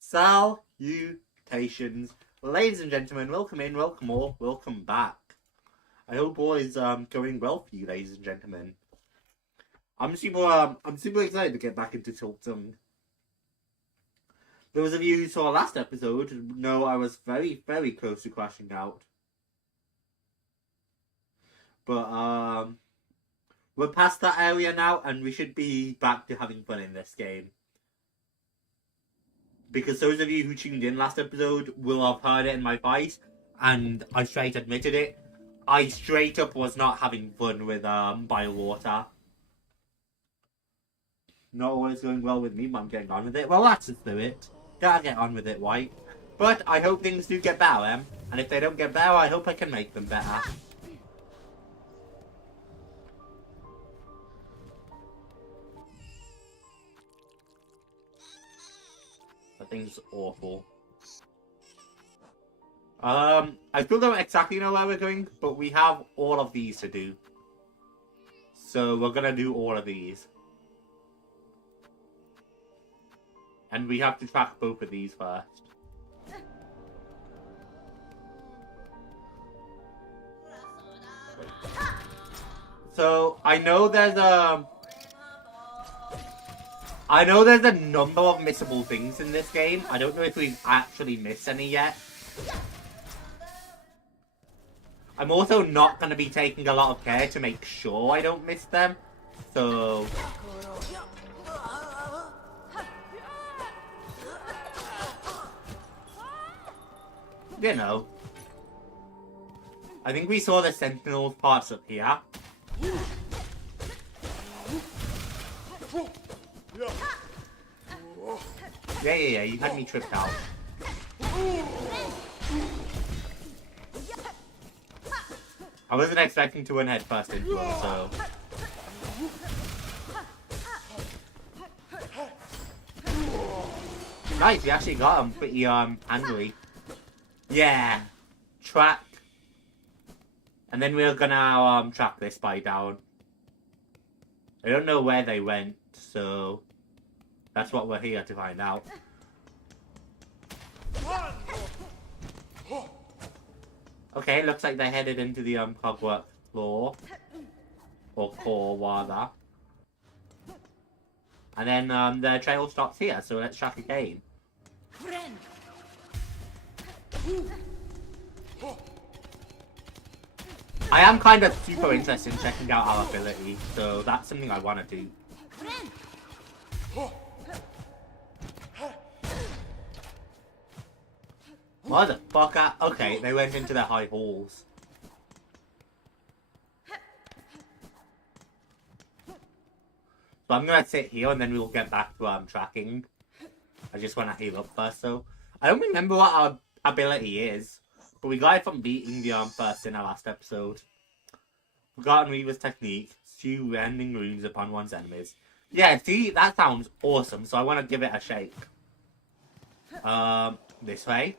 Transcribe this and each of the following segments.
Salutations, ladies and gentlemen. Welcome in, welcome all, welcome back. I hope all is going well for you, ladies and gentlemen. I'm super excited to get back into Silksong. Those of you who saw last episode know I was very, very close to crashing out. But we're past that area now, and we should be back to having fun in this game. Because those of you who tuned in last episode will have heard it in my voice, and I straight admitted it. I straight up was not having fun with biowater. Not always going well with me, but I'm getting on with it. Well, that's the spirit. Gotta get on with it, right? But I hope things do get better, and if they don't get better, I hope I can make them better. That thing's awful. I still don't exactly know where we're going, but we have all of these to do. So we're gonna do all of these. And we have to track both of these first. So I know there's a number of missable things in this game. I don't know if we've actually missed any yet. I'm also not going to be taking a lot of care to make sure I don't miss them. So... you know. I think we saw the Sentinel parts up here. Yeah, you had me tripped out. I wasn't expecting to win head first into him, so... Nice, we actually got him pretty angry. Yeah. Track. And then we're gonna track this spy down. I don't know where they went, so... that's what we're here to find out. Okay, looks like they headed into the cogwork floor. Or core, rather. And then their trail stops here, so let's track again. I am kind of super interested in checking out our ability, so that's something I want to do. Motherfucker. Okay, they went into their high halls. So I'm gonna sit here and then we'll get back to tracking. I just wanna heal up first, so I don't remember what our ability is, but we got it from beating the first in our last episode. Forgotten Reaver's technique, stew rending runes upon one's enemies. Yeah, see, that sounds awesome, so I wanna give it a shake. This way.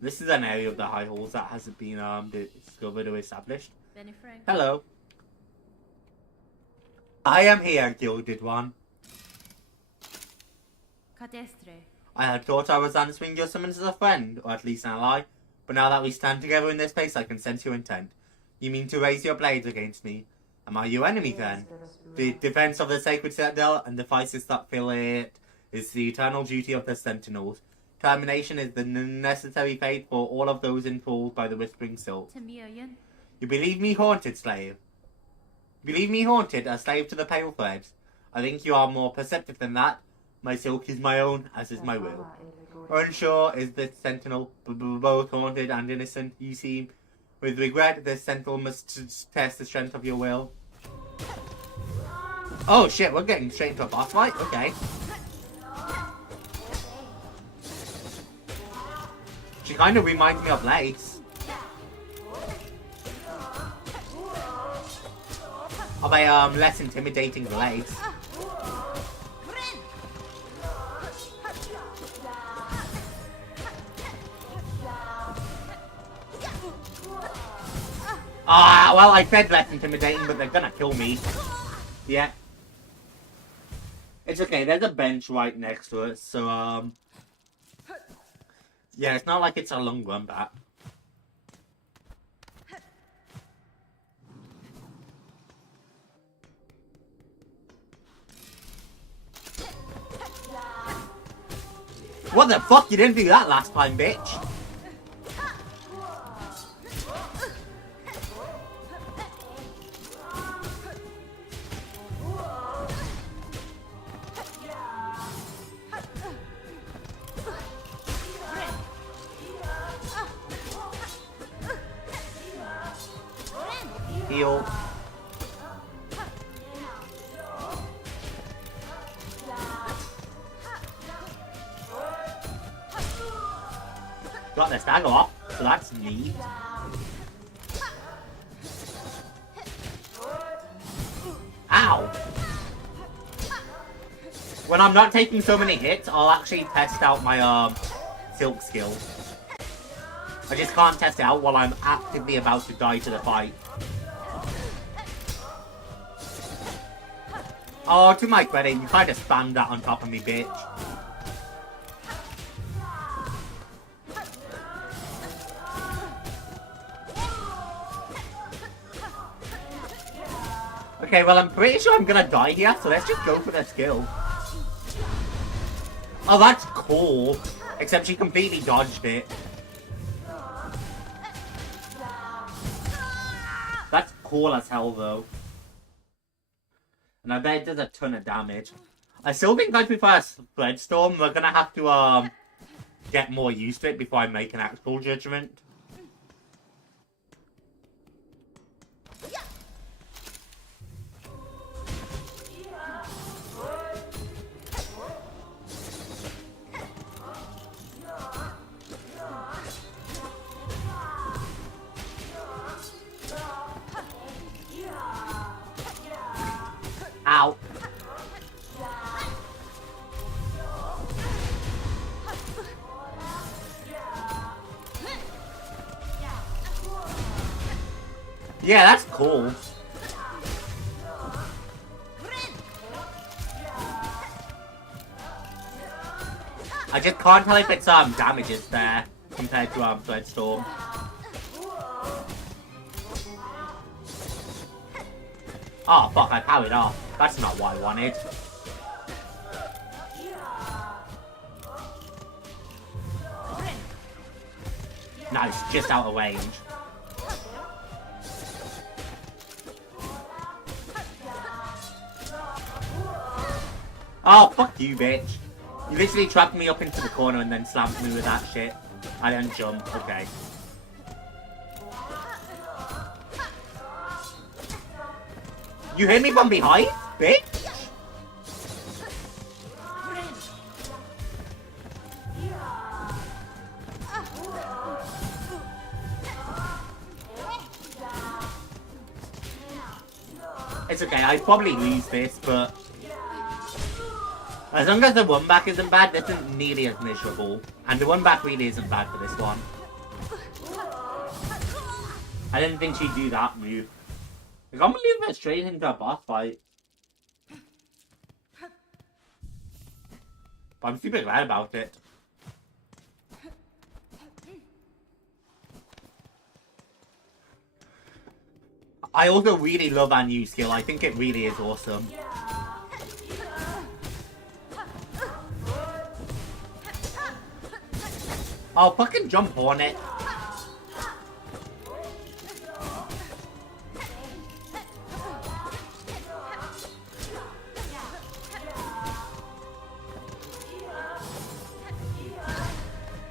This is an area of the high halls that hasn't been discovered or established. Hello. I am here, Gilded One. I had thought I was answering your summons as a friend, or at least an ally, but now that we stand together in this place, I can sense your intent. You mean to raise your blades against me? Am I your enemy then? The defense of the sacred citadel and the vices that fill it is the eternal duty of the Sentinels. Termination is the necessary fate for all of those enthralled by the Whispering Silk. You believe me haunted, slave? You believe me haunted, a slave to the pale threads? I think you are more perceptive than that. My silk is my own, as is my will. Unsure is the Sentinel, both haunted and innocent, you seem. With regret, the Sentinel must test the strength of your will. Oh shit, we're getting straight into a boss fight? Okay. She kind of reminds me of Lace. Of a less intimidating Lace. Ah, well, I said less intimidating, but they're gonna kill me. Yeah. It's okay, there's a bench right next to us, so, yeah, it's not like it's a long run back. What the fuck? You didn't do that last time, bitch. Heal. Got the stagger off, so that's neat. Ow! When I'm not taking so many hits, I'll actually test out my silk skill. I just can't test it out while I'm actively about to die to the fight. Oh, to my credit, you kind of spammed that on top of me, bitch. Okay, well, I'm pretty sure I'm gonna die here, so let's just go for the skill. Oh, that's cool. Except she completely dodged it. That's cool as hell, though. And I bet it does a ton of damage. I still think I'd prefer a Spreadstorm. We're gonna have to, get more used to it before I make an actual judgment. Ow. Yeah, that's cool. I just can't tell if it's damages there compared to Bloodstorm. Oh fuck, I powered off. That's not what I wanted. Nice, just out of range. Oh, fuck you, bitch. You literally trapped me up into the corner and then slammed me with that shit. I didn't jump, okay. You hit me from behind, bitch? It's okay, I probably lose this, but as long as the one back isn't bad, this isn't nearly as miserable. And the one back really isn't bad for this one. I didn't think she'd do that move. I can't believe we're straight into a boss fight. But I'm super glad about it. I also really love our new skill. I think it really is awesome. Oh, fucking jump Hornet.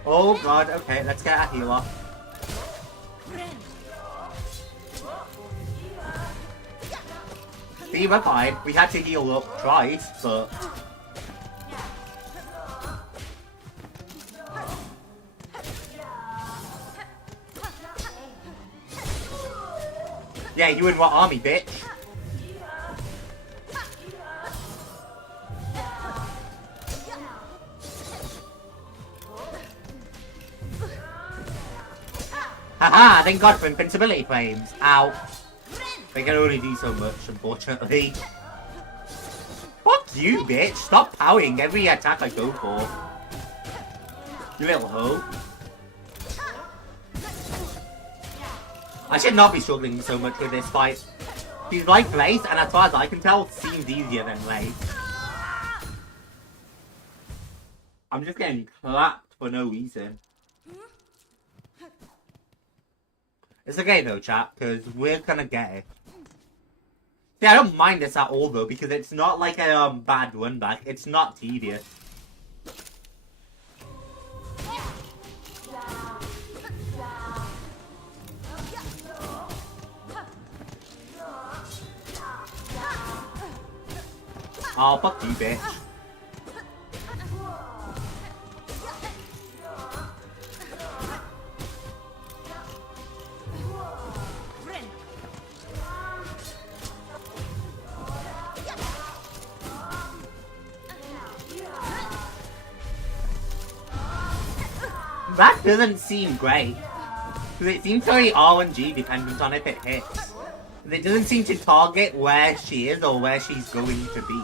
Oh god, okay, let's get a healer. See, we're fine. We had to heal up twice, but... Yeah, you in what army, bitch? Haha, thank god for invincibility flames. Ow. They can only do so much, unfortunately. Fuck You bitch, stop powering every attack I go for. You little hoe. I should not be struggling so much with this fight. She's like Blaze, and as far as I can tell, seems easier than Blaze. I'm just getting clapped for no reason. It's okay though, chat, because we're gonna get it. See, I don't mind this at all though, because it's not like a bad run back. It's not tedious. Oh, fuck you, bitch. That doesn't seem great. Because it seems very RNG dependent on if it hits. It doesn't seem to target where she is or where she's going to be.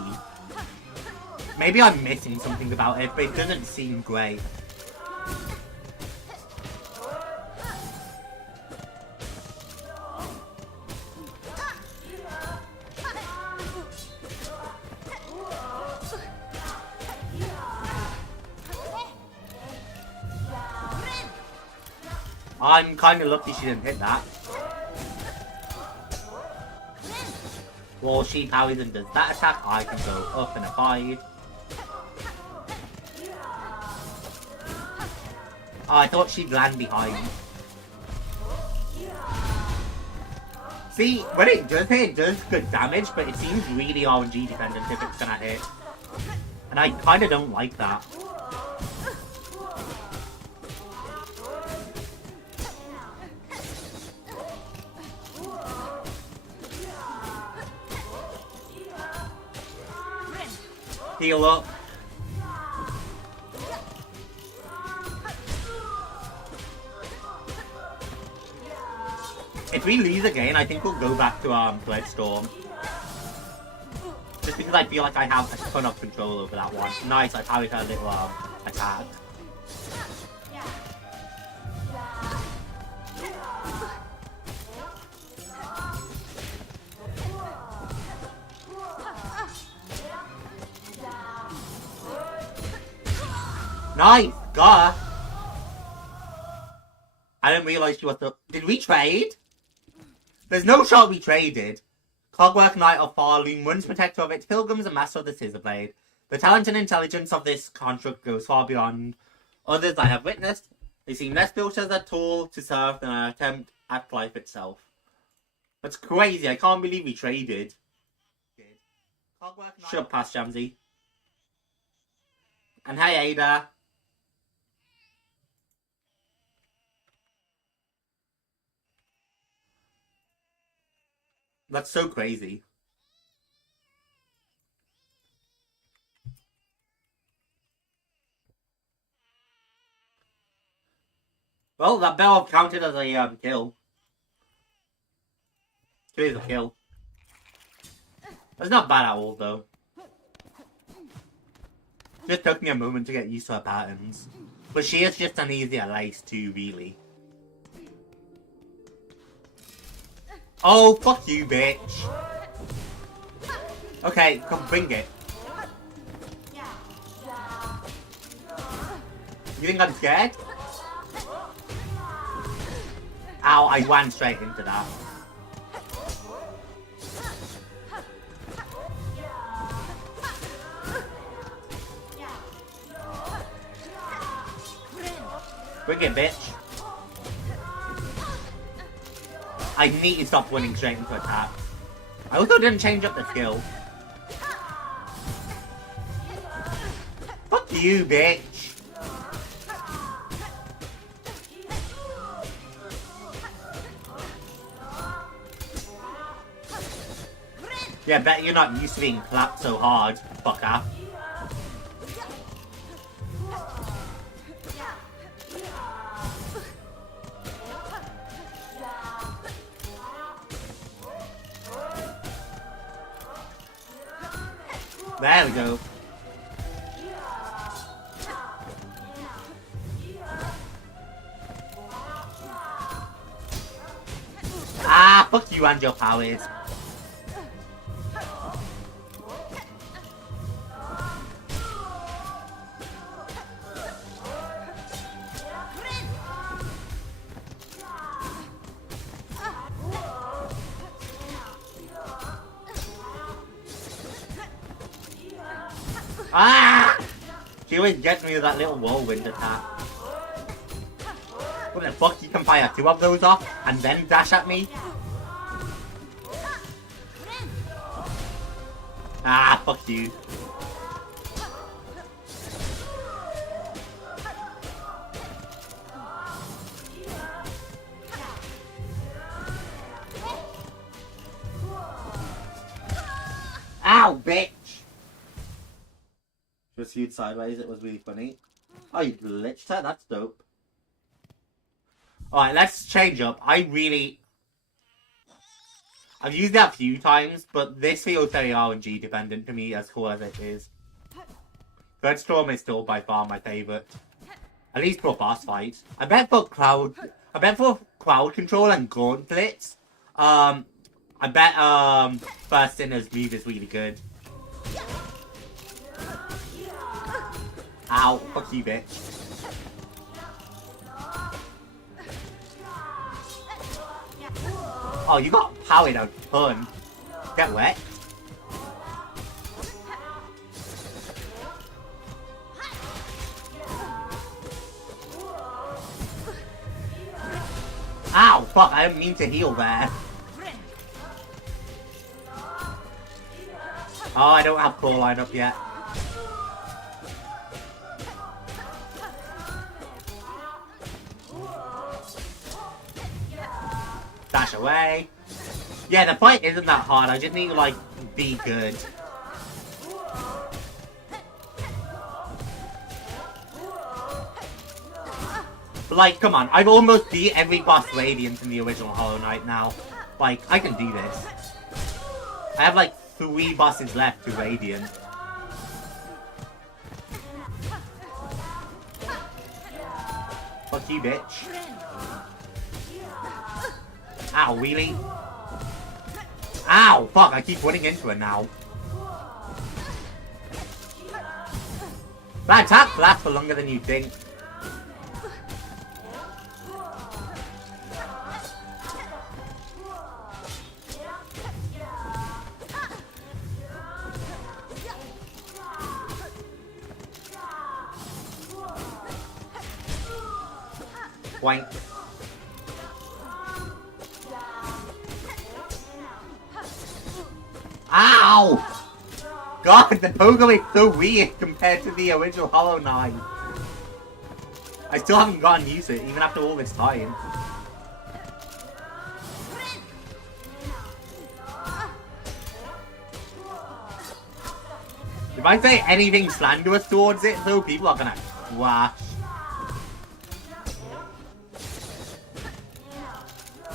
Maybe I'm missing something about it, but it doesn't seem great. I'm kind of lucky she didn't hit that. Well, she powers and does that attack, I can go up and abide. Oh, I thought she'd land behind. See, when it does hit, it does good damage, but it seems really RNG dependent if it's gonna hit. And I kinda don't like that. Heal up. If we lose again, I think we'll go back to Bloodstorm. Just because I feel like I have a ton of control over that one. Nice, I parried her little attack. Nice! Got her! I didn't realise she was the... Did we trade? There's no shot we traded. Clockwork Knight of Pharloom, once protector of its pilgrims and master of the Scissor Blade. The talent and intelligence of this construct goes far beyond others I have witnessed. They seem less built as a tool to serve than an attempt at life itself. That's crazy, I can't believe we traded. Shut up, past Jamsy. And hey, Ada. That's so crazy. Well, that bell counted as a kill. It is a kill. That's not bad at all, though. Just took me a moment to get used to her patterns. But she is just an easier lace too, really. Oh, fuck you, bitch. Okay, come bring it. You think I'm scared? Ow, I ran straight into that. Bring it, bitch. I need to stop running straight into attack. I also didn't change up the skill. Fuck you, bitch. Yeah, bet you're not used to being clapped so hard, fucker. There we go. Ah, fuck you and your powers. Ah! She always gets me with that little whirlwind attack. What the fuck? You can fire 2 of those off and then dash at me? Ah, fuck you. Ow, bitch! Just viewed sideways, it was really funny. Oh, you glitched her? That's dope. Alright, let's change up. I've used that a few times, but this feels very RNG dependent to me, as cool as it is. Third Storm is still by far my favourite. At least for boss fights. I bet for crowd control and gauntlets, I bet First Sinner's move is really good. Ow, fuck you, bitch. Oh, you got powered a ton. Get wet. Ow, fuck, I didn't mean to heal there. Oh, I don't have core line up yet. Dash away. Yeah, the fight isn't that hard. I just need to, like, be good. But, like, come on. I've almost beat every boss Radiant in the original Hollow Knight now. Like, I can do this. I have, like, 3 bosses left to Radiant. Fuck you, bitch. Ow, really? Ow, fuck, I keep running into it now. That attack lasts for longer than you think. Boink. Ow! God, the pogo is so weird compared to the original Hollow Knight. I still haven't gotten used to it, even after all this time. If I say anything slanderous towards it, though, people are gonna crash.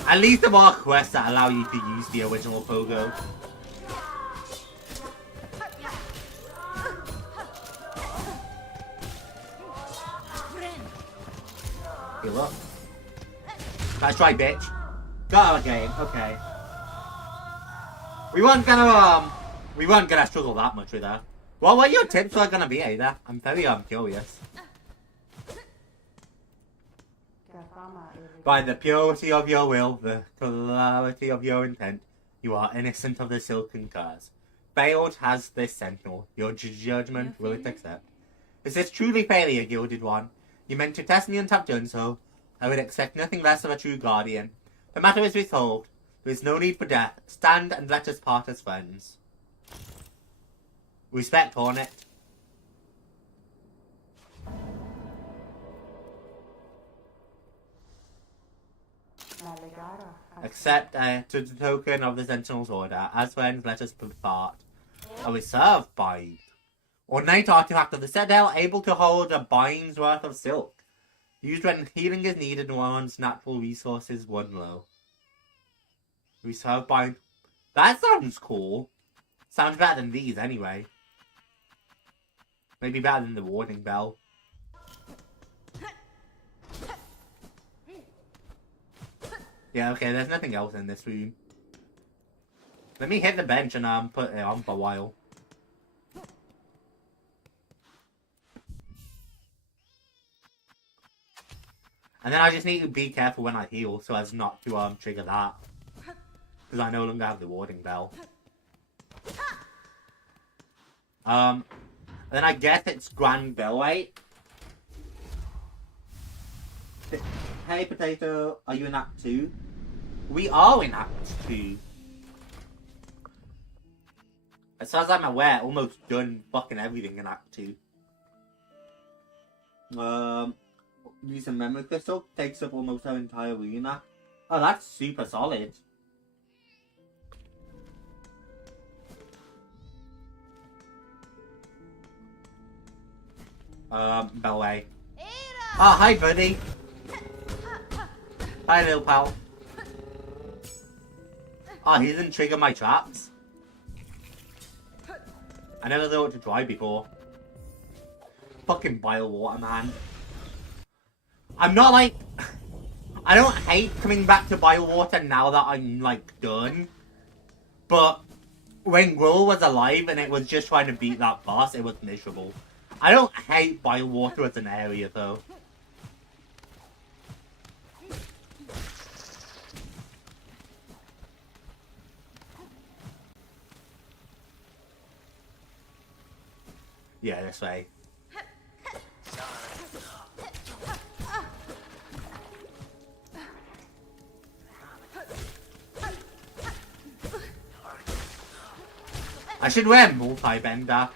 At least there are quests that allow you to use the original pogo. Heal up. Nice try, bitch. Got our game. Okay. We weren't gonna struggle that much with her. What were your tips are gonna be, Ada? I'm very curious. By the purity of your will, the clarity of your intent, you are innocent of the silken curse. Failed has this sentinel. Your judgment will it accept. Is this truly failure, gilded one? You meant to test me and have done so. I would expect nothing less of a true guardian. The matter is resolved. There is no need for death. Stand and let us part as friends. Respect, Hornet. Accept to the token of the Sentinel's order. As friends, let us part. A reserve bind. Ornate artifact of the Sentinel, able to hold a bind's worth of silk. Used when healing is needed and one's natural resources run low. Reserve bind. That sounds cool. Sounds better than these, anyway. Maybe better than the warning bell. Yeah, okay, there's nothing else in this room. Let me hit the bench and put it on for a while. And then I just need to be careful when I heal so as not to trigger that. Because I no longer have the warding bell. Then I guess it's Grand Bellway. Hey Potato, are you in Act 2? We are in Act 2. As far as I'm aware, almost done fucking everything in Act 2. Use a memory crystal, takes up almost our entire arena. Oh, that's super solid. Bellway. Oh, hi buddy. Hi little pal. Oh, he didn't trigger my traps. I never thought to try before. Fucking bile water, man. I'm not like... I don't hate coming back to bile water now that I'm like done. But when Growl was alive and it was just trying to beat that boss, it was miserable. I don't hate bile water as an area though. Yeah, this way. I should wear multi-bender.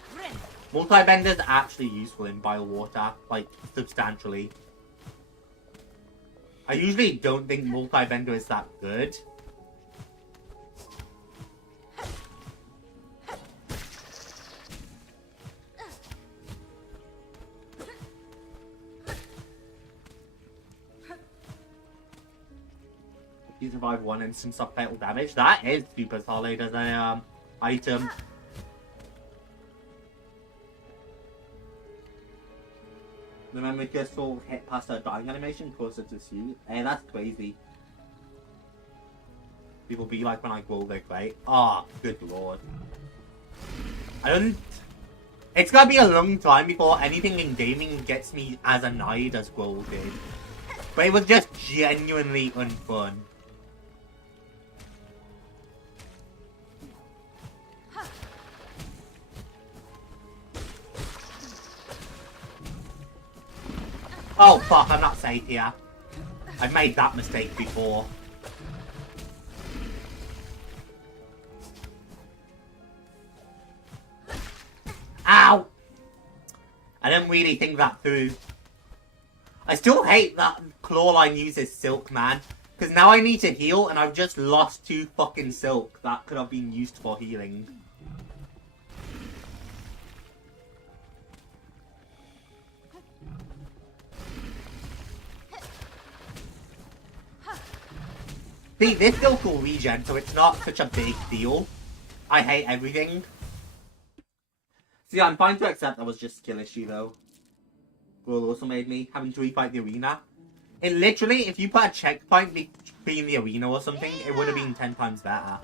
Multi-bender is actually useful in bile water, like, substantially. I usually don't think multi-bender is that good. You survive one instance of fatal damage. That is super solid as an item. The memory crystal hit past her dying animation closer to suit. Hey, that's crazy. People be like when I grow their great. Ah, oh, good lord. I don't... It's gonna be a long time before anything in gaming gets me as annoyed as Growl did. But it was just genuinely unfun. Oh fuck, I'm not safe here. I've made that mistake before. Ow! I didn't really think that through. I still hate that Clawline uses Silk, man. Because now I need to heal and I've just lost 2 fucking Silk that could have been used for healing. See, this Silk will regen, so it's not such a big deal. I hate everything. See, I'm fine to accept that was just a skill issue, though. Growl also made me having to refight the arena. It literally, if you put a checkpoint between the arena or something, it would have been 10 times better.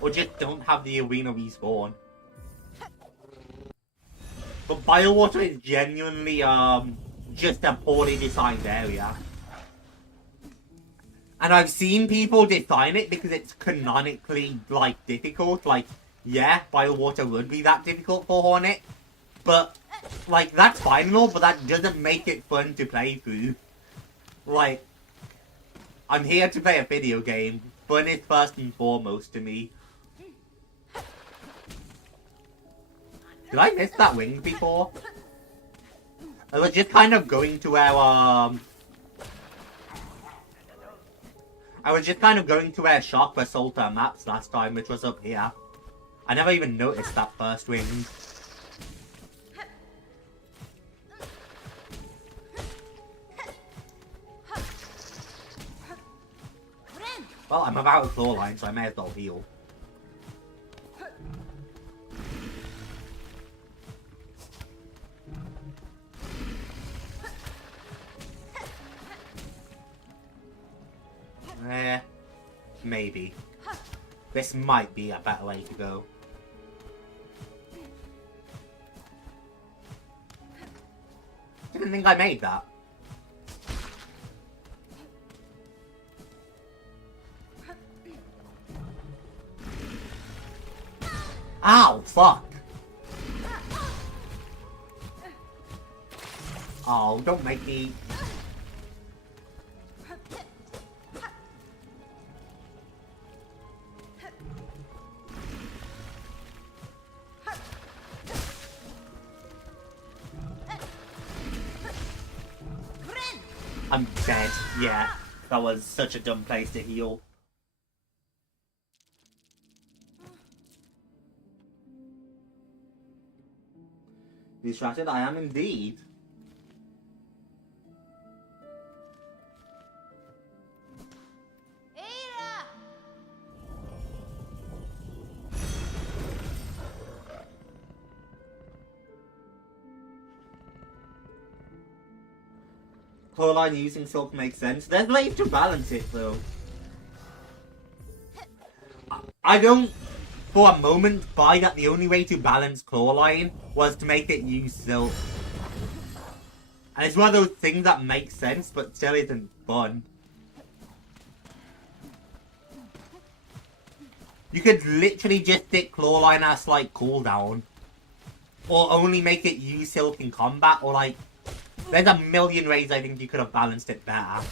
Or just don't have the arena respawn. But Biowater is genuinely, just a poorly designed area. And I've seen people define it because it's canonically, like, difficult. Like, yeah, Biowater would be that difficult for Hornet. But, like, that's fine and all, but that doesn't make it fun to play through. Like, I'm here to play a video game. Fun is first and foremost to me. Did I miss that wing before? I was just kind of going to where, I was just kind of going to where Shark assaulted our maps last time, which was up here. I never even noticed that first wing. Well, I'm about to claw line, so I may as well heal. Maybe. This might be a better way to go. Didn't think I made that. Ow, fuck. Oh, don't make me... I'm dead. Yeah, that was such a dumb place to heal. Distracted? I am indeed. Coraline using Silk makes sense. There's ways to balance it though. I don't for a moment buy that the only way to balance Coraline was to make it use Silk. And it's one of those things that makes sense but still isn't fun. You could literally just stick Coraline as a slight cooldown. Or only make it use Silk in combat, or like... There's a million ways I think you could have balanced it better.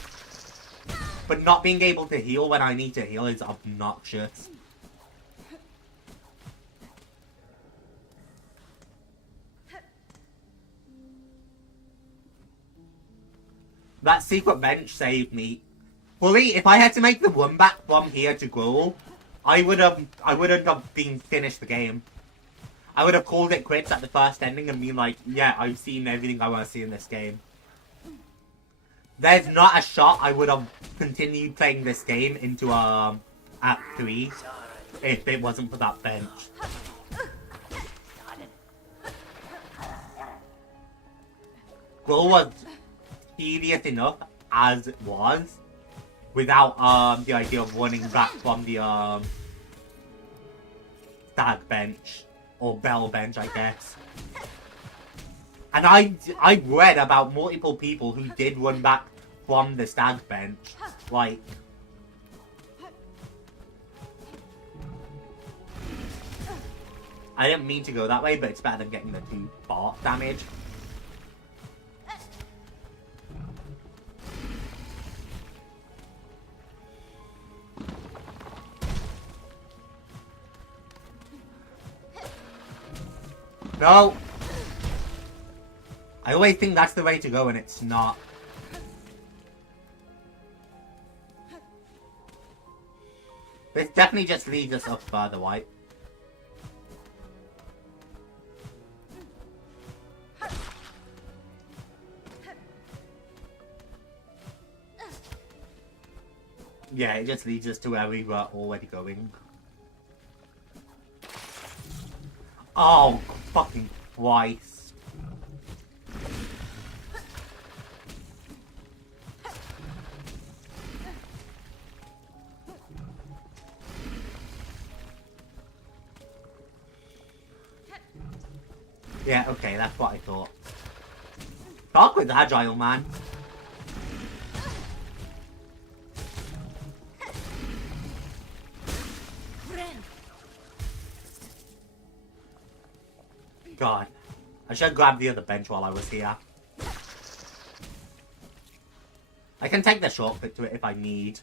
But not being able to heal when I need to heal is obnoxious. That secret bench saved me. Fully, if I had to make the run back from here to goal, I wouldn't have been finished the game. I would have called it quits at the first ending and been like, yeah, I've seen everything I want to see in this game. There's not a shot I would have continued playing this game into Act 3 if it wasn't for that bench. Goal was tedious enough as it was, without the idea of running back from the stag bench. Or bell bench, I guess. And I read about multiple people who did run back from the stag bench. Like... I didn't mean to go that way, but it's better than getting the 2 bar damage. No! I always think that's the way to go and it's not. This definitely just leads us up further, right? Yeah, it just leads us to where we were already going. Oh, fucking Christ. Yeah, okay, that's what I thought. Talk with Agile, man. God, I should have grabbed the other bench while I was here. I can take the shortcut to it if I need.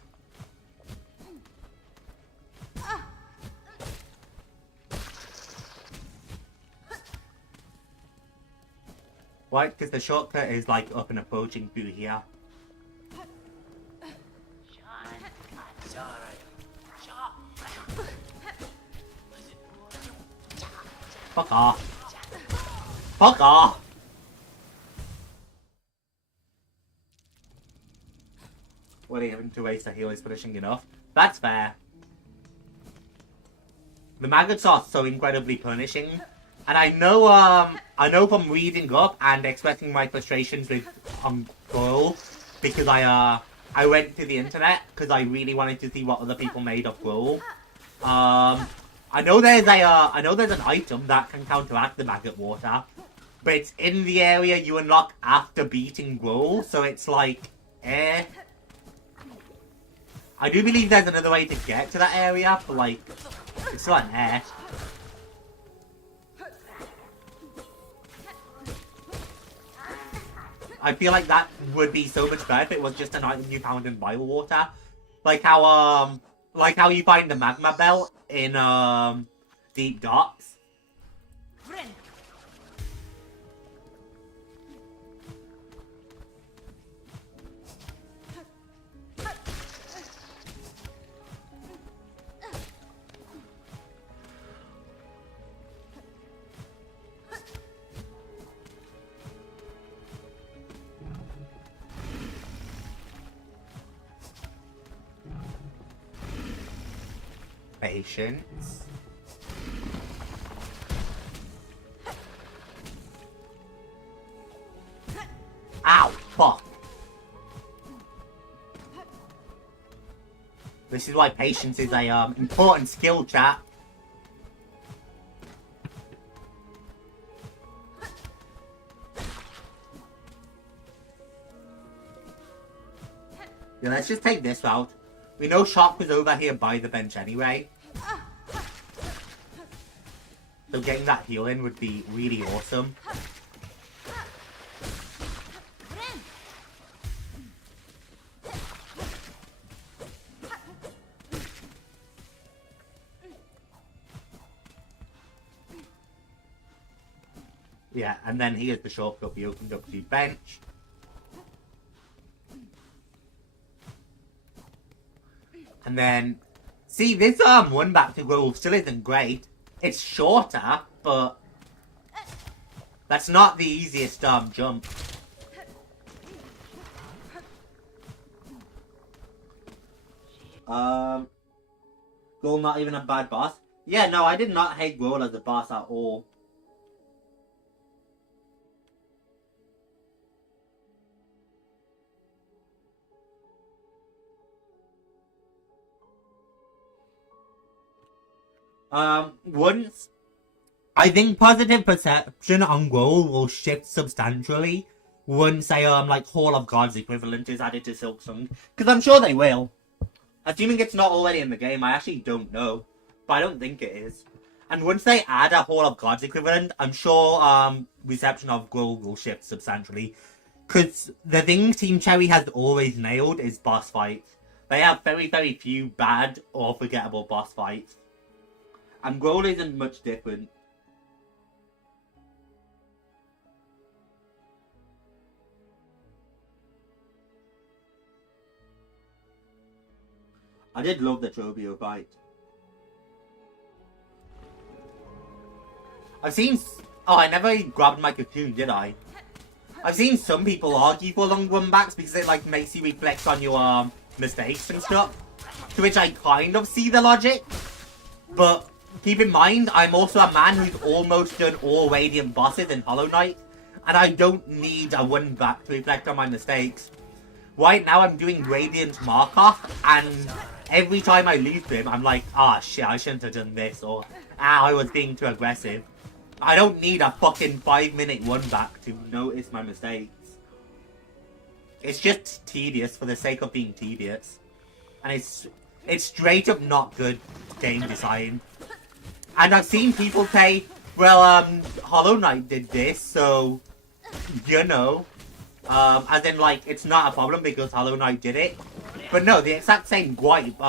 Right, because the shortcut is like up and approaching through here. Fuck off. Fuck off! What are you having to waste a heal is finishing enough? That's fair. The maggots are so incredibly punishing. And I know from reading up and expressing my frustrations with Goyle, because I I went to the internet because I really wanted to see what other people made of Gruul. I know there's an item that can counteract the maggot water, but it's in the area you unlock after beating Gruul, so it's like, eh. I do believe there's another way to get to that area, but like, it's still an eh. I feel like that would be so much better if it was just an item you found in Biowater. Like how you find the magma belt in Deep Docks. Patience. Ow, fuck. This is why patience is a important skill, chat. Yeah, let's just take this route. We know Shark was over here by the bench anyway. So getting that heal in would be really awesome. Yeah, and then here's the shortcut we opened up to bench. And then, see, this one back to Gruul still isn't great. It's shorter, but that's not the easiest jump. Gruul not even a bad boss. Yeah, no, I did not hate Gruul as a boss at all. Once, I think positive perception on Gruul will shift substantially once a, like, Hall of Gods equivalent is added to Silksong. Because I'm sure they will. Assuming it's not already in the game, I actually don't know. But I don't think it is. And once they add a Hall of Gods equivalent, I'm sure, reception of Gruul will shift substantially. Because the thing Team Cherry has always nailed is boss fights. They have very, very few bad or forgettable boss fights. And Gruul isn't much different. I did love the Trobio fight. I've seen... Oh, I never grabbed my cocoon, did I? I've seen some people argue for long run backs because it, like, makes you reflect on your mistakes and stuff. To which I kind of see the logic. But... keep in mind, I'm also a man who's almost done all Radiant bosses in Hollow Knight, and I don't need a one back to reflect on my mistakes. Right now I'm doing Radiant Markov, and every time I lose to him, I'm like, ah, shit, I shouldn't have done this, or, I was being too aggressive. I don't need a fucking 5-minute one back to notice my mistakes. It's just tedious for the sake of being tedious. And it's straight up not good game design. And I've seen people say, well, Hollow Knight did this, so, you know. As in, like, it's not a problem because Hollow Knight did it. But no, the exact same gripe,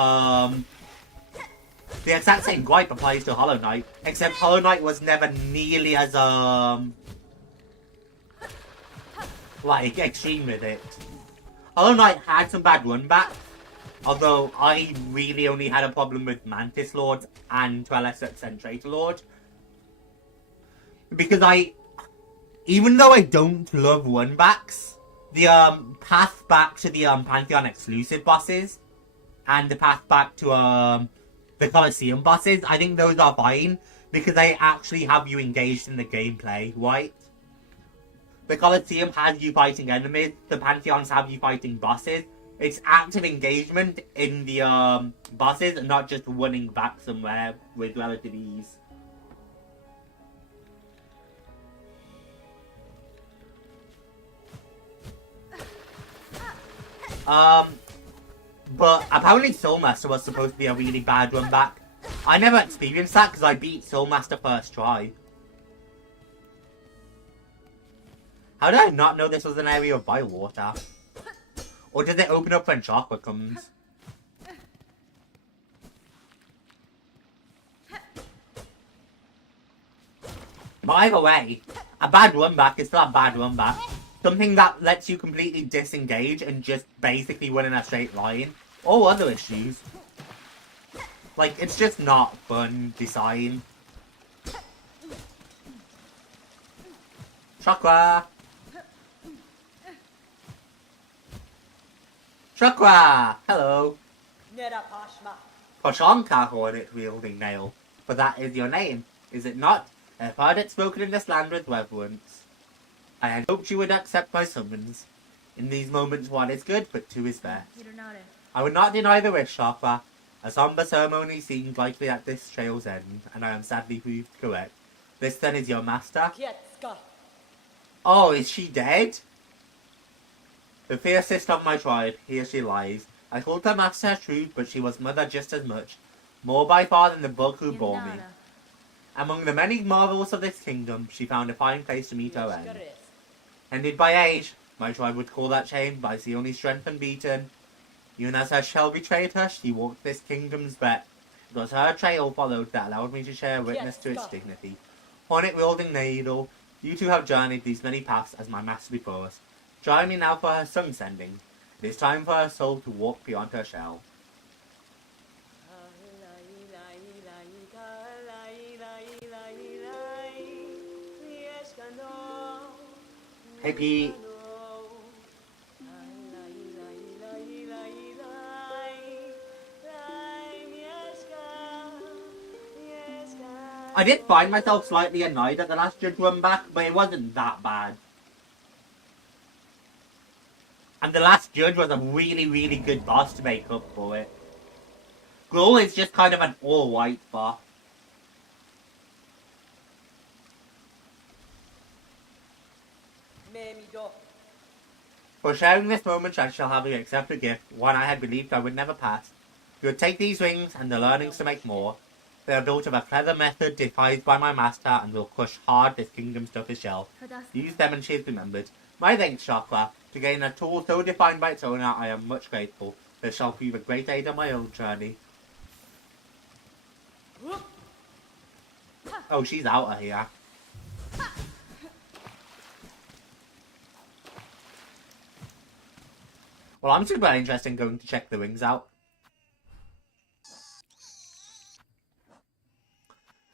applies to Hollow Knight. Except Hollow Knight was never nearly as, like, extreme with it. Hollow Knight had some bad run back. Although, I really only had a problem with Mantis Lord and, to a lesser extent, Traitor Lord. Because even though I don't love run-backs, the path back to the Pantheon exclusive bosses, and the path back to the Colosseum bosses, I think those are fine, because they actually have you engaged in the gameplay, right? The Colosseum has you fighting enemies, the Pantheons have you fighting bosses, It's active engagement in the bosses, and not just running back somewhere with relative ease. But apparently Soulmaster was supposed to be a really bad run back. I never experienced that because I beat Soulmaster first try. How did I not know this was an area of biowater? Or did it open up when Chakra comes? But either way, a bad run back is still a bad run back. Something that lets you completely disengage and just basically run in a straight line. Or other issues. Like, it's just not fun design. Chakra! Chakra! Hello! Poshanka Hornet wielding nail. For that is your name, is it not? I have heard it spoken in this land with reverence. I had hoped you would accept my summons. In these moments one is good, but two is best. I would not deny the wish, Chakra. A somber ceremony seemed likely at this trail's end, and I am sadly proved correct. This then is your master? Oh, is she dead? The fiercest of my tribe, here she lies. I called her master true, but she was mother just as much. More by far than the bug who bore me. Among the many marvels of this kingdom, she found a fine place to meet her end. Ended by age, my tribe would call that shame, but I see only strength unbeaten. Even as her shell betrayed her, she walked this kingdom's bet. It was her trail followed that allowed me to share witness to its dignity. Hornet wielding needle, you two have journeyed these many paths as my master before us. Join me now for her sun sending. It is time for her soul to walk beyond her shell. Hey Pete. I did find myself slightly annoyed at the last judge run back, but it wasn't that bad. And the last judge was a really, really good boss to make up for it. Gruul is just kind of an all-white boss. For sharing this moment, I shall have you accept a gift, one I had believed I would never pass. You would take these wings and the learnings to make more. They are built of a clever method devised by my master and will crush hard this kingdom's toughest shell. Use them and she is remembered. My thanks, Chakra. To gain a tool so defined by its owner, I am much grateful. This shall prove a great aid on my own journey. Oh, she's out of here. Well, I'm super interested in going to check the wings out.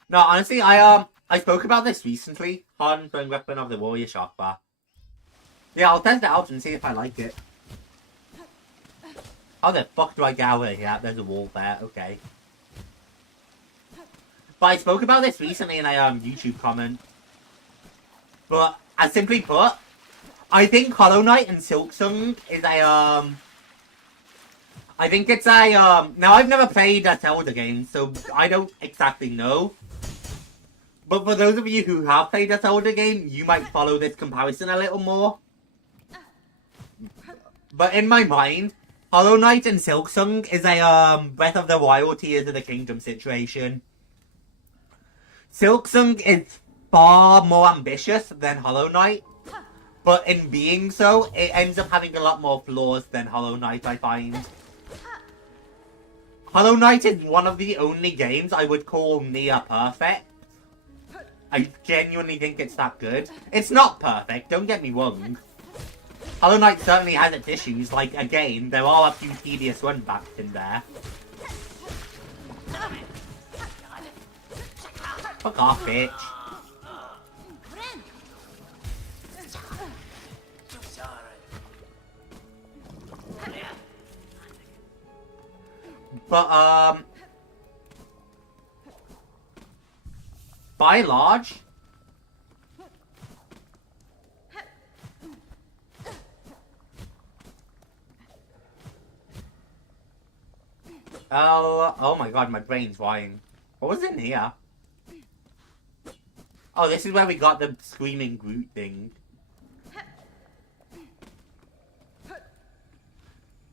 No, honestly, I spoke about this recently on Throwing Weapon of the Warrior Chakra. Yeah, I'll test it out and see if I like it. How the fuck do I get out of here? There's a wall there, okay. But I spoke about this recently in a YouTube comment. But, as simply put, I think Hollow Knight and Silksong is a, I think it's a, now I've never played a Zelda game, so I don't exactly know. But for those of you who have played a Zelda game, you might follow this comparison a little more. But in my mind, Hollow Knight and Silksong is a, Breath of the Wild Tears of the Kingdom situation. Silksong is far more ambitious than Hollow Knight. But in being so, it ends up having a lot more flaws than Hollow Knight, I find. Hollow Knight is one of the only games I would call near perfect. I genuinely think it's that good. It's not perfect, don't get me wrong. Hollow Knight certainly has its issues, like, again, there are a few tedious run-backs in there. Fuck off, bitch. But, by large, Oh my god, my brain's frying. What was in here? Oh, this is where we got the screaming Groot thing.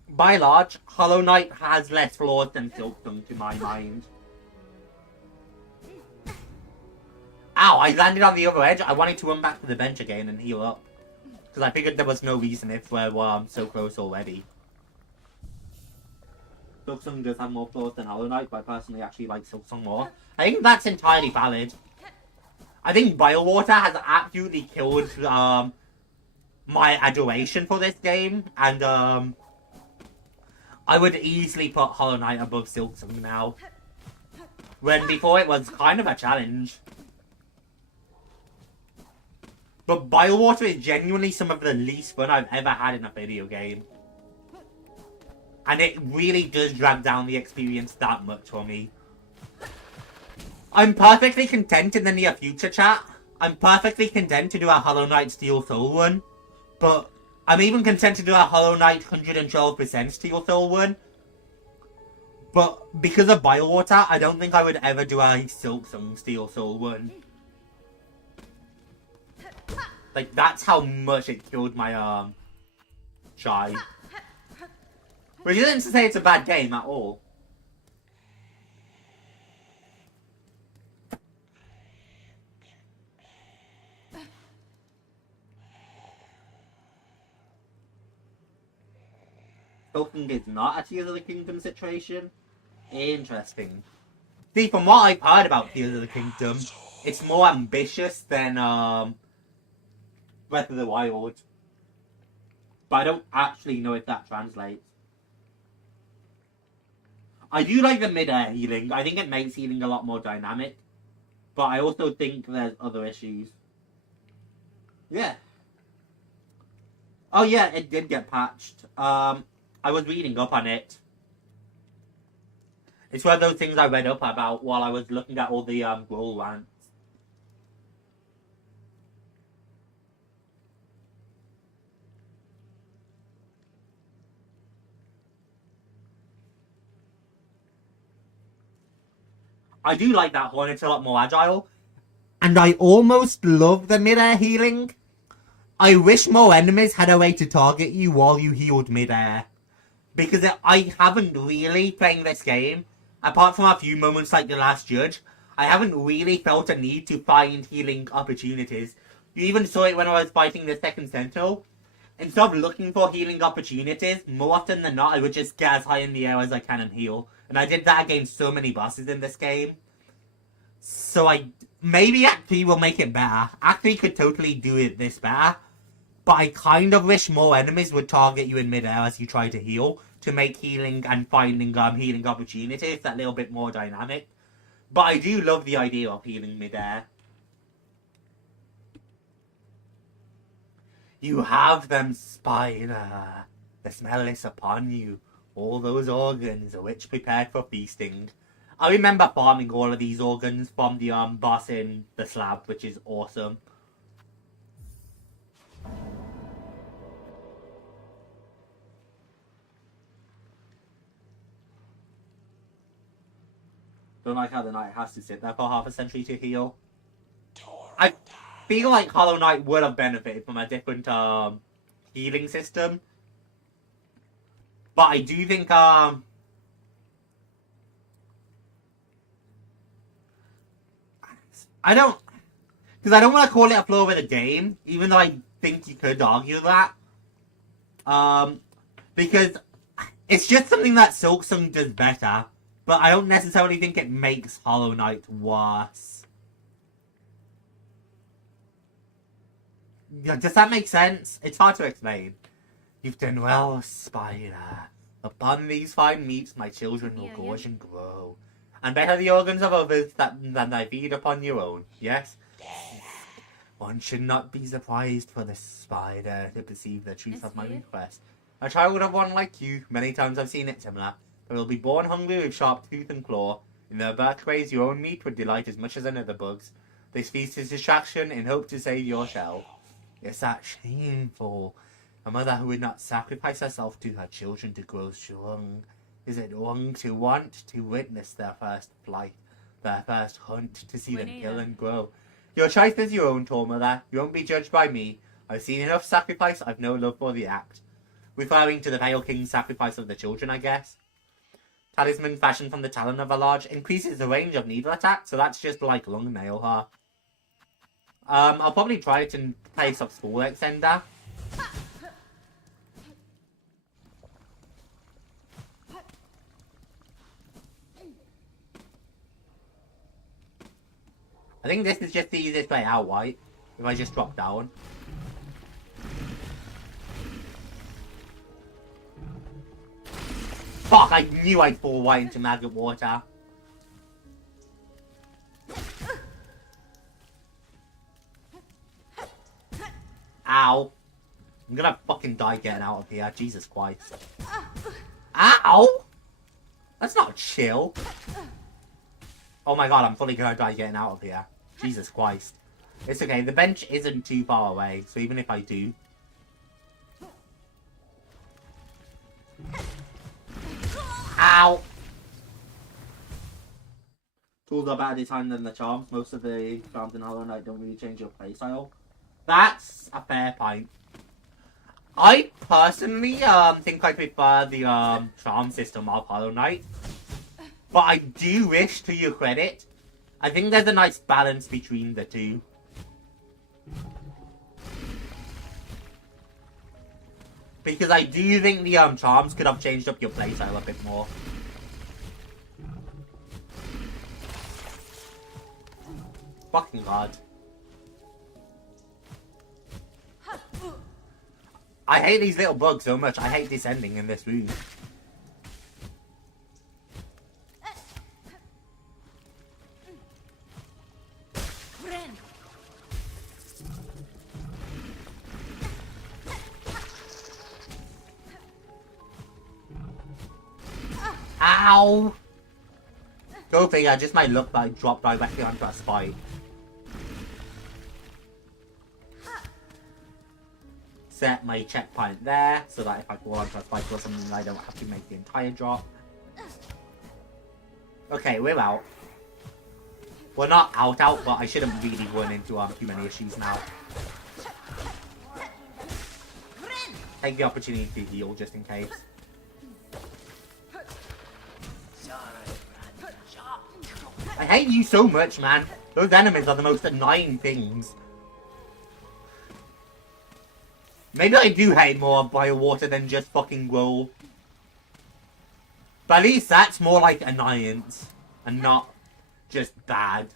By and large, Hollow Knight has less flaws than Silksong to my mind. Ow, I landed on the other edge. I wanted to run back to the bench again and heal up. Because I figured there was no reason if we're so close already. Silksong does have more flaws than Hollow Knight, but I personally actually like Silksong more. I think that's entirely valid. I think Biowater has absolutely killed my adoration for this game, and I would easily put Hollow Knight above Silksong now. When before it was kind of a challenge. But Biowater is genuinely some of the least fun I've ever had in a video game. And it really does drag down the experience that much for me. I'm perfectly content in the near future, chat. I'm perfectly content to do a Hollow Knight Steel Soul one. But I'm even content to do a Hollow Knight 112% Steel Soul one. But because of Biowater, I don't think I would ever do a Silksong Steel Soul one. Like, that's how much it killed my, Shy. Which isn't to say it's a bad game at all. Silksong is not a Tears of the Kingdom situation. Interesting. See, from what I've heard about Tears of the Kingdom, it's more ambitious than, Breath of the Wild. But I don't actually know if that translates. I do like the mid-air healing. I think it makes healing a lot more dynamic. But I also think there's other issues. Yeah. Oh yeah, it did get patched. I was reading up on it. It's one of those things I read up about while I was looking at all the Brawl rants. I do like that Hornet's a lot more agile. And I almost love the mid-air healing. I wish more enemies had a way to target you while you healed mid-air. Because I haven't really, playing this game, apart from a few moments like the last judge, I haven't really felt a need to find healing opportunities. You even saw it when I was fighting the second Sentinel. Instead of looking for healing opportunities, more often than not, I would just get as high in the air as I can and heal. And I did that against so many bosses in this game. So maybe Act 3 will make it better. Act 3 could totally do it this better. But I kind of wish more enemies would target you in midair as you try to heal. To make healing and finding healing opportunities that little bit more dynamic. But I do love the idea of healing midair. You have them, spider. The smell is upon you. All those organs, a witch prepared for feasting. I remember farming all of these organs from the boss in the slab, which is awesome. Don't like how the knight has to sit there for half a century to heal. I feel like Hollow Knight would have benefited from a different healing system. But I do think I don't, because I don't want to call it a flaw with the game, even though I think you could argue that. Because it's just something that Silksong does better, but I don't necessarily think it makes Hollow Knight worse. Yeah, does that make sense? It's hard to explain. You've done well, spider. Upon these fine meats, my children will gorge and grow. And better the organs of others than thy feed upon your own. Yes? One should not be surprised for the spider to perceive the truth of my request. A child of one like you, many times I've seen it similar, but will be born hungry with sharp tooth and claw. In their birthways your own meat would delight as much as another bug's. This feast is distraction in hope to save your shell. Is that shameful? A mother who would not sacrifice herself to her children to grow strong. Is it wrong to want to witness their first flight, their first hunt, to see them kill and grow? Your choice is your own, Tormother. You won't be judged by me. I've seen enough sacrifice, I've no love for the act. Referring to the Pale King's sacrifice of the children, I guess. Talisman fashioned from the talon of a large increases the range of needle attack, so that's just like long nail, huh? I'll probably try it in place of School Extender. I think this is just the easiest way out, right? If I just drop down. Fuck, I knew I'd fall right into maggot water. Ow. I'm gonna fucking die getting out of here. Jesus Christ. Ow! That's not chill. Oh my god, I'm fully gonna die getting out of here. Jesus Christ. It's okay, the bench isn't too far away, so even if I do... Ow! Tools are better designed than the charms. Most of the charms in Hollow Knight don't really change your playstyle. That's a fair point. I personally think I prefer the charm system of Hollow Knight. But I do wish, to your credit, I think there's a nice balance between the two. Because I do think the charms could have changed up your playstyle a bit more. Fucking god. I hate these little bugs so much. I hate descending in this room. Ow! Go figure, just might look like I dropped directly onto a spike. Set my checkpoint there, so that if I fall onto a spike or something, I don't have to make the entire drop. Okay, we're out. We're not out, but I shouldn't really run into too many issues now. Take the opportunity to heal just in case. I hate you so much, man. Those enemies are the most annoying things. Maybe I do hate more bio water than just fucking roll. But at least that's more like annoyance and not just bad.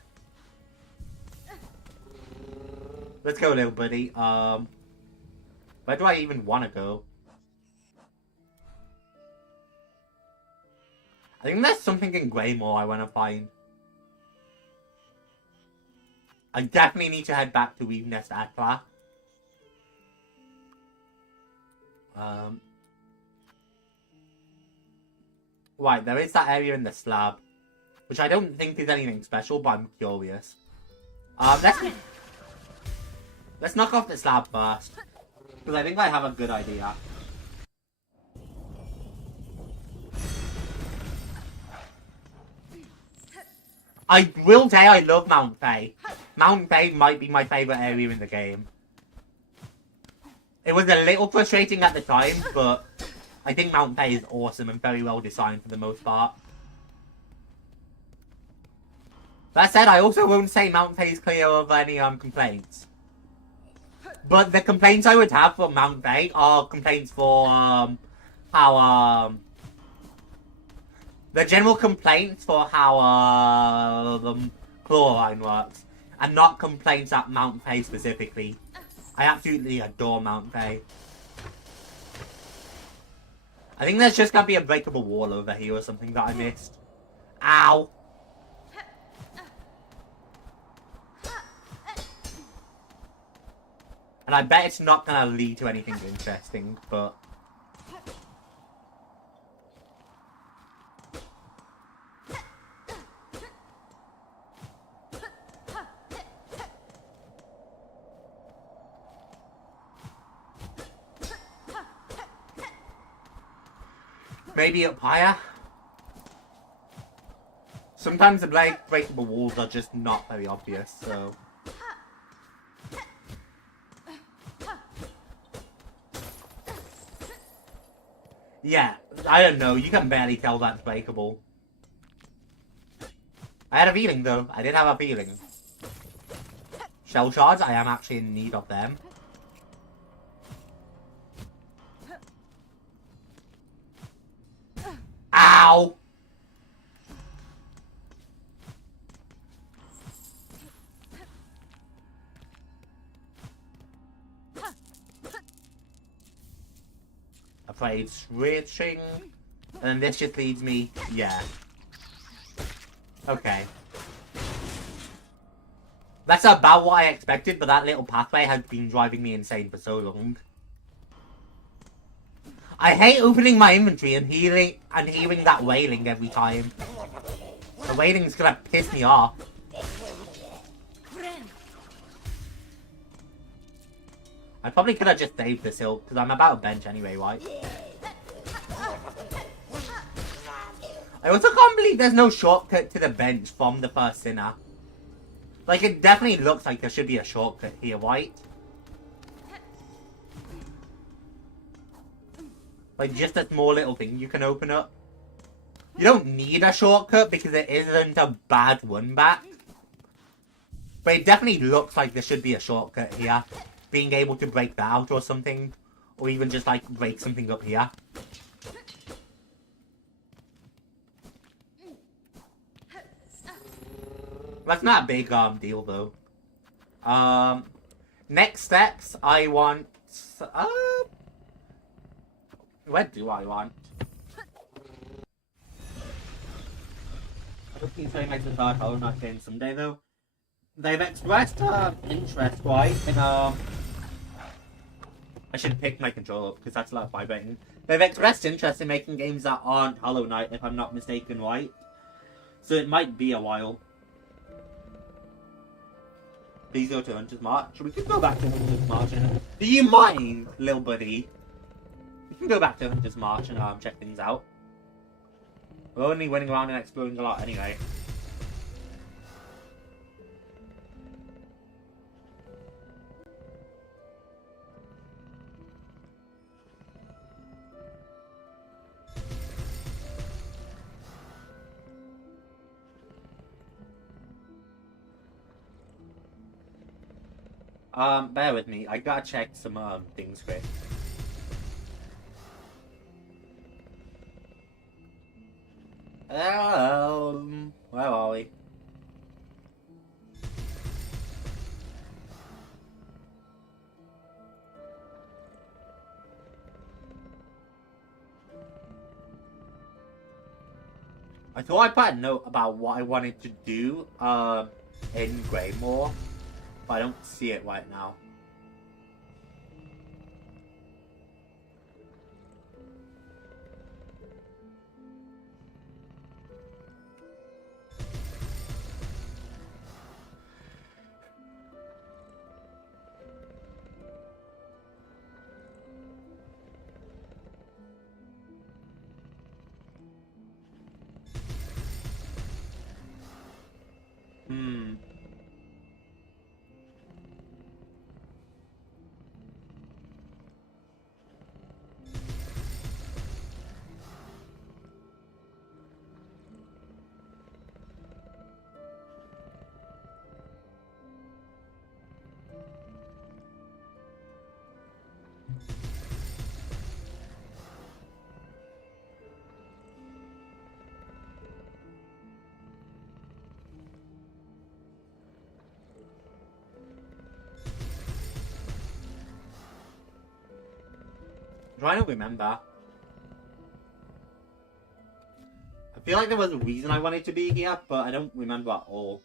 Let's go, little buddy. Where do I even want to go? I think there's something in Greymore I want to find. I definitely need to head back to Weave Nest Atla. Right, there is that area in the slab, which I don't think is anything special, but I'm curious. Let's knock off the slab first, because I think I have a good idea. I will say I love Mount Faye. Mount Faye might be my favourite area in the game. It was a little frustrating at the time, but I think Mount Faye is awesome and very well designed for the most part. That said, I also won't say Mount Faye is clear of any complaints. But the complaints I would have for Mount Faye are complaints for how the general complaints for how chlorine works, and not complaints at Mount Faye specifically. I absolutely adore Mount Faye. I think there's just gonna be a breakable wall over here or something that I missed. Ow! And I bet it's not gonna lead to anything interesting, but... maybe up higher? Sometimes the breakable walls are just not very obvious, so... Yeah, I don't know, you can barely tell that's breakable. I had a feeling though, I did have a feeling. Shell shards, I am actually in need of them. Ow! Afraid switching. And this just leads me... Yeah. Okay. That's about what I expected, but that little pathway has been driving me insane for so long. I hate opening my inventory and hearing that wailing every time. The wailing's gonna piss me off. I probably could have just saved this hill, because I'm about a bench anyway, right? I also can't believe there's no shortcut to the bench from the first sinner. Like, it definitely looks like there should be a shortcut here, right? Like, just a small little thing you can open up. You don't need a shortcut because it isn't a bad run back. But it definitely looks like there should be a shortcut here. Being able to break that out or something. Or even just, like, break something up here. That's not a big deal, though. Next steps, I want... where do I want? I don't think so makes the third hole not getting someday, though. They've expressed interest, right, in, I should pick my controller up, because that's a lot of vibrating. They've expressed interest in making games that aren't Hollow Knight, if I'm not mistaken, right? So it might be a while. Please go to Hunter's March. We can go back to Hunter's March. Do you mind, little buddy? We can go back to Hunter's March and check things out. We're only running around and exploring a lot anyway. Bear with me. I gotta check some things quick. Where are we? I thought I put a note about what I wanted to do in Greymore, but I don't see it right now. I don't remember. I feel like there was a reason I wanted to be here, but I don't remember at all.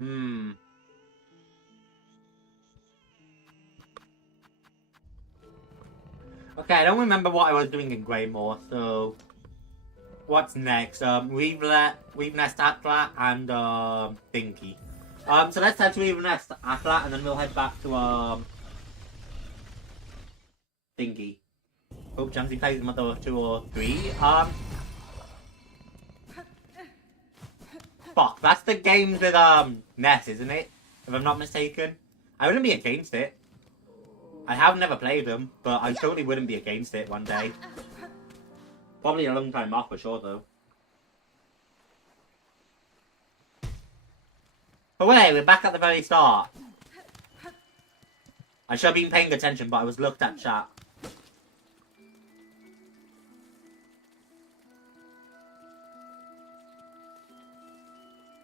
Okay, I don't remember what I was doing in Greymore, so what's next? We've Nest Atla and Thinky. So let's head to We've Nest Atla and then we'll head back to Thinky. Hope Jamsy plays Mother 2 or 3. Fuck, that's the games with Ness, isn't it? If I'm not mistaken. I wouldn't be against it. I have never played them, but I totally wouldn't be against it one day. Probably a long time off for sure though. But wait, we're back at the very start. I should have been paying attention, but I was looked at chat.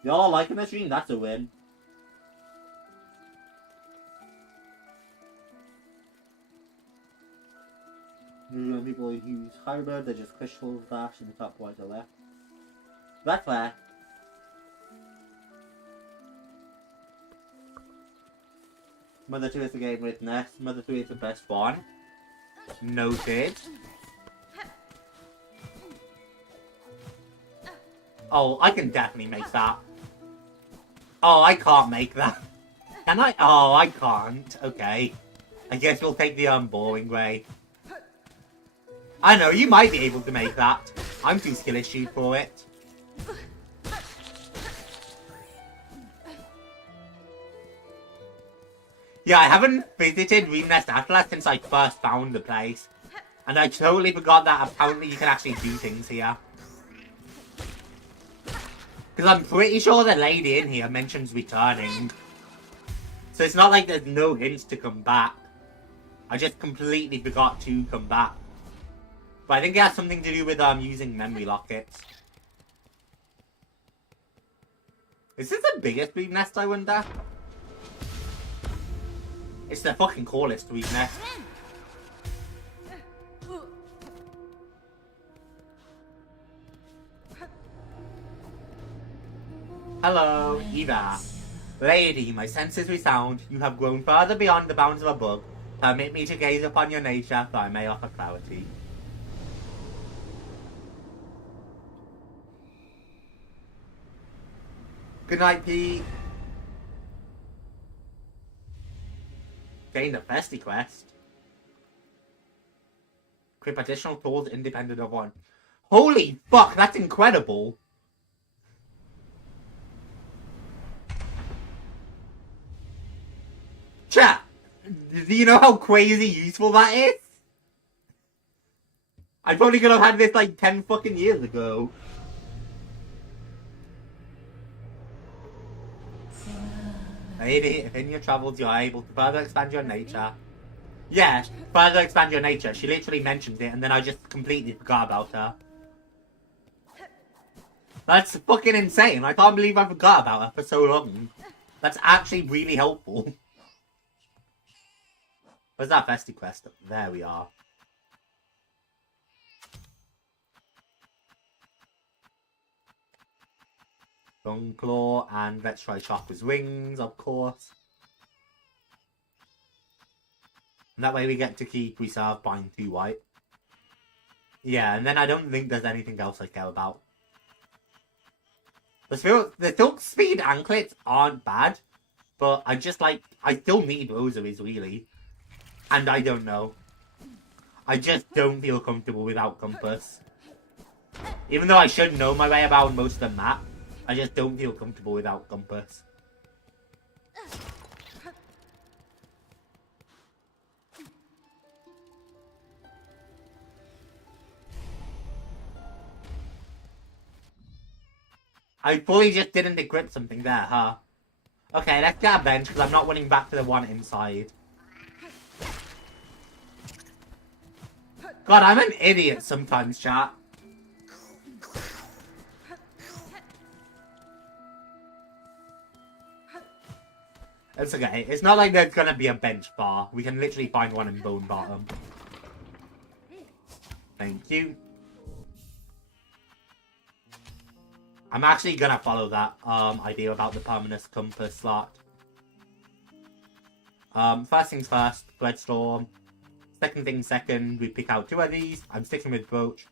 Y'all liking the stream? That's a win. Usually when people use hybrid, they're just crystal dash in the top right or left. That's fair. Mother 2 is the game with Nest. Mother 3 is the best one. Noted. Oh, I can definitely make that. Oh, I can't make that. Can I? Oh, I can't. Okay. I guess we'll take the boring way. I know, you might be able to make that. I'm too skill issued for it. Yeah, I haven't visited Nest Atlas since I first found the place. And I totally forgot that apparently you can actually do things here. Because I'm pretty sure the lady in here mentions returning. So it's not like there's no hints to come back. I just completely forgot to come back. But I think it has something to do with using memory lockets. Is this the biggest weed nest, I wonder? It's the fucking coolest weed nest. Hello, Eva. Lady, my senses resound. You have grown further beyond the bounds of a book. Permit me to gaze upon your nature, that I may offer clarity. Good night, Pete. Gain the Festy quest. Equip additional tools independent of one. Holy fuck, that's incredible. Chat, do you know how crazy useful that is? I probably could have had this like 10 fucking years ago. Lady, if in your travels you are able to further expand your nature. Yeah, further expand your nature. She literally mentioned it and then I just completely forgot about her. That's fucking insane. I can't believe I forgot about her for so long. That's actually really helpful. Where's that Festy quest? There we are. Claw, and let's try Chakra's wings, of course. And that way we get to keep reserve buying 2 white. Yeah, and then I don't think there's anything else I care about. The Silk Speed anklets aren't bad, but I still need rosaries, really. And I don't know. I just don't feel comfortable without compass. Even though I should know my way about most of the map, I just don't feel comfortable without compass. I fully just didn't equip something there, huh? Okay, let's get a bench, because I'm not running back to the one inside. God, I'm an idiot sometimes, chat. It's okay. It's not like there's gonna be a bench bar. We can literally find one in Bone Bottom. Thank you. I'm actually gonna follow that idea about the permanent compass slot. First things first, Bloodstorm. Second thing second, we pick out 2 of these. I'm sticking with Brooch.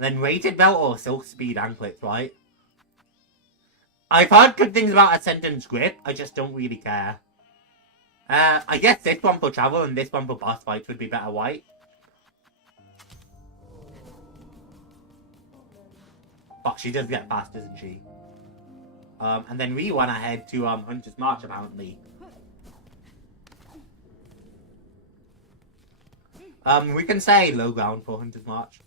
Then Weighted Belt or Silk Speed Anklets, right? I've heard good things about Ascendant's Grip, I just don't really care. I guess this one for travel and this one for boss fights would be better white. Fuck, she does get fast, doesn't she? And then we went ahead to Hunter's March, apparently. We can say low ground for Hunter's March.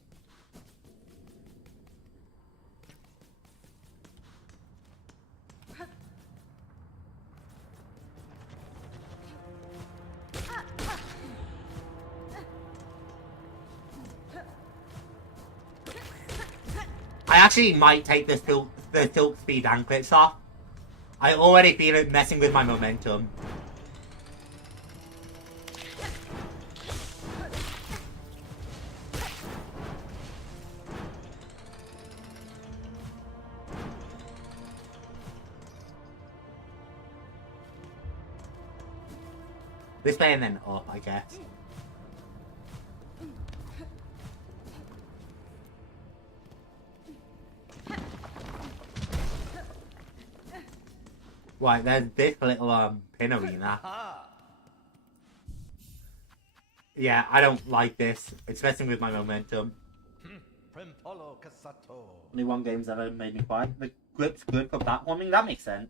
I actually might take the Silk Speed Anklets off. I already feel it messing with my momentum. This way and then up, I guess. Right, there's this little pin arena. Yeah, I don't like this. It's messing with my momentum. Only one game's ever made me cry. The grip's good for platforming, that makes sense.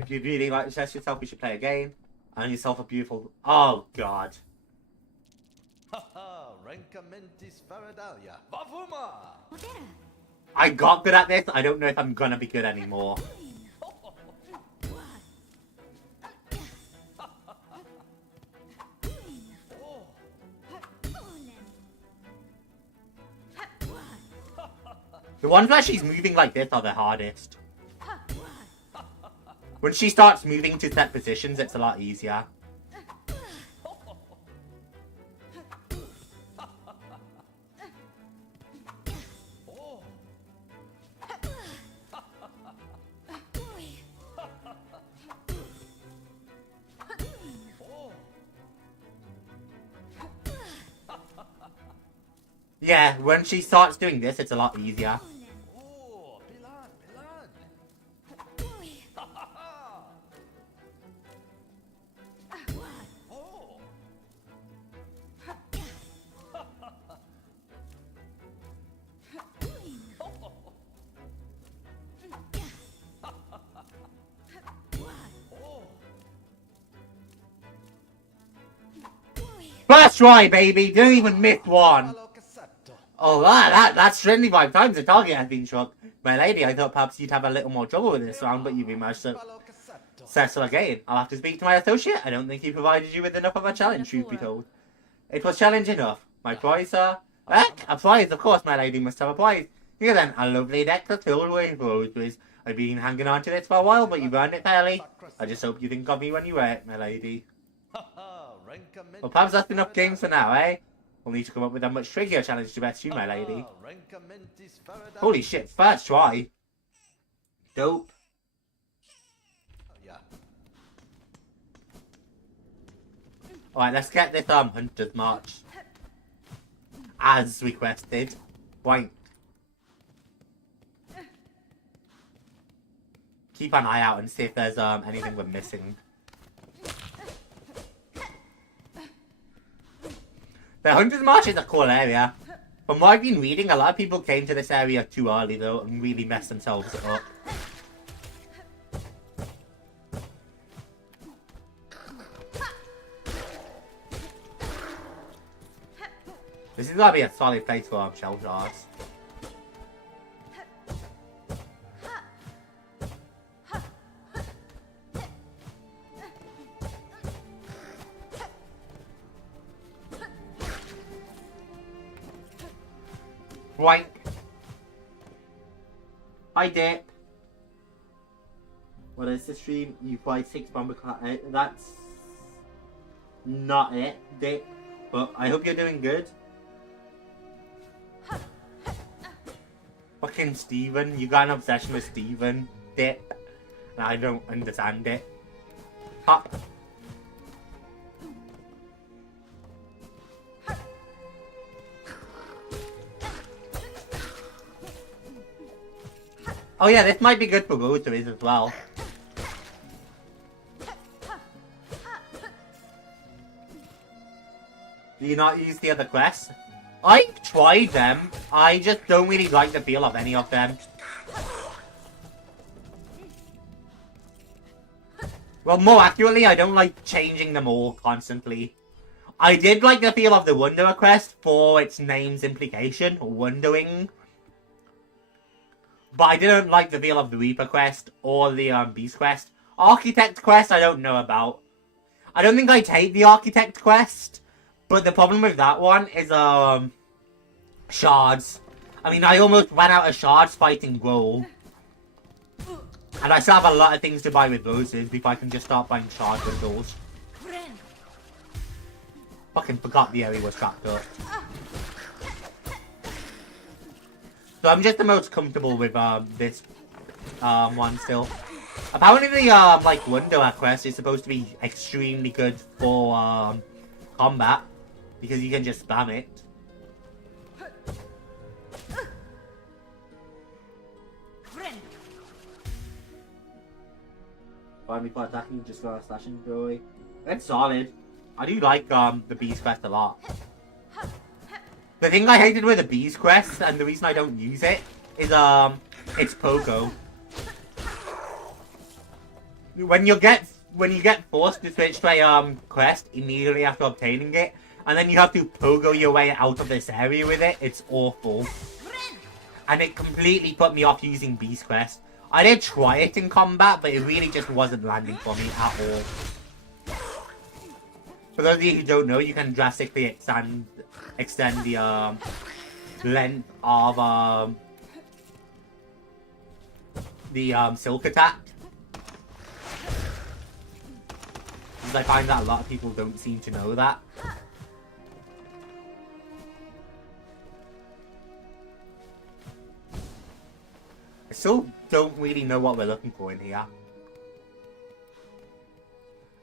If you really like to test yourself, you should play a game. Earn yourself a beautiful... Oh, God. I got good at this. I don't know if I'm gonna be good anymore. The ones where she's moving like this are the hardest. When she starts moving to set positions, it's a lot easier. Yeah, when she starts doing this, it's a lot easier. First try, baby! Don't even miss one! Oh, that's friendly 5 times. The target has been struck. My lady, I thought perhaps you'd have a little more trouble with this round, but you've been most successful again. I'll have to speak to my associate. I don't think he provided you with enough of a challenge, truth be told. It was challenge enough. My prize, sir? A prize, of course, my lady must have a prize. Here then, a lovely necklace filled with roses. I've been hanging on to this for a while, but you've earned it fairly. I just hope you think of me when you wear it, my lady. Well, perhaps that's enough games for now, eh? We'll need to come up with a much trickier challenge to best you, my lady. Holy shit, first try. Dope. Alright, let's get this Hunter's March. As requested. Right. Keep an eye out and see if there's anything we're missing. The Hunter's March is a cool area. From what I've been reading, a lot of people came to this area too early though and really messed themselves up. This is gonna be a solid place for shell shards. Right. Hi, Dip. What is the stream? You buy 6 bomber class. That's not it, Dick. But I hope you're doing good. Fucking Steven, you got an obsession with Steven, Dick. And I don't understand it. Ha. Oh yeah, this might be good for rotaries as well. Do you not use the other quests? I tried them. I just don't really like the feel of any of them. Well, more accurately, I don't like changing them all constantly. I did like the feel of the Wanderer quest for its name's implication, Wondering. But I didn't like the feel of the Reaper quest or the Beast quest. Architect quest, I don't know about. I don't think I'd hate the Architect quest. But the problem with that one is, shards. I mean, I almost ran out of shards fighting Roll. And I still have a lot of things to buy with roses before I can just start buying shard bundles. Fucking forgot the area was trapped up. So I'm just the most comfortable with, this, one still. Apparently the, like, Wanderer quest is supposed to be extremely good for, combat. Because you can just spam it. Finally, for attacking, just got a slashing joy. It's solid. I do like the Beast quest a lot. The thing I hated with the Beast quest, and the reason I don't use it, is it's Pogo. When you get forced to switch to a quest immediately after obtaining it, and then you have to pogo your way out of this area with it, it's awful. And it completely put me off using Beast Quest. I did try it in combat, but it really just wasn't landing for me at all. For those of you who don't know, you can drastically extend the length of the silk attack. Because I find that a lot of people don't seem to know that. I still don't really know what we're looking for in here.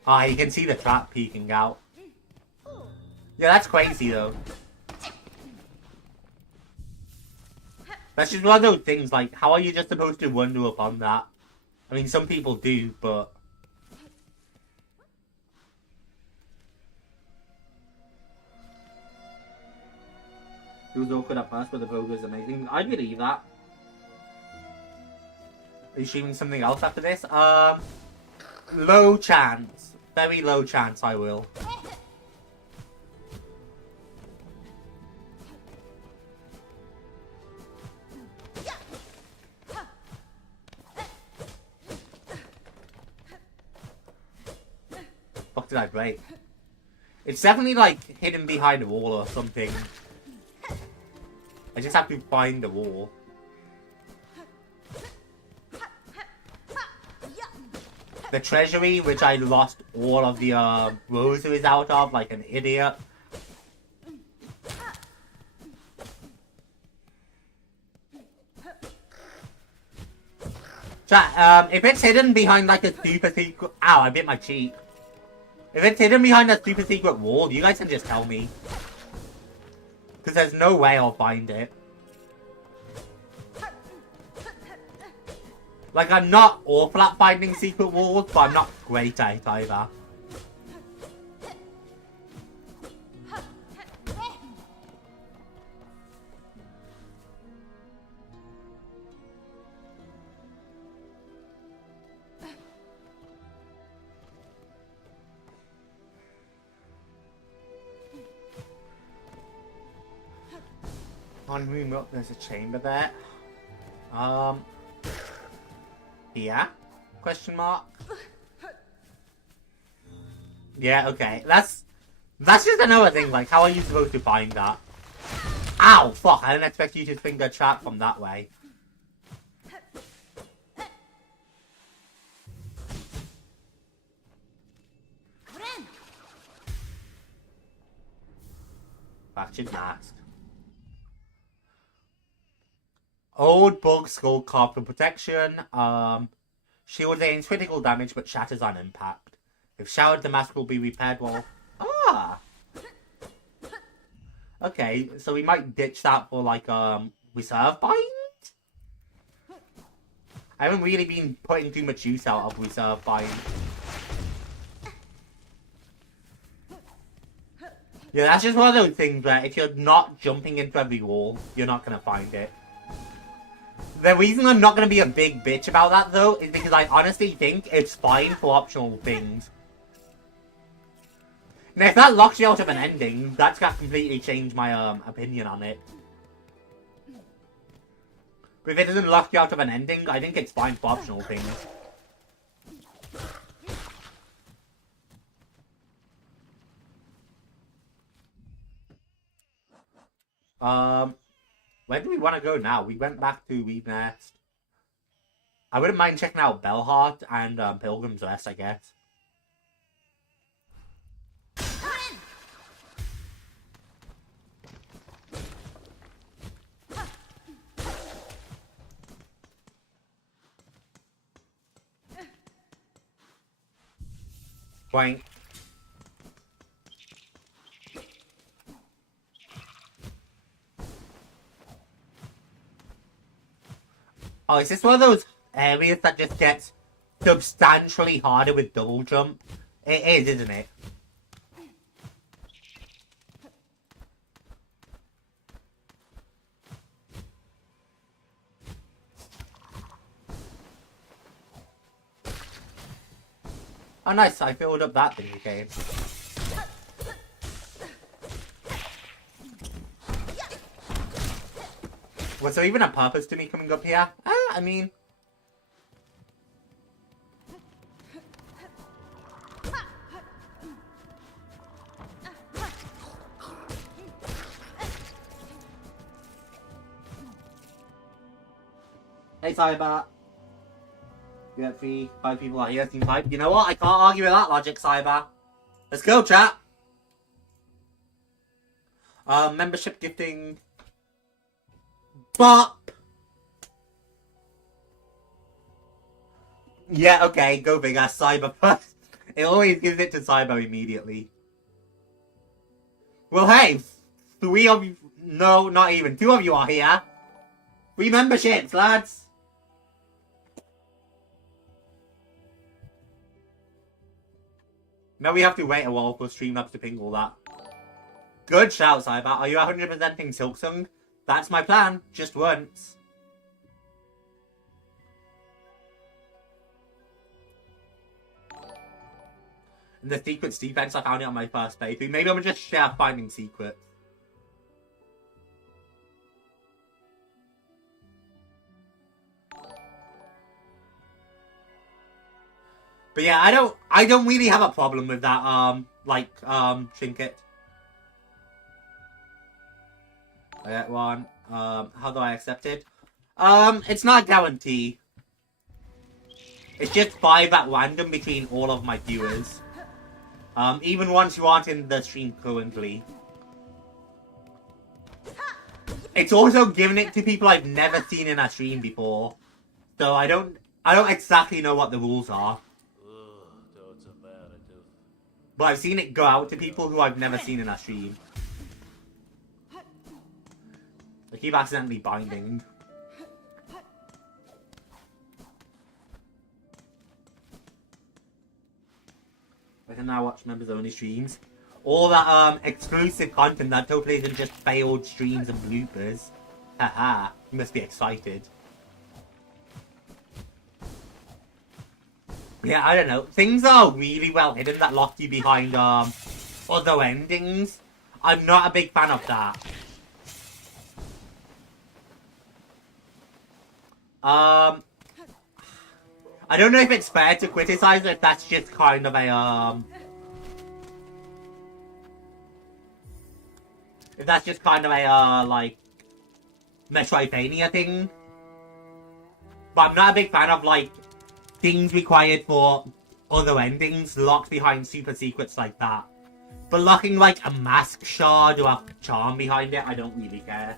Ah, you can see the trap peeking out. Yeah, that's crazy though. That's just one of those things, like, how are you just supposed to wonder upon that? I mean, some people do, but... It was awkward at first, but the pogo is amazing. I believe that. Are you shooting something else after this? Low chance. Very low chance I will. Fuck, did I break? It's definitely like hidden behind a wall or something. I just have to find the wall. The treasury, which I lost all of the rosaries out of, like an idiot. Chat, if it's hidden behind like a super secret... Ow, I bit my cheek. If it's hidden behind a super secret wall, you guys can just tell me. Because there's no way I'll find it. Like, I'm not awful at finding secret walls, but I'm not great at it either. On room up, there's a chamber there. Yeah? Question mark? Yeah, okay. That's just another thing, like, how are you supposed to find that? Ow, fuck, I didn't expect you to finger chat from that way. Fractured mask. Old bug skull carved for protection. Shield gains critical damage but shatters on impact. If showered, the mask will be repaired while... Ah! Okay, so we might ditch that for, like, reserve bind? I haven't really been putting too much use out of reserve bind. Yeah, that's just one of those things where if you're not jumping into every wall, you're not going to find it. The reason I'm not going to be a big bitch about that, though, is because I honestly think it's fine for optional things. Now, if that locks you out of an ending, that's going to completely change my opinion on it. But if it doesn't lock you out of an ending, I think it's fine for optional things. Where do we want to go now? We went back to Weave Nest. I wouldn't mind checking out Bellheart and Pilgrim's Rest, I guess. Boing. Oh, is this one of those areas that just gets substantially harder with double jump? It is, isn't it? Oh, nice. I filled up that thing again. Was there even a purpose to me coming up here? I mean... Hey, Cyber. You have 5 people out here, seems like. You know what? I can't argue with that logic, Cyber. Let's go, chat. Membership gifting... Bop! Yeah, okay, go big ass Cyber first. It always gives it to Cyber immediately. Well, hey, 3 of you, no, not even, 2 of you are here. 3 memberships, lads. Now we have to wait a while for Streamlabs to ping all that. Good shout, Cyber. Are you 100%ing Silksong? That's my plan, just once. And the secrets defense, I found it on my first playthrough. Maybe I'm just finding secrets. But yeah, I don't really have a problem with that, trinket. I get one. How do I accept it? It's not a guarantee. It's just 5 at random between all of my viewers. Even ones who aren't in the stream currently. It's also giving it to people I've never seen in a stream before. So I don't exactly know what the rules are. But I've seen it go out to people who I've never seen in a stream. I keep accidentally binding. I can now watch members only streams. All that exclusive content that totally isn't just failed streams and bloopers. Haha, you must be excited. Yeah, I don't know. Things are really well hidden that lock you behind other endings. I'm not a big fan of that. I don't know if it's fair to criticize or if that's just kind of a if that's just kind of a like Metroidvania thing. But I'm not a big fan of like things required for other endings locked behind super secrets like that. But looking like a mask shard or a charm behind it, I don't really care.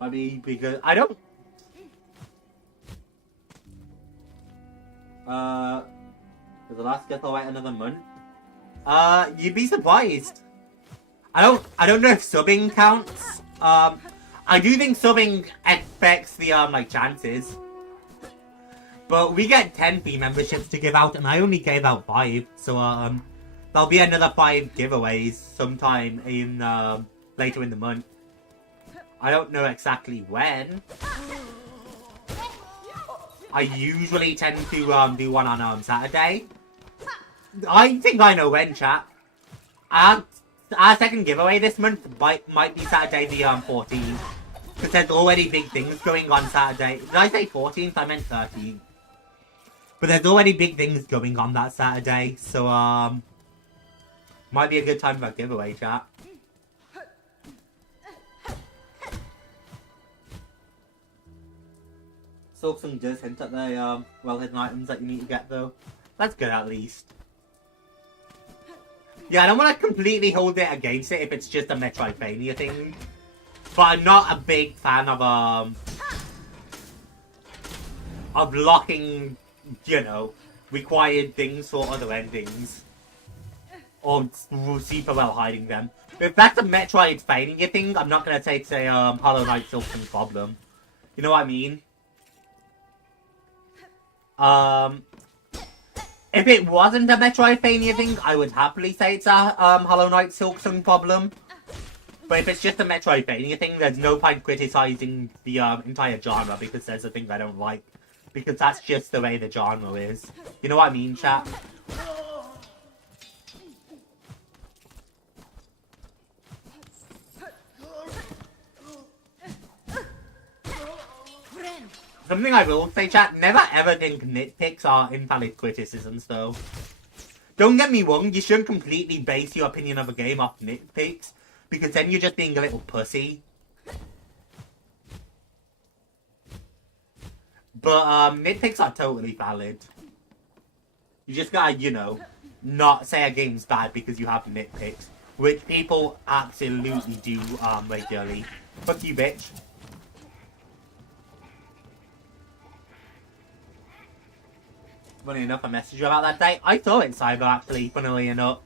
I mean, because I don't... Does the last get wait another month? You'd be surprised. I don't know if subbing counts. I do think subbing affects the, like, chances. But we get 10 free memberships to give out, and I only gave out 5. So, there'll be another 5 giveaways sometime in, later in the month. I don't know exactly when. I usually tend to, do one on, Saturday. I think I know when, chat. Our second giveaway this month might be Saturday the, 14th. Because there's already big things going on Saturday. Did I say 14th? I meant 13th. But there's already big things going on that Saturday, so, might be a good time for a giveaway, chat. Silksong does hint at the, well-hidden items that you need to get, though. That's good, at least. Yeah, I don't want to completely hold it against it if it's just a Metroidvania thing. But I'm not a big fan of locking, you know, required things for other endings. Or super well hiding them. If that's a Metroidvania thing, I'm not going to say it's a Hollow Knight Silksong problem. You know what I mean? If it wasn't a Metroidvania thing, I would happily say it's a Hollow Knight Silksong problem. But if it's just a Metroidvania thing, there's no point criticizing the entire genre because there's a thing I don't like. Because that's just the way the genre is. You know what I mean, chat? Something I will say, chat, never ever think nitpicks are invalid criticisms, though. Don't get me wrong, you shouldn't completely base your opinion of a game off nitpicks, because then you're just being a little pussy. But, nitpicks are totally valid. You just gotta, you know, not say a game's bad because you have nitpicks, which people absolutely do, regularly. Fuck you, bitch. Funny enough, I messaged you about that day. I saw it in Cyber, actually, funnily enough.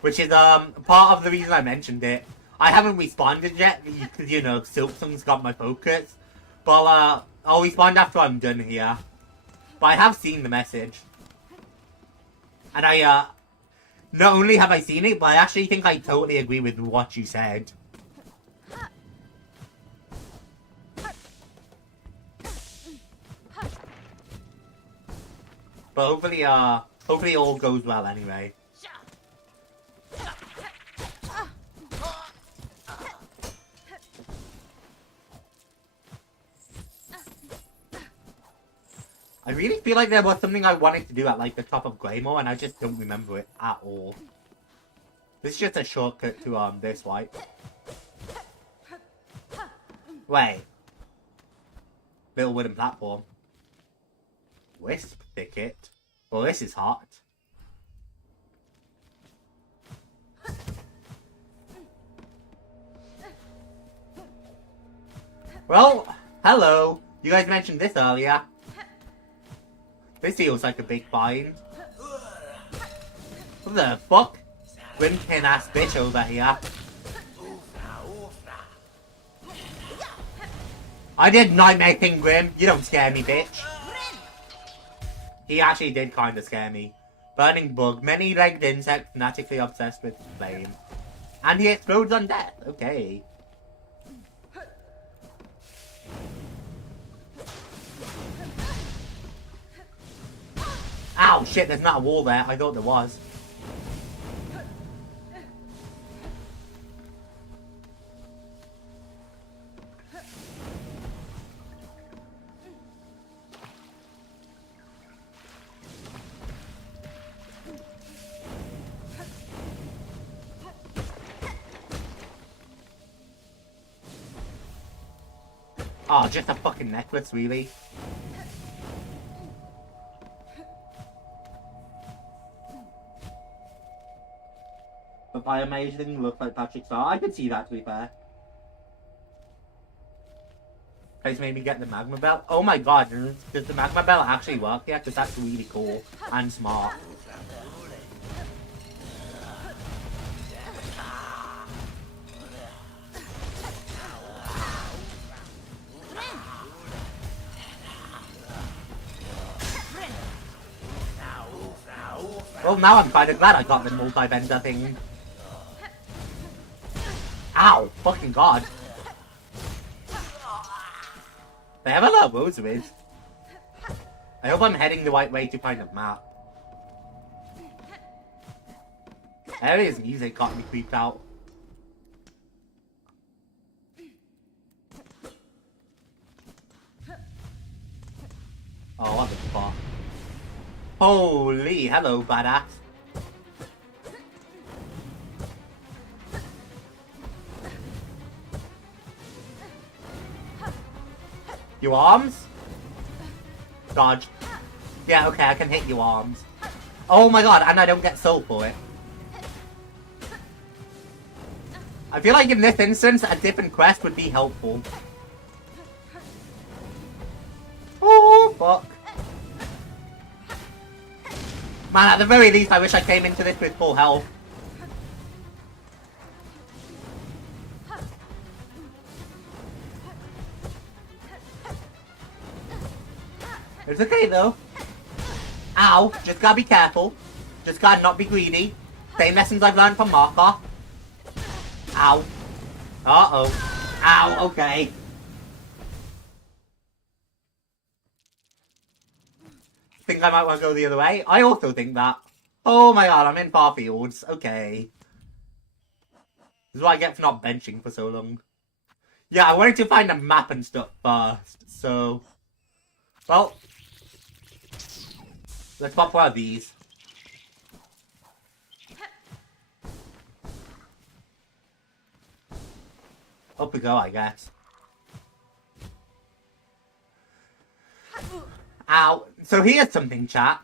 Which is, part of the reason I mentioned it. I haven't responded yet, because, you know, Silksong's got my focus. But, I'll respond after I'm done here. But I have seen the message. And I, not only have I seen it, but I actually think I totally agree with what you said. But hopefully all goes well anyway. I really feel like there was something I wanted to do at, like, the top of Greymore, and I just don't remember it at all. This is just a shortcut to, this, right? Wait. Little wooden platform. Wisp thicket. Well, this is hot. Well, hello. You guys mentioned this earlier. This feels like a big find. What the fuck? Wimpin' ass bitch over here. I did nightmare thing, Grim. You don't scare me, bitch. He actually did kind of scare me. Burning bug, many-legged insect, fanatically obsessed with flame. And he explodes on death. Okay. Ow, shit, there's not a wall there. I thought there was. Oh, just a fucking necklace, really. The biomage thing looks like Patrick Star. I could see that, to be fair. Please maybe get the magma belt. Oh my god, does the magma belt actually work here? Because that's really cool and smart. Well, now I'm kind of glad I got the multi-bender thing. Ow! Fucking god. They have a lot of woes with. I hope I'm heading the right way to find a map. Area's music got me creeped out. Oh, what the fuck? Holy, hello, badass. Your arms? Dodge. Yeah, okay, I can hit your arms. Oh my god, and I don't get soul for it. I feel like in this instance, a different quest would be helpful. Oh, fuck. Man, at the very least, I wish I came into this with full health. It's okay, though. Ow. Just gotta be careful. Just gotta not be greedy. Same lessons I've learned from Martha. Ow. Uh-oh. Ow, okay. Think I might want to go the other way? I also think that. Oh my god, I'm in far fields. Okay. This is what I get for not benching for so long. Yeah, I wanted to find a map and stuff first, so... Well... Let's pop one of these. Up we go, I guess. Ow. So here's something, chat.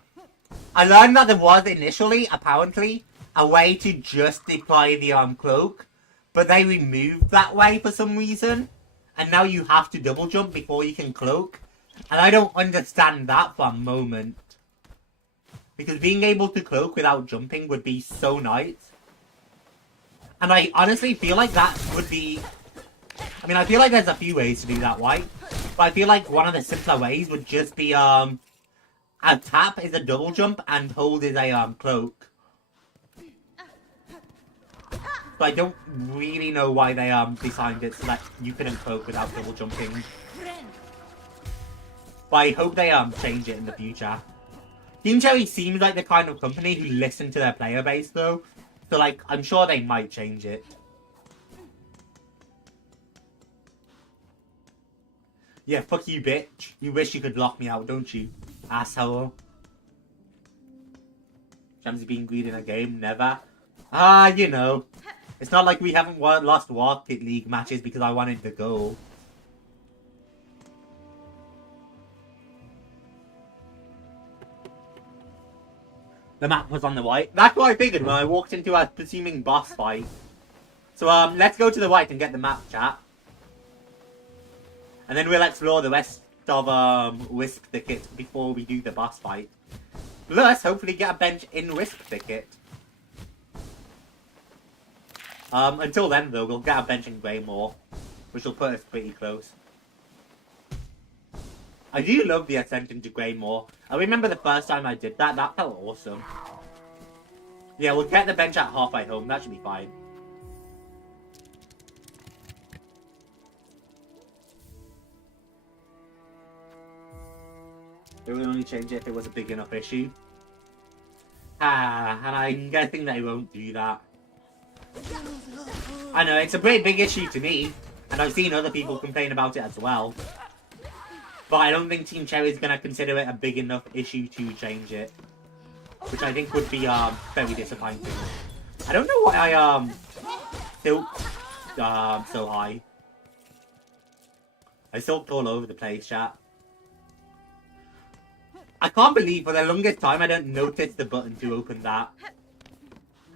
I learned that there was initially, apparently, a way to just deploy the cloak, but they removed that way for some reason, and now you have to double jump before you can cloak, and I don't understand that for a moment. Because being able to cloak without jumping would be so nice. And I honestly feel like that would be... I mean, I feel like there's a few ways to do that, right? But I feel like one of the simpler ways would just be, a tap is a double jump and hold is a, cloak. So I don't really know why they, designed it so that you couldn't cloak without double jumping. But I hope they, change it in the future. Team Cherry seems like the kind of company who listen to their player base, though. So, like, I'm sure they might change it. Yeah, fuck you, bitch. You wish you could lock me out, don't you? Asshole. Jamsy being greedy in a game? Never. Ah, you know. It's not like we haven't lost Rocket League matches because I wanted the goal. The map was on the right. That's what I figured when I walked into a presuming boss fight. So, let's go to the right and get the map, chat. And then we'll explore the rest of, Wisp Thicket before we do the boss fight. Plus, hopefully get a bench in Wisp Thicket. Until then, though, we'll get a bench in Greymore, which will put us pretty close. I do love the ascent into Greymore. I remember the first time I did that, that felt awesome. Yeah, we'll get the bench at halfway home, that should be fine. It would only change it if it was a big enough issue. Ah, and I'm guessing they won't do that. I know, it's a pretty big issue to me, and I've seen other people complain about it as well. But I don't think Team Cherry is going to consider it a big enough issue to change it. Which I think would be very disappointing. I don't know why I silked so high. I silked all over the place, chat. I can't believe for the longest time I don't notice the button to open that.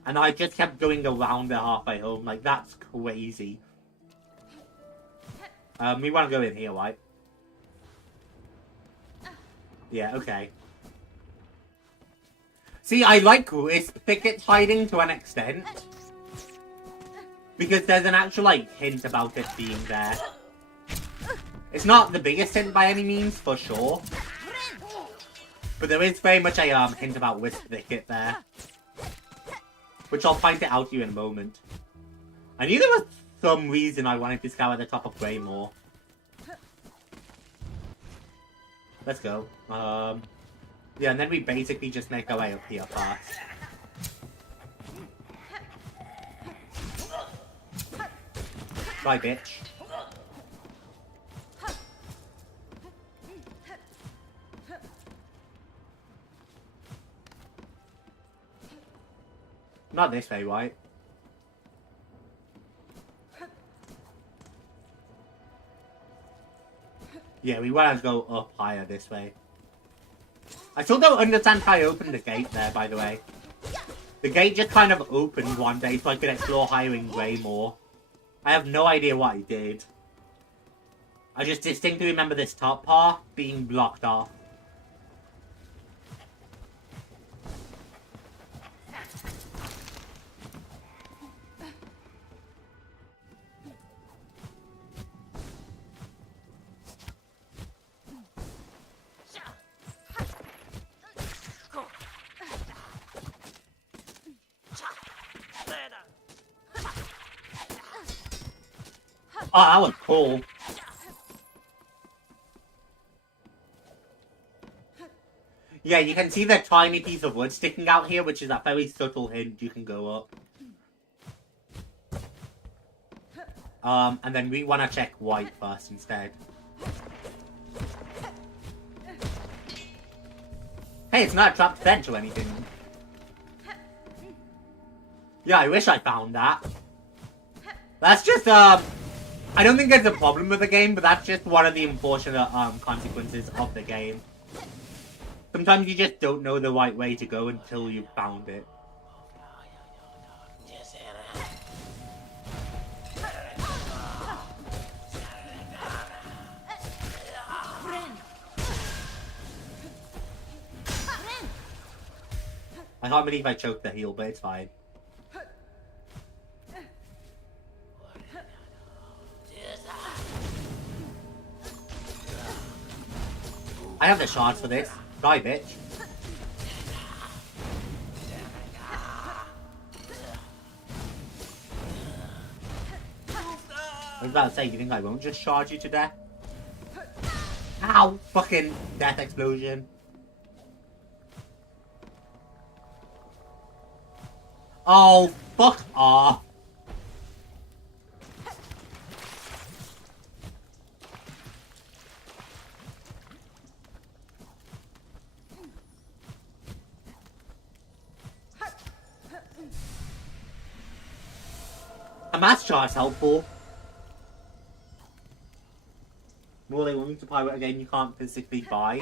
And I just kept going around the halfway home. Like, that's crazy. We want to go in here, right? Yeah, okay. See, I like this thicket hiding to an extent. Because there's an actual, like, hint about it being there. It's not the biggest hint by any means, for sure. But there is very much a hint about Wisp Thicket there. Which I'll find it out to you in a moment. I knew there was some reason I wanted to scour the top of Greymore. Let's go. Yeah, and then we basically just make our way up here first. Bye, bitch. Not this way, right? Yeah, we want to go up higher this way. I still don't understand how I opened the gate there, by the way. The gate just kind of opened one day so I could explore higher in Greymore. I have no idea what I did. I just distinctly remember this top part being blocked off. Oh, that was cool. Yeah, you can see the tiny piece of wood sticking out here, which is a very subtle hint you can go up. And then we want to check white first instead. Hey, it's not a trapped bench or anything. Yeah, I wish I found that. That's just, I don't think there's a problem with the game, but that's just one of the unfortunate consequences of the game. Sometimes you just don't know the right way to go until you've found it. I can't believe I choked the heal, but it's fine. I have the shards for this. Die, bitch. I was about to say, you think I won't just charge you to death? Ow! Fucking death explosion. Oh, fuck off. A mass charge helpful. More they want me to pirate a game you can't physically buy.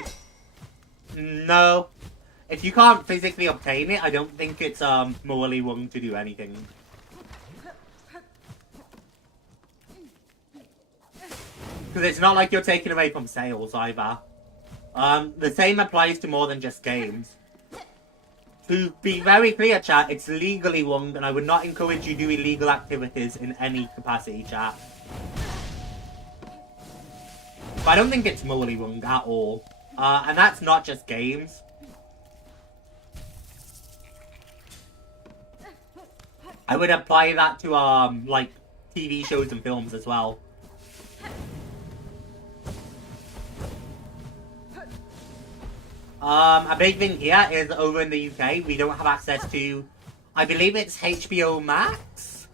No. If you can't physically obtain it, I don't think it's morally wrong to do anything. Because it's not like you're taken away from sales either. The same applies to more than just games. To be very clear, chat, it's legally wrong, and I would not encourage you to do illegal activities in any capacity, chat. But I don't think it's morally wrong at all. And that's not just games. I would apply that to, like, TV shows and films as well. A big thing here is over in the UK, we don't have access to, I believe it's HBO Max?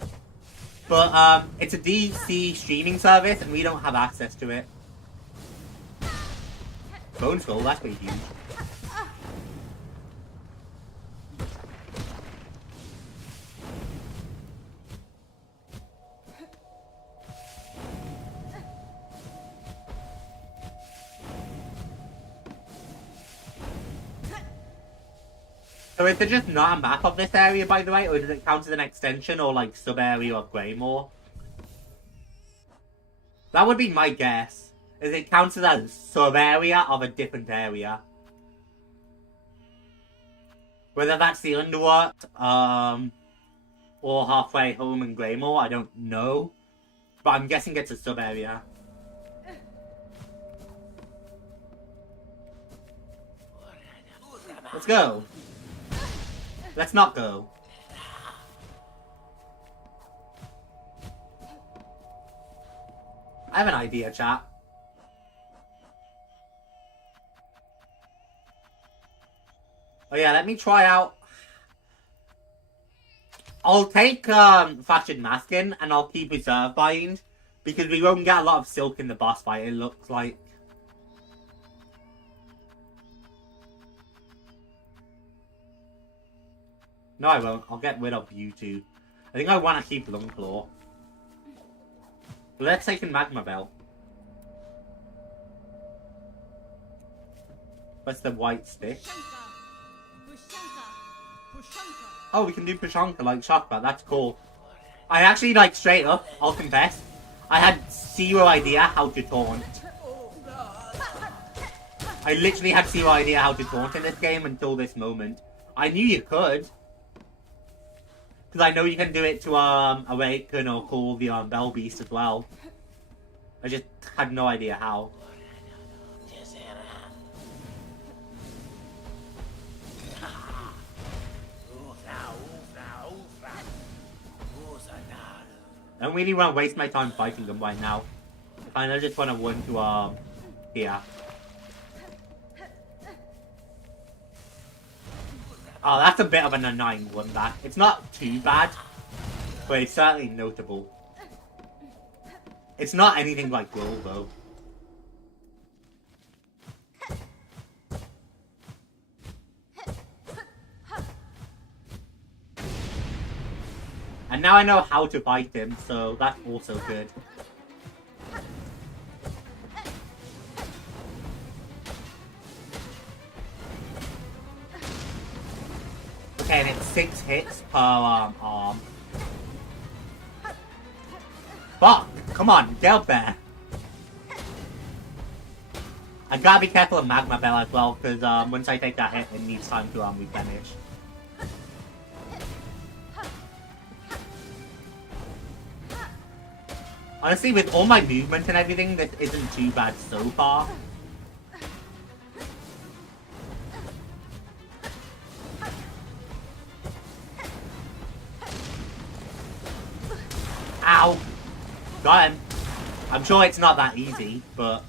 But, it's a DC streaming service, and we don't have access to it. Bone Skull, that's pretty huge. So is there just not a map of this area, by the way, or does it count as an extension or like sub-area of Greymore? That would be my guess. Is it counts as a sub-area of a different area? Whether that's the Underworld, or halfway home in Greymore, I don't know. But I'm guessing it's a sub-area. Let's go. Let's not go. I have an idea, chat. Oh yeah, let me try out. I'll take Fashion Masking and I'll keep Reserve Bind because we won't get a lot of silk in the boss fight, it looks like. No, I won't. I'll get rid of you two. I think I want to keep Lungclaw. But let's take in Magma Bell. What's the white stick? Oh, we can do Pushanka like Shockbat. That's cool. I actually, like, straight up, I'll confess, I had zero idea how to taunt. I literally had zero idea how to taunt in this game until this moment. I knew you could. Because I know you can do it to Awaken or call the Bell Beast as well. I just had no idea how. I don't really want to waste my time fighting them right now. I kind of just want to run to here. Oh, that's a bit of an annoying one, that. It's not too bad, but it's certainly notable. It's not anything like Roll, though. And now I know how to fight him, so that's also good. Okay, and it's 6 hits per arm. Fuck! Come on, get up there! I gotta be careful of Magma Bell as well, because once I take that hit, it needs time to replenish. Honestly, with all my movement and everything, this isn't too bad so far. Ow! Got him. I'm sure it's not that easy, but...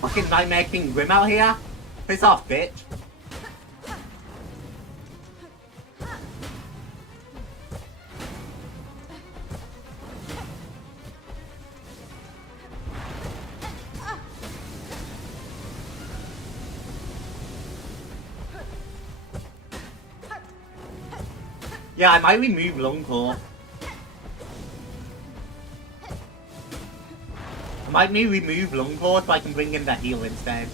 Fucking Nightmare King Grim out here? Piss off, bitch. Yeah, I might remove Longclaw. I might remove Longclaw so I can bring in the heal instead.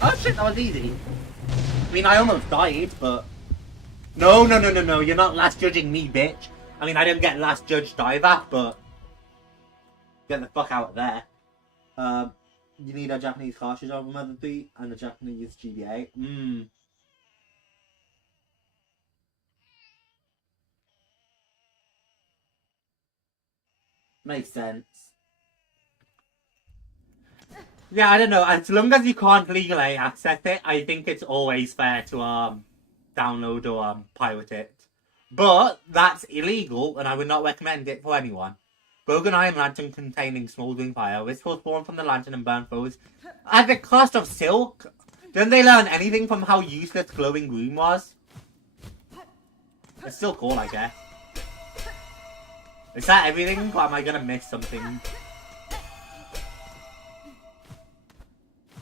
Oh shit, that was easy. I mean, I almost died, but... No, you're not last judging me, bitch. I mean, I didn't get last judged either, but... Get the fuck out of there. You need a Japanese cartridge of Mother 3 and a Japanese GBA. Makes sense. Yeah, I don't know. As long as you can't legally access it, I think it's always fair to download or pirate it. But that's illegal, and I would not recommend it for anyone. Broken Iron Lantern containing smouldering fire. This will spawn from the lantern and burn foes. At the cost of silk? Didn't they learn anything from how useless glowing room was? It's still cool, I guess. Is that everything, or am I gonna miss something?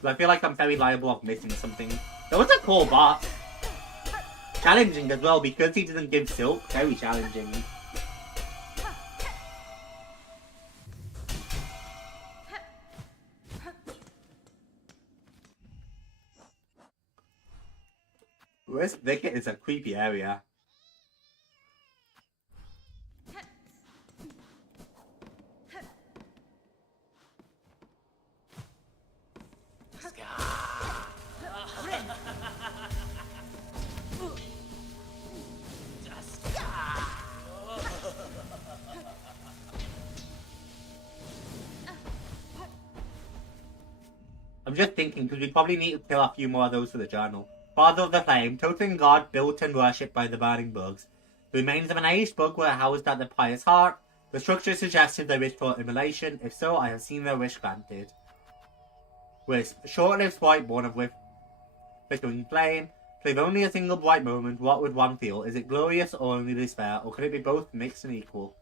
I feel like I'm very liable of missing something. That was a cool boss. Challenging as well, because he doesn't give silk. Very challenging. This thicket is a creepy area. I'm just thinking, because we probably need to kill a few more of those for the journal. Father of the Flame, totem god built and worshipped by the burning bugs. The remains of an aged bug were housed at the pious heart. The structure suggested they wished for immolation. If so, I have seen their wish granted. Wisp, short-lived sprite born of flickering flame. Save only a single bright moment, what would one feel? Is it glorious or only despair? Or could it be both mixed and equal?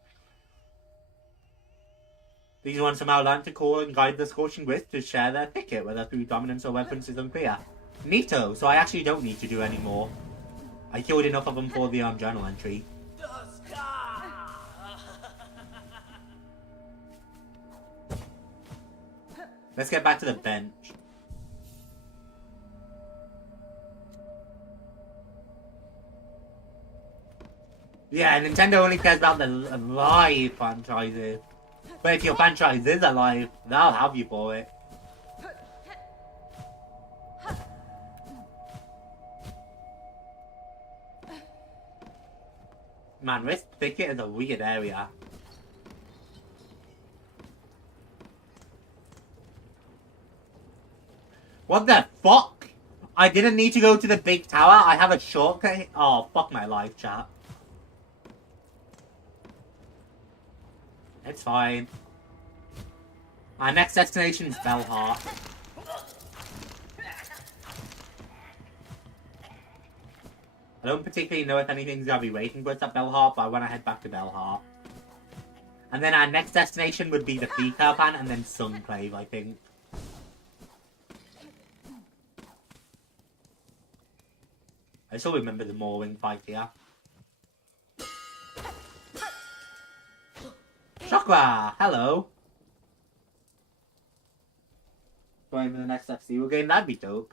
These ones somehow learned to call and guide the Scorching Wisp to share their thicket, whether through dominance or weapons is unclear. Neato, so I actually don't need to do any more. I killed enough of them for the journal entry. Let's get back to the bench. Yeah, Nintendo only cares about the live franchises. But if your franchise is alive, they'll have you for it. Man, this thicket is a weird area. What the fuck? I didn't need to go to the big tower. I have a shortcut. Oh, fuck my life, chat. It's fine. Our next destination is Belheart. I don't particularly know if anything's gonna be waiting for us at Belheart, but I want to head back to Belheart. And then our next destination would be the Flea Caravan and then Sunclave, I think. I still remember the Morwing fight here. Chakra! Hello! Going to the next FC game, that'd be dope.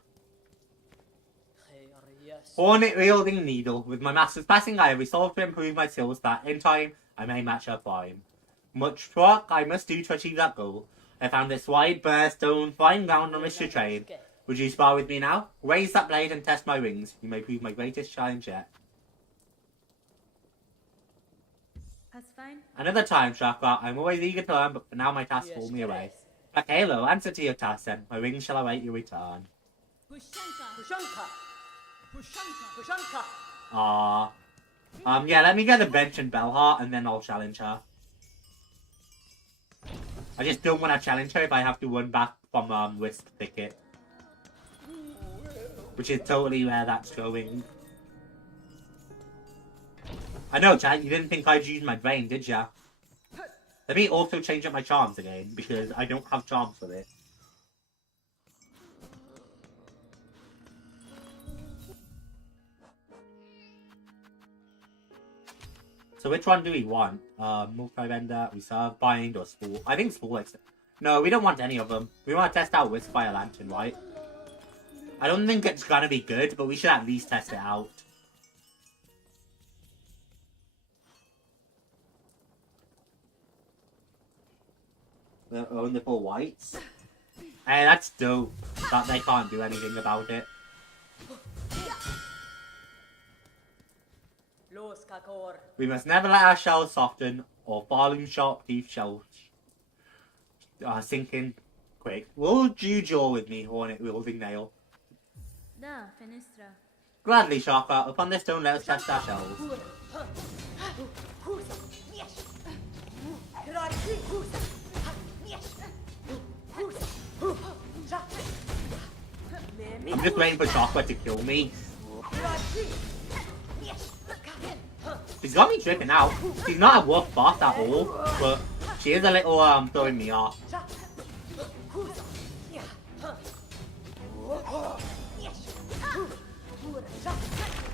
Hornet wielding needle. With my master's passing, I have resolved to improve my skills that, in time, I may match her prime. Much work I must do to achieve that goal. I found this wide, bare stone, flying ground on which to train. Would you spar with me now? Raise that blade and test my wings. You may prove my greatest challenge yet. That's fine. Another time, Chakra. I'm always eager to learn, but for now my tasks pull me away. Like Halo, answer to your task then. My wings shall await your return. Aww. Yeah, let me get a bench in Belheart and then I'll challenge her. I just don't want to challenge her if I have to run back from Wisp Thicket. Which is totally where that's going. I know, chat, you didn't think I'd use my brain, did ya? Let me also change up my charms again, because I don't have charms for this. So which one do we want? Multi-vendor, Reserve, Bind, or Spool? I think Spool likes it. No, we don't want any of them. We want to test out Wisp Fire Lantern, right? I don't think it's gonna be good, but we should at least test it out. Only for whites? Hey, that's dope. That they can't do anything about it. We must never let our shells soften, or pharloom sharp teeth shells sink in quick. Will you jaw with me, Hornet wielding nail? Da, fenestra. Gladly, Sharka. Upon this stone, let us test our shells. I'm just waiting for Sharka to kill me. She's got me tripping out. She's not a rough boss at all, but she is a little throwing me off.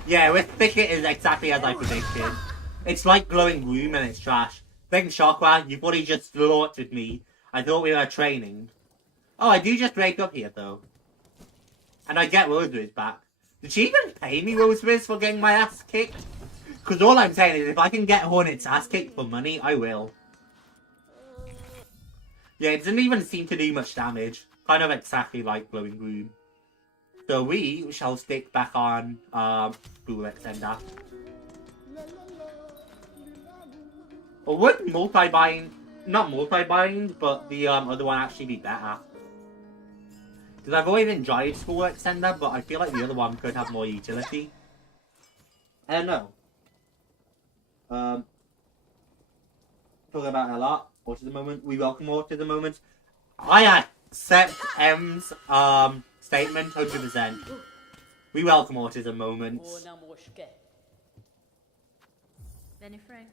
Yeah, with Thicket is exactly as I predicted. It's like glowing room and it's trash. Thanks, Chakra, you probably just slaughtered me. I thought we were training. Oh, I do just break up here though. And I get Rosewood back. Did she even pay me, Rosebiz, for getting my ass kicked? Because all I'm saying is if I can get Hornet's ass kicked for money, I will. Yeah, it doesn't even seem to do much damage. Kind of exactly like Glowing Gloom. So we shall stick back on Blue Extender. Or would multi-bind, not multi-bind, but the other one actually be better? Because I've always enjoyed School Extender, but I feel like the other one could have more utility. I don't know. Talking about a lot. Autism moment. We welcome autism moment. I accept M's statement 100%. We welcome autism moments. Benny Frank.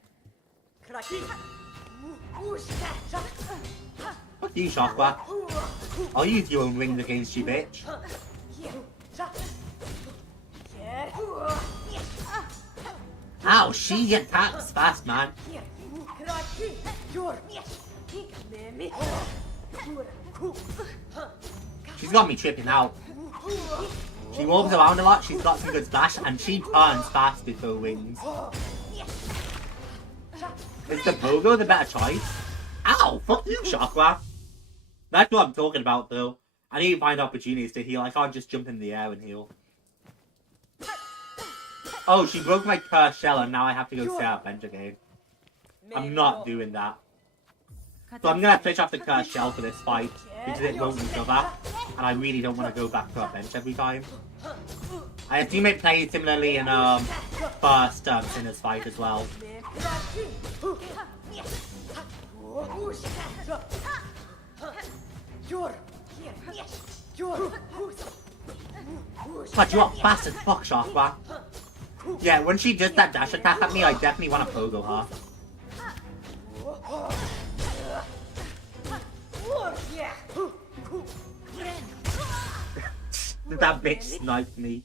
Fuck you, Shockwave. I'll use your own wings against you, bitch. Ow, she attacks fast, man. She's got me tripping out. She walks around a lot, she's got some good splash, and she turns fast with her wings. Is the Pogo the better choice? Ow, fuck you, Shockwave. That's what I'm talking about, though. I need to find opportunities to heal. I can't just jump in the air and heal. Oh, she broke my cursed shell, and now I have to go stay out bench again. I'm not doing that. So I'm going to switch off the cursed shell for this fight, because it won't recover, and I really don't want to go back to our bench every time. I assume it plays similarly in first Sinner's fight as well. God, you are fast as fuck, Shockwave. Yeah, when she does that dash attack at me, I definitely want to pogo her. That bitch sniped me.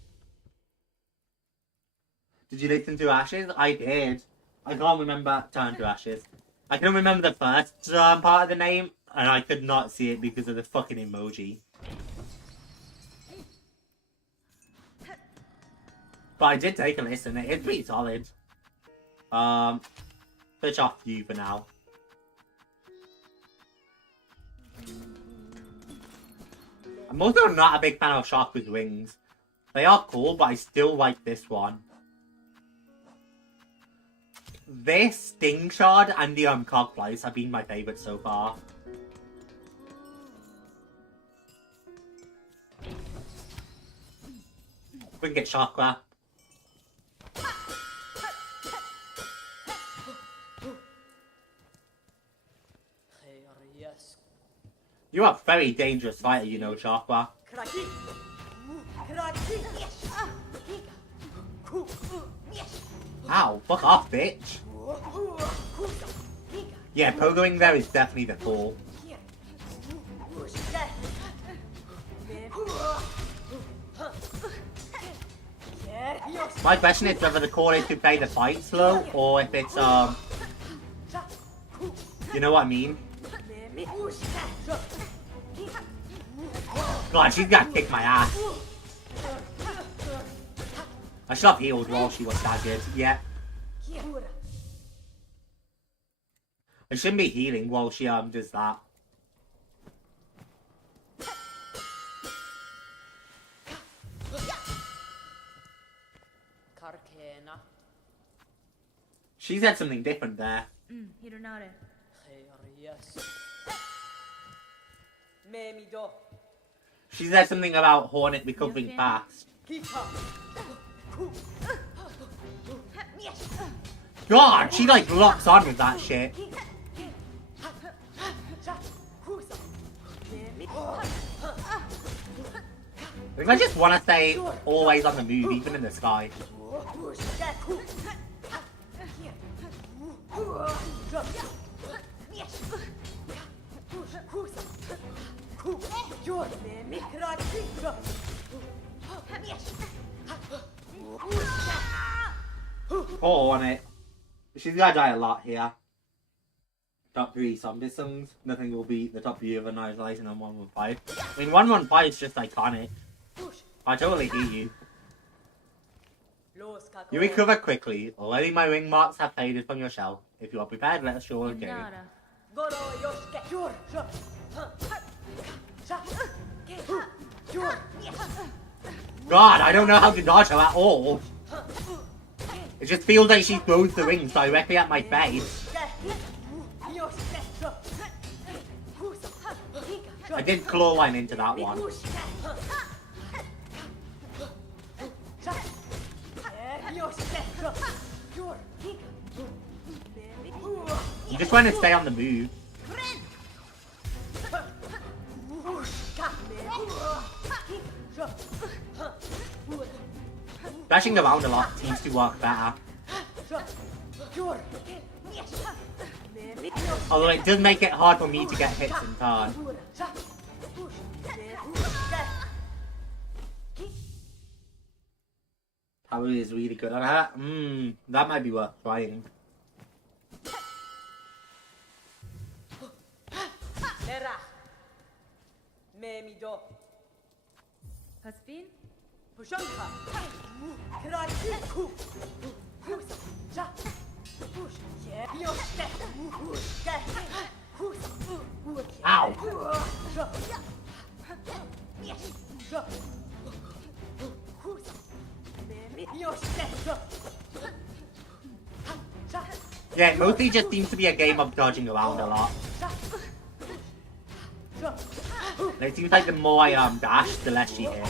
Did you listen to Ashes? I did. I can't remember Turn to Ashes. I can remember the first part of the name, and I could not see it because of the fucking emoji. But I did take a listen. It is pretty solid. Switch off you for now. I'm also not a big fan of Shark with wings. They are cool, but I still like this one. This Sting Shard and the Cog Flies have been my favourites so far. We can get Chakra. You are a very dangerous fighter, you know, Chakra. Ow, fuck off, bitch. Yeah, pogoing there is definitely the fall. My question is whether the call is to play the fight slow, or if it's, you know what I mean? God, she's gonna kick my ass. I should have healed while she was staggered. Yeah. I shouldn't be healing while she does that. She said something different there. She said something about Hornet recovering fast. God, she like locks on with that shit. Like, I just want to stay always on the move, even in the sky. Poor on it. She's gonna die a lot here. Top 3 zombie songs. Nothing will beat the top 3 of Annihilation on 115. I mean, 115 is just iconic. I totally hear you. You recover quickly. Already my ring marks have faded from your shell. If you are prepared, let us show a game. Nara. God, I don't know how to dodge her at all. It just feels like she throws the rings directly at my face. I did claw line into that one. I'm just trying to stay on the move. Dashing around a lot seems to work better. Although it does make it hard for me to get hits in turn. Power is really good at that. That might be worth trying. Pasfin? Ow! Yeah, it mostly just seems to be a game of dodging around a lot. And it seems like the more I dash, the less she hits.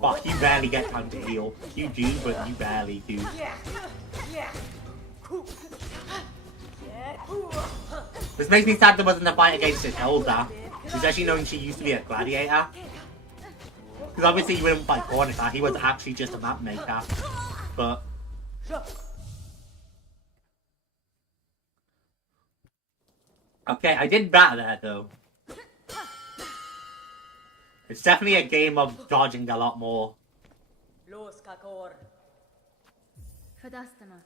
Fuck, you barely get time to heal. You do, but you barely do. This makes me sad there wasn't a fight against this Elder, especially knowing she used to be a gladiator. Because obviously you wouldn't fight Hornet, he was actually just a map maker. But... Okay, I did better there though. It's definitely a game of dodging a lot more. Fadastama.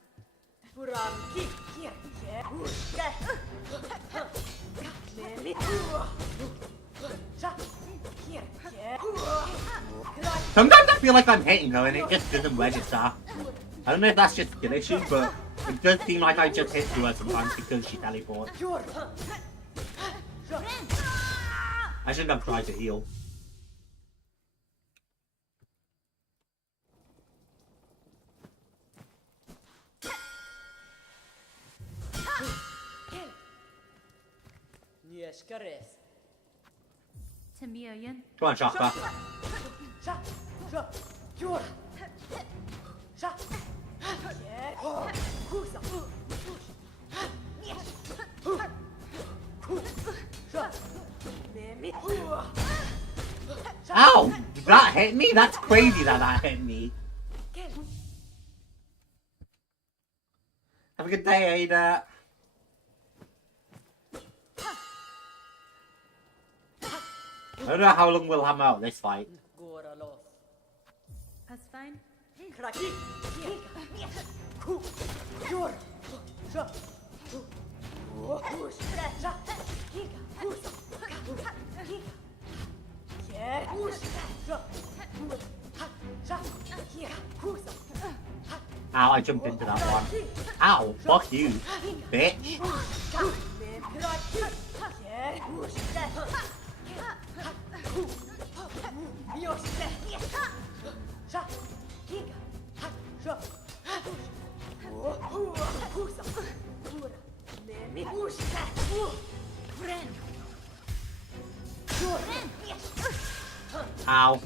Sometimes I feel like I'm hitting her and it just doesn't register. I don't know if that's just a skill issue, but it does seem like I just hit through her sometimes because she teleports. I shouldn't have tried to heal. Tamiyan. Come on, Chakra. Ow! Did that hit me? That's crazy that hit me. Have a good day, Ada. I don't know how long we'll have out this fight. Pasfine? Ow, I jumped into that one. Ow, fuck you, bitch. Ow.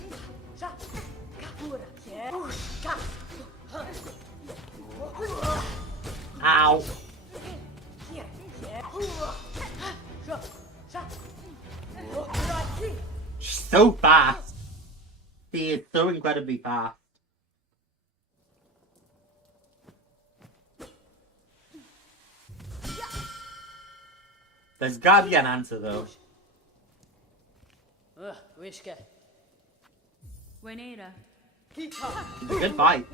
Ow. She's so fast. She is so incredibly fast. There's gotta be an answer though. Wenera. It's a good fight.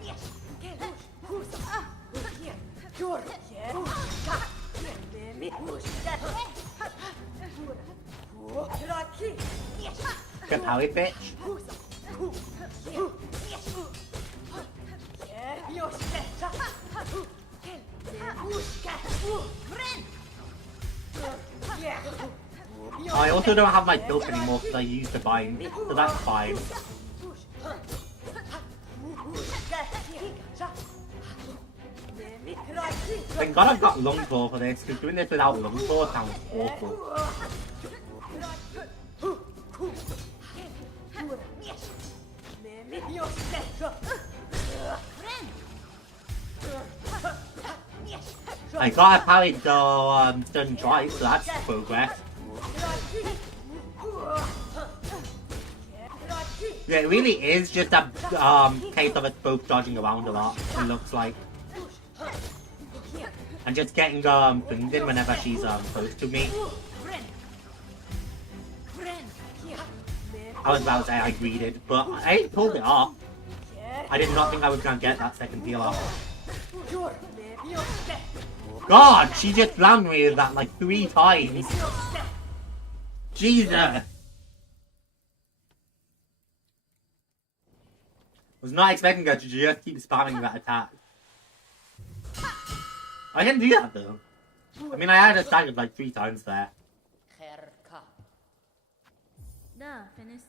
Good power, bitch. I also don't have my build anymore because I used the bind, so that's fine. Thank God I've got Longbow for this, because doing this without Longbow sounds awful. I got a pallet done twice, so that's progress. Yeah, it really is just a case of us both dodging around a lot, it looks like. And just getting things in whenever she's close to me. I was about to say I greeted, but I pulled it off. I did not think I was gonna get that second heal off. God, she just slammed me with that like 3 times. Jesus. Was not expecting her to just keep spamming that attack. I didn't do that though. I mean, I had her staggered like 3 times there. Da, finish.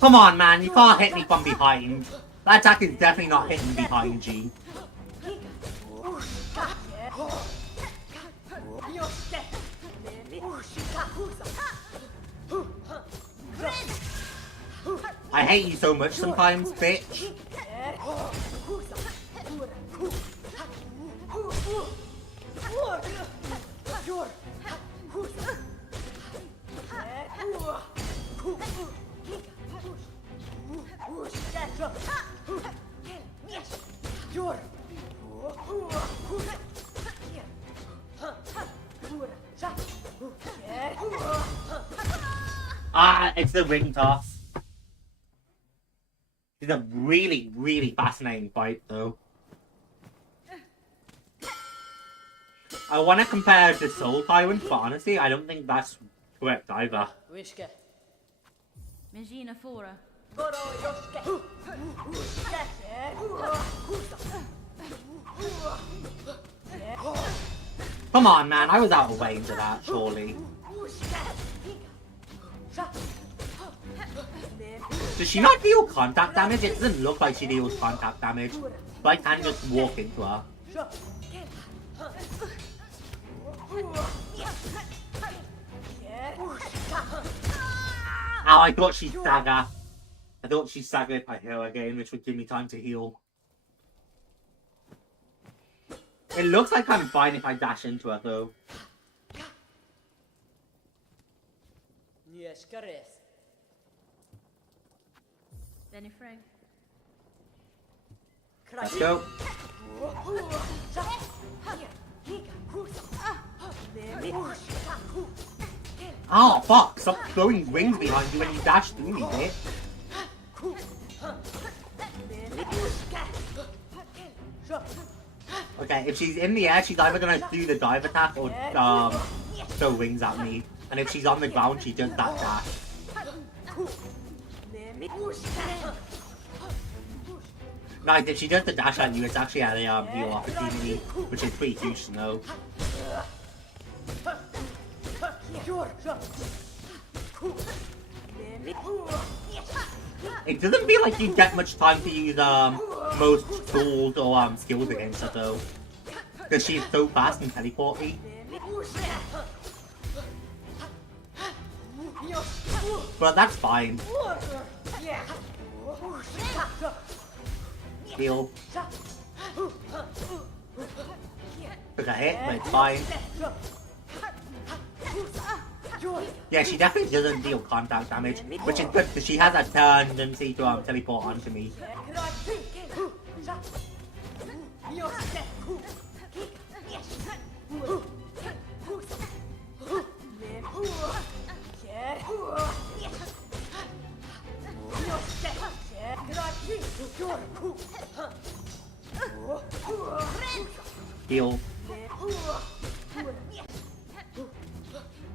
Come on, man, you can't hit me from behind. That attack is definitely not hitting behind G. I hate you so much sometimes, bitch. Ah, it's the ring toss. It's a really, really fascinating fight, though. I want to compare it to Soul Tyrant, but honestly, I don't think that's correct either. Megina fora. Come on, man, I was out of range of that, surely. Does she not deal contact damage? It doesn't look like she deals contact damage. But I can just walk into her. Ow, I thought she'd stagger. I thought she'd stagger if I heal again, which would give me time to heal. It looks like I'm fine if I dash into her, though. Benny Frank. Let's go. Oh, fuck! Stop throwing wings behind you when you dash through me, bitch. Okay, if she's in the air, she's either gonna do the dive attack or throw wings at me. And if she's on the ground, she does that dash. Like, if she does the dash at you, it's actually a heal opportunity, which is pretty huge to know. It doesn't feel like you get much time to use most tools or skills against her though, because she's so fast and teleporty. But that's fine. Heal. Took a hit, but it's fine. Yeah, she definitely doesn't deal contact damage, which is good because she has a tendency to teleport onto me. Heal.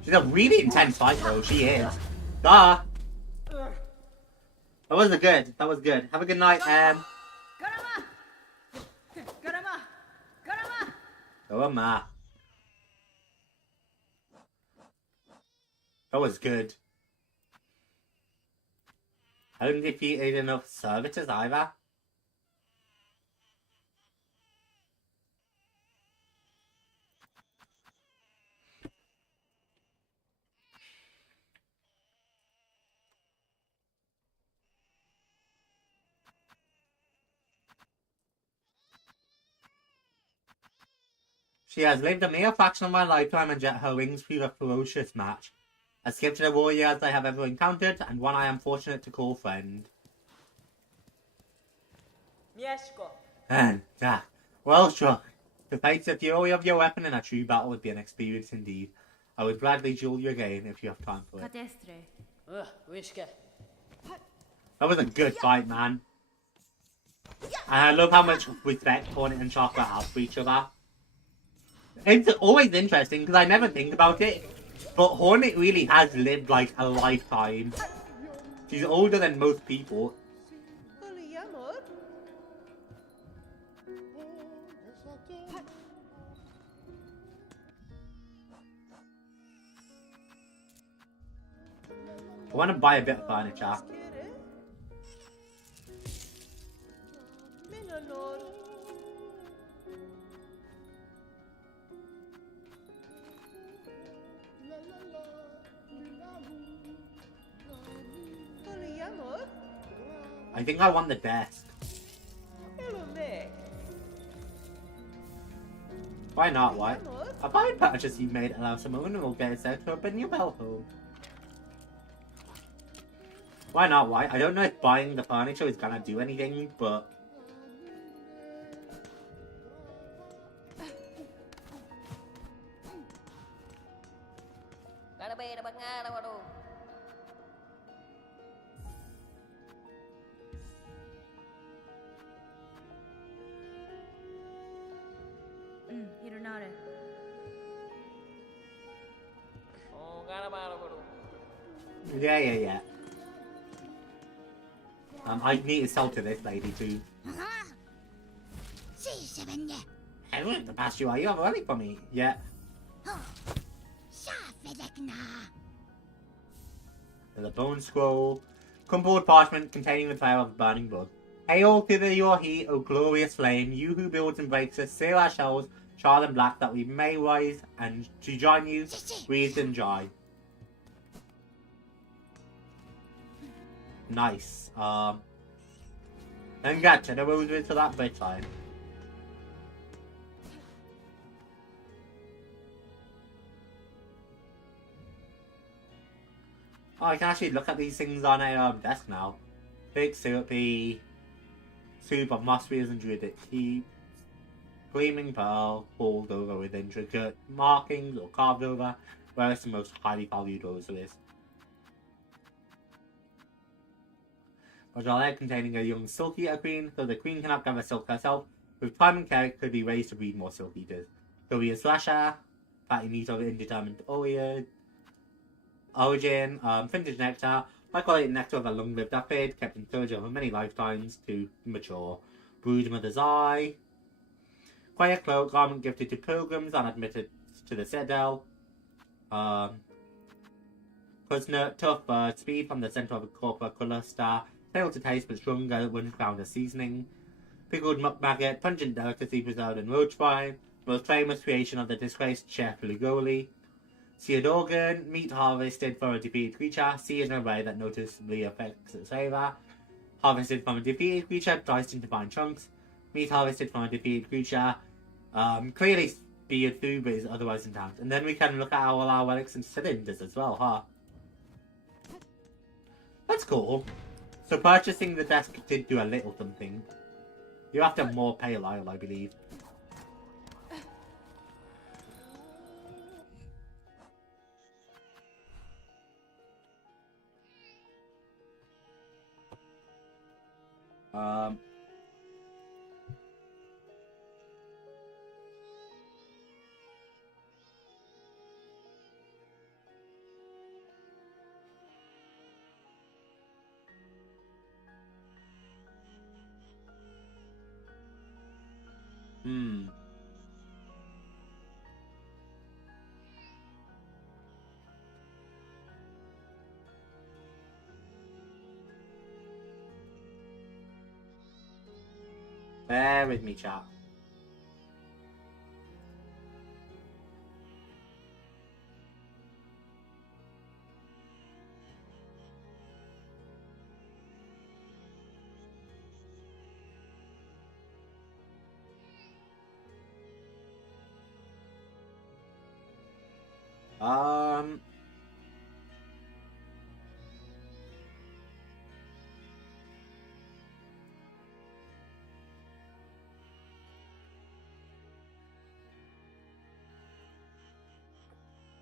She's a really intense fight though, she is. Duh! That was good, that was good. Have a good night, Oh my. That was good. I haven't defeated enough servitors either. She has lived a mere fraction of my lifetime and yet her wings prove a ferocious match. As skip to the warriors I have ever encountered, and one I am fortunate to call friend. And, well struck. To face the fury of your weapon in a true battle would be an experience indeed. I would gladly duel you again if you have time for it. Cadestre. That was a good fight, man. And I love how much respect Hornet and Chocolate have for each other. It's always interesting because I never think about it, but Hornet really has lived like a lifetime. She's older than most people. I want to buy a bit of furniture. I think I want the desk. Why not? Why? A fine purchase you made allows someone who will get it set to open your bell home. Why not? Why? I don't know if buying the furniture is gonna do anything, but... Hironare. Yeah. I need to sell to this lady too. I want to pass you. Are you have money for me? Yeah. There's a bone scroll. Crumpled parchment containing the fire of burning blood. Hail thither your heat, O glorious flame, you who builds and breaks us, seal our shells, charred and black, that we may rise and to join you, breathe and dry. Nice. Then get to the roses for that bedtime. Oh, I can actually look at these things on a desk now. Thick, syrupy soup of moss wheels and druidic heap. Gleaming pearl, pulled over with intricate markings or carved over, where it's the most highly valued rose is. A jar containing a young silk eater queen, though the queen cannot gather silk herself, with time and care it could be raised to breed more silk eaters. There'll be a slasher, fatty meat of indeterminate origin, vintage nectar, high quality nectar of a long lived aphid, kept in storage over many lifetimes to mature. Brood mother's eye. Quiet cloak, garment gifted to pilgrims unadmitted to the citadel. Prisoner, tough bird, speed from the center of a corporate colour star, failed to taste but stronger when found as seasoning. Pickled muck maggot, pungent delicacy preserved in roach brine, most famous creation of the disgraced chef Ligoli. Seared organ, meat harvested from a defeated creature, seared in a way that noticeably affects its flavor. Harvested from a defeated creature, diced into fine chunks. Meat harvested from a defeated creature, clearly speared through but is otherwise intact. And then we can look at all our relics and cylinders as well, huh? That's cool. So purchasing the desk did do a little something. You have to have more pale ale, I believe. Bear with me, chat.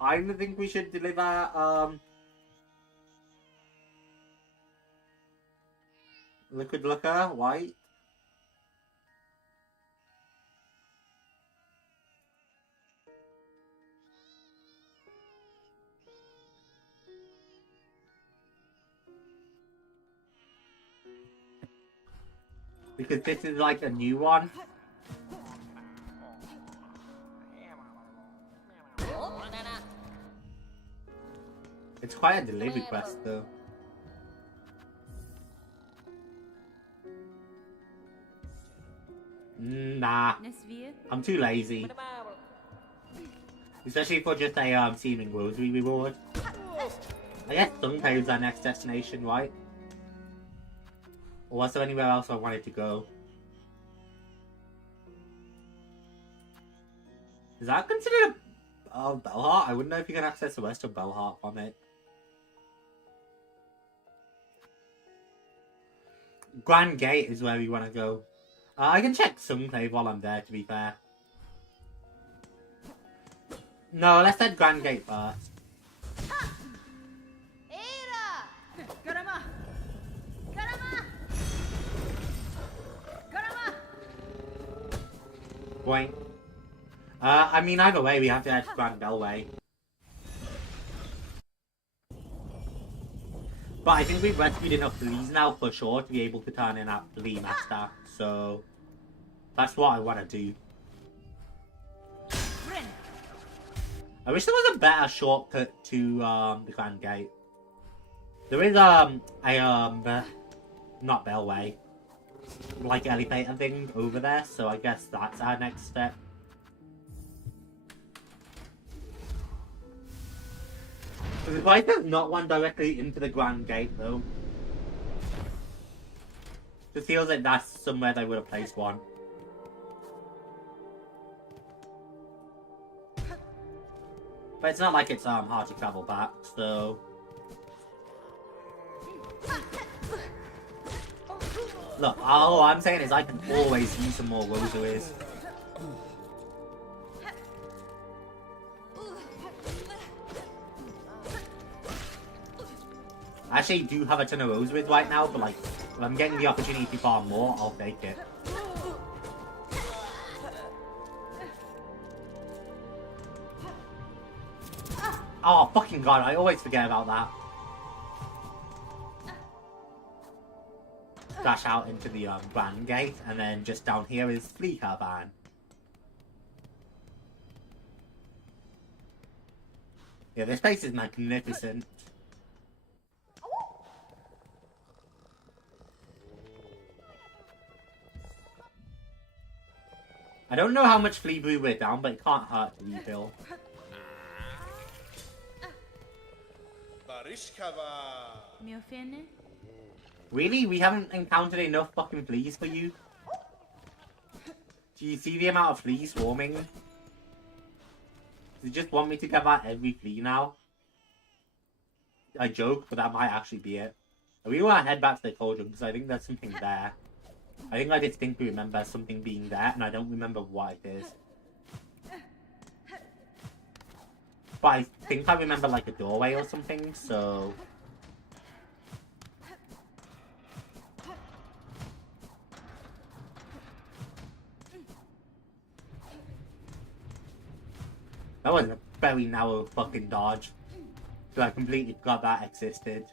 I think we should deliver, liquid liquor, white. Because this is like a new one. It's quite a delivery quest though. Nah, I'm too lazy. Especially for just a seeming rosary reward. I guess Suncave's our next destination, right? Or was there anywhere else I wanted to go? Is that considered a Bellheart? I wouldn't know if you can access the rest of Bellheart from it. Grand Gate is where we want to go. I can check Sunclave while I'm there, to be fair. No, let's head Grand Gate first. Boing. I mean, either way, we have to head to Grand Bellway. But I think we've rescued enough fleas now for sure to be able to turn in our flea master. So that's what I want to do. I wish there was a better shortcut to the Grand Gate. There is not Bellway, like elevator thing over there. So I guess that's our next step. There's like there's not one directly into the Grand Gate though. It feels like that's somewhere they would have placed one. But it's not like it's hard to travel back, so. Look, all I'm saying is I can always use some more rosaries. I actually do have a ton of rosaries right now, but like, if I'm getting the opportunity to farm more, I'll take it. Oh, fucking god, I always forget about that. Dash out into the Grand Gate, and then just down here is Flea Caravan. Yeah, this place is magnificent. I don't know how much flea brew we're down, but it can't hurt to refill. Really? We haven't encountered enough fucking fleas for you? Do you see the amount of fleas swarming? Do you just want me to give out every flea now? I joke, but that might actually be it. I really want to head back to the cauldron because I think there's something there. I think I distinctly remember something being there, and I don't remember what it is. But I think I remember like a doorway or something, so... That was a very narrow fucking dodge. So I completely forgot that existed.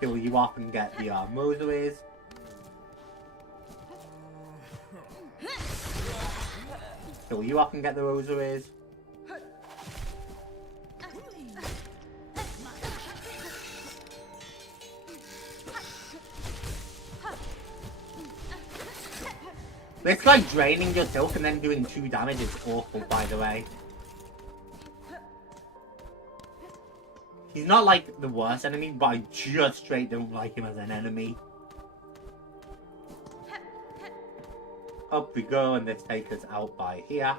Kill you off and get the rosaries. Kill you off and get the rosaries. This guy draining your silk and then doing 2 damage is awful, by the way. He's not like the worst enemy, but I just straight don't like him as an enemy. Up we go, and this takes us out by here.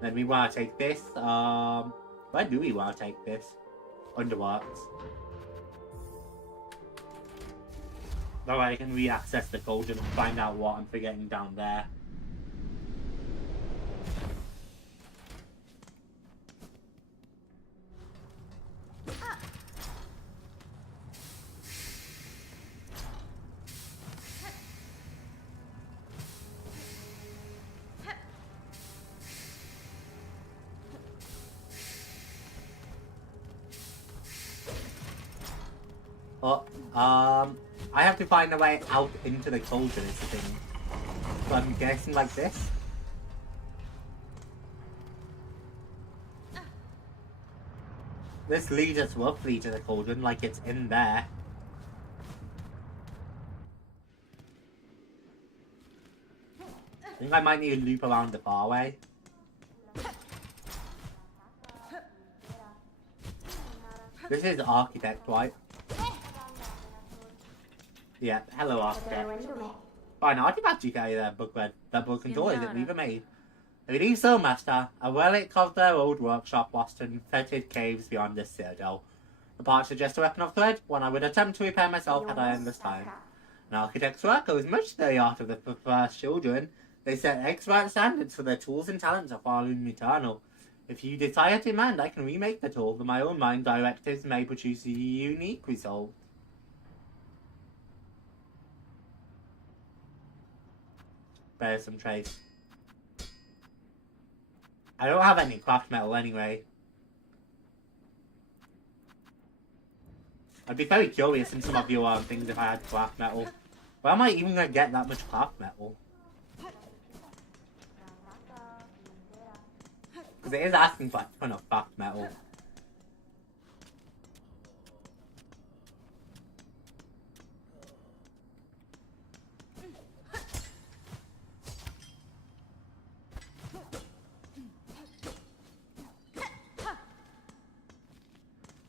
Then we want to take this. Where do we want to take this? Underworks. That way I can re-access the cauldron and find out what I'm forgetting down there. Oh, I have to find a way out into the cauldron is the thing. So I'm guessing like this. This leads us roughly to the cauldron, like it's in there. I think I might need to loop around the far way. This is Architect, right? Yeah, hello Architect. Fine, artifact you carry there, Bookred. That book and toys that we've made. If it is so, Master, a relic of their old workshop lost in fetid caves beyond this citadel. The part suggests a weapon of thread, one I would attempt to repair myself had I endless time. An architect's work owes much to the art of the first children. They set expert standards for their tools and talents of pharloom eternal. If you desire to demand, I can remake the tool, but my own mind directives may produce a unique result. Bear some trace. I don't have any craft metal anyway. I'd be very curious in some of your things if I had craft metal. Where am I even going to get that much craft metal? Because it is asking for a ton of craft metal.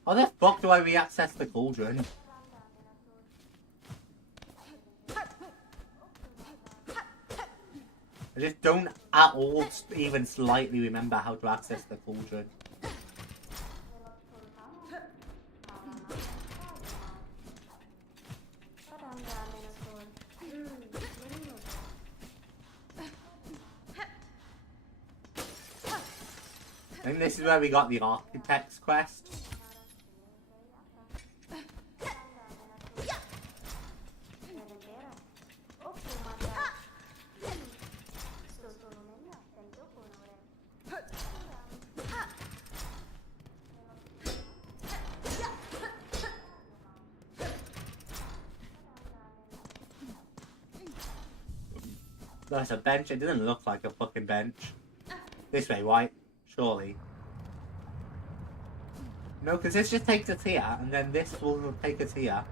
How the fuck do I re-access the cauldron? I just don't at all even slightly remember how to access the cauldron. I think this is where we got the Architect's quest. That's a bench. It doesn't look like a fucking bench. This way, right? Surely. No, because this just takes us here, and then this will take us here.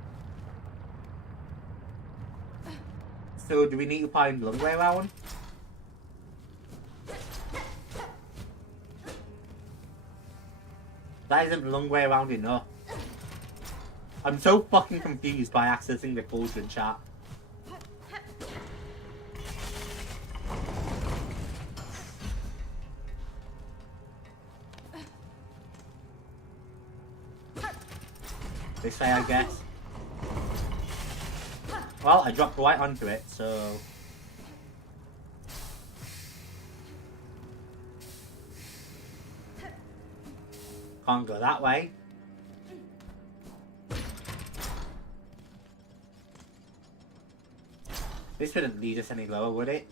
So, do we need to find a long way around? That isn't a long way around enough. I'm so fucking confused by accessing the cauldron, chat. This way, I guess. Well, I dropped right onto it, so... Can't go that way. This wouldn't lead us any lower, would it?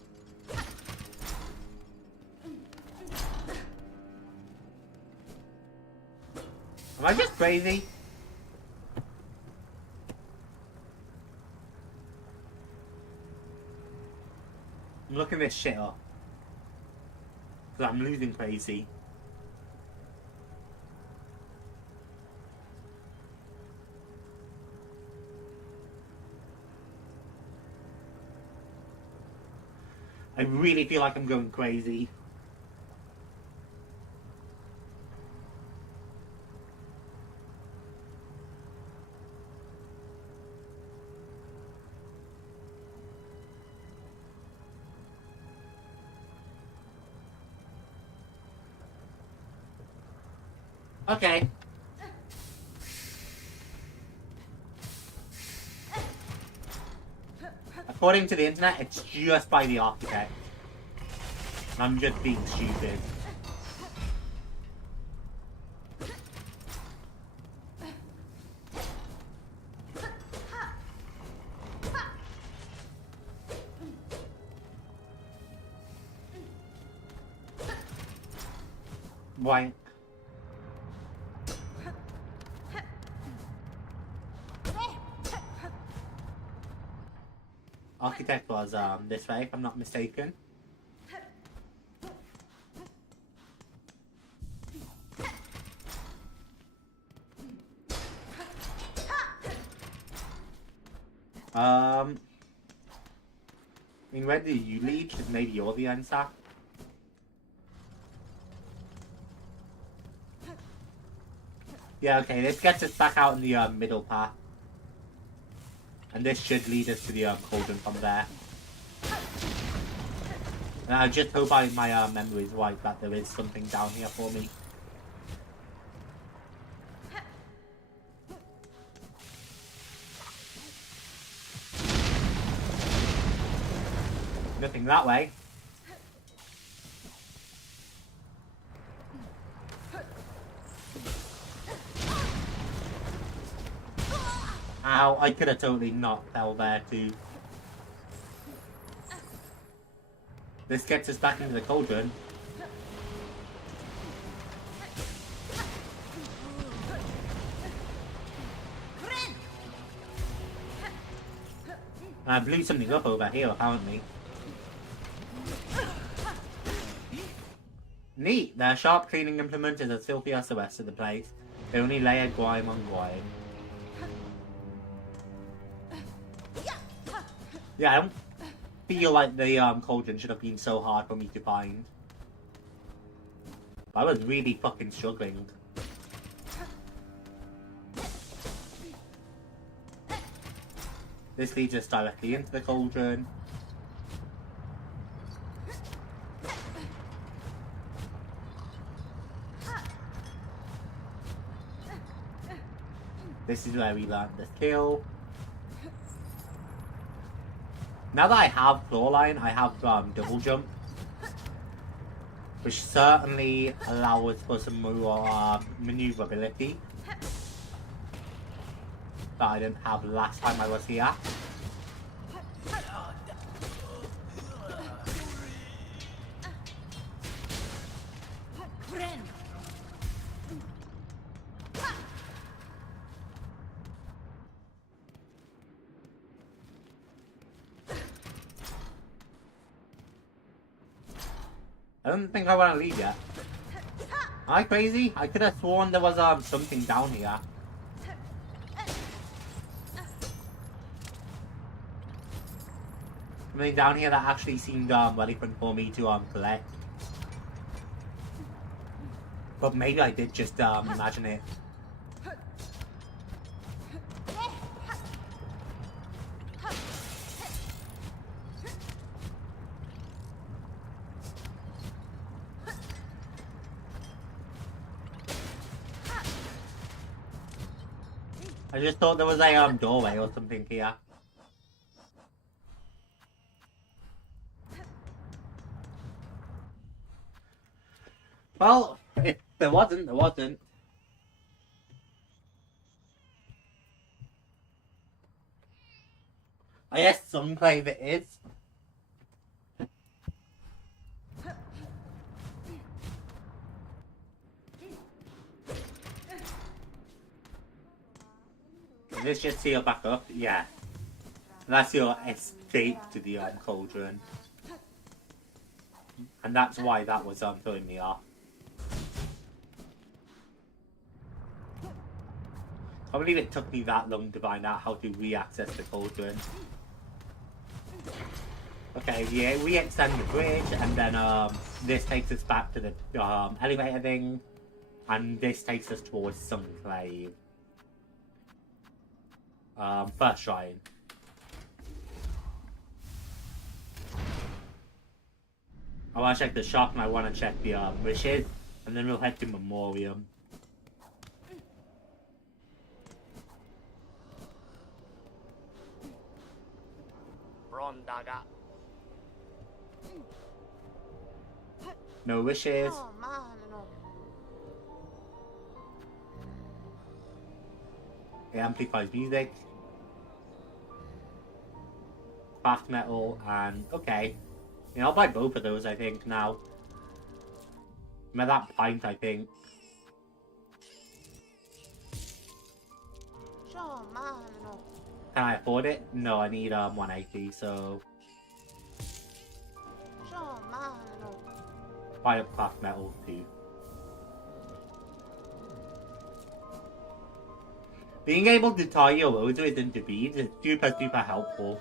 Am I just crazy? I'm looking this shit up. Because I'm losing crazy. really feel like I'm going crazy. Okay. According to the internet, it's just by the architect. I'm just being stupid. Why? Architect was this way, if I'm not mistaken. I mean, where do you lead? Maybe you're the answer. Yeah, okay, this gets us back out in the middle path. And this should lead us to the cauldron from there. And I just hope my memory is right, that there is something down here for me. Nothing that way. Ow, I could have totally not fell there too. This gets us back into the cauldron. And I blew something up over here apparently. Neat! Their sharp cleaning implement is as filthy as the rest of the place. They only layer grime on grime. Yeah, I don't feel like the cauldron should have been so hard for me to find. I was really fucking struggling. This leads us directly into the cauldron. This is where we learned the skill. Now that I have floor line, I have double jump, which certainly allows for some more maneuverability that I didn't have last time I was here. I don't think I want to leave yet. Am I crazy? I could have sworn there was something down here. Something down here that actually seemed relevant for me to collect. But maybe I did just imagine it. I just thought there was a doorway or something here. Well, if there wasn't, there wasn't. I guess some claim it is. Let's just seal back up. Yeah. That's your escape to the cauldron. And that's why that was throwing me off. I believe it took me that long to find out how to re-access the cauldron. Okay, yeah, we extend the bridge, and then this takes us back to the elevator thing, and this takes us towards Sunclave. First shrine. I want to check the shop, and I want to check the wishes, and then we'll head to Memoriam. No wishes. It amplifies music. Craft metal, and okay. Yeah, I'll buy both of those, I think, now. I'm at that point, I think. Can I afford it? No, I need 180, so... Buy up craft metal, too. Being able to tie your roses into beads is super helpful.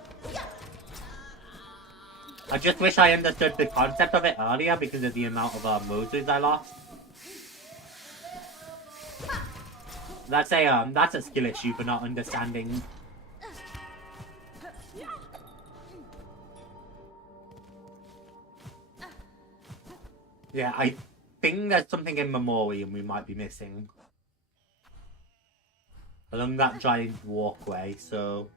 I just wish I understood the concept of it earlier because of the amount of roses I lost. That's a skill issue for not understanding. Yeah, I think there's something in Memoriam we might be missing. Along that giant walkway, so...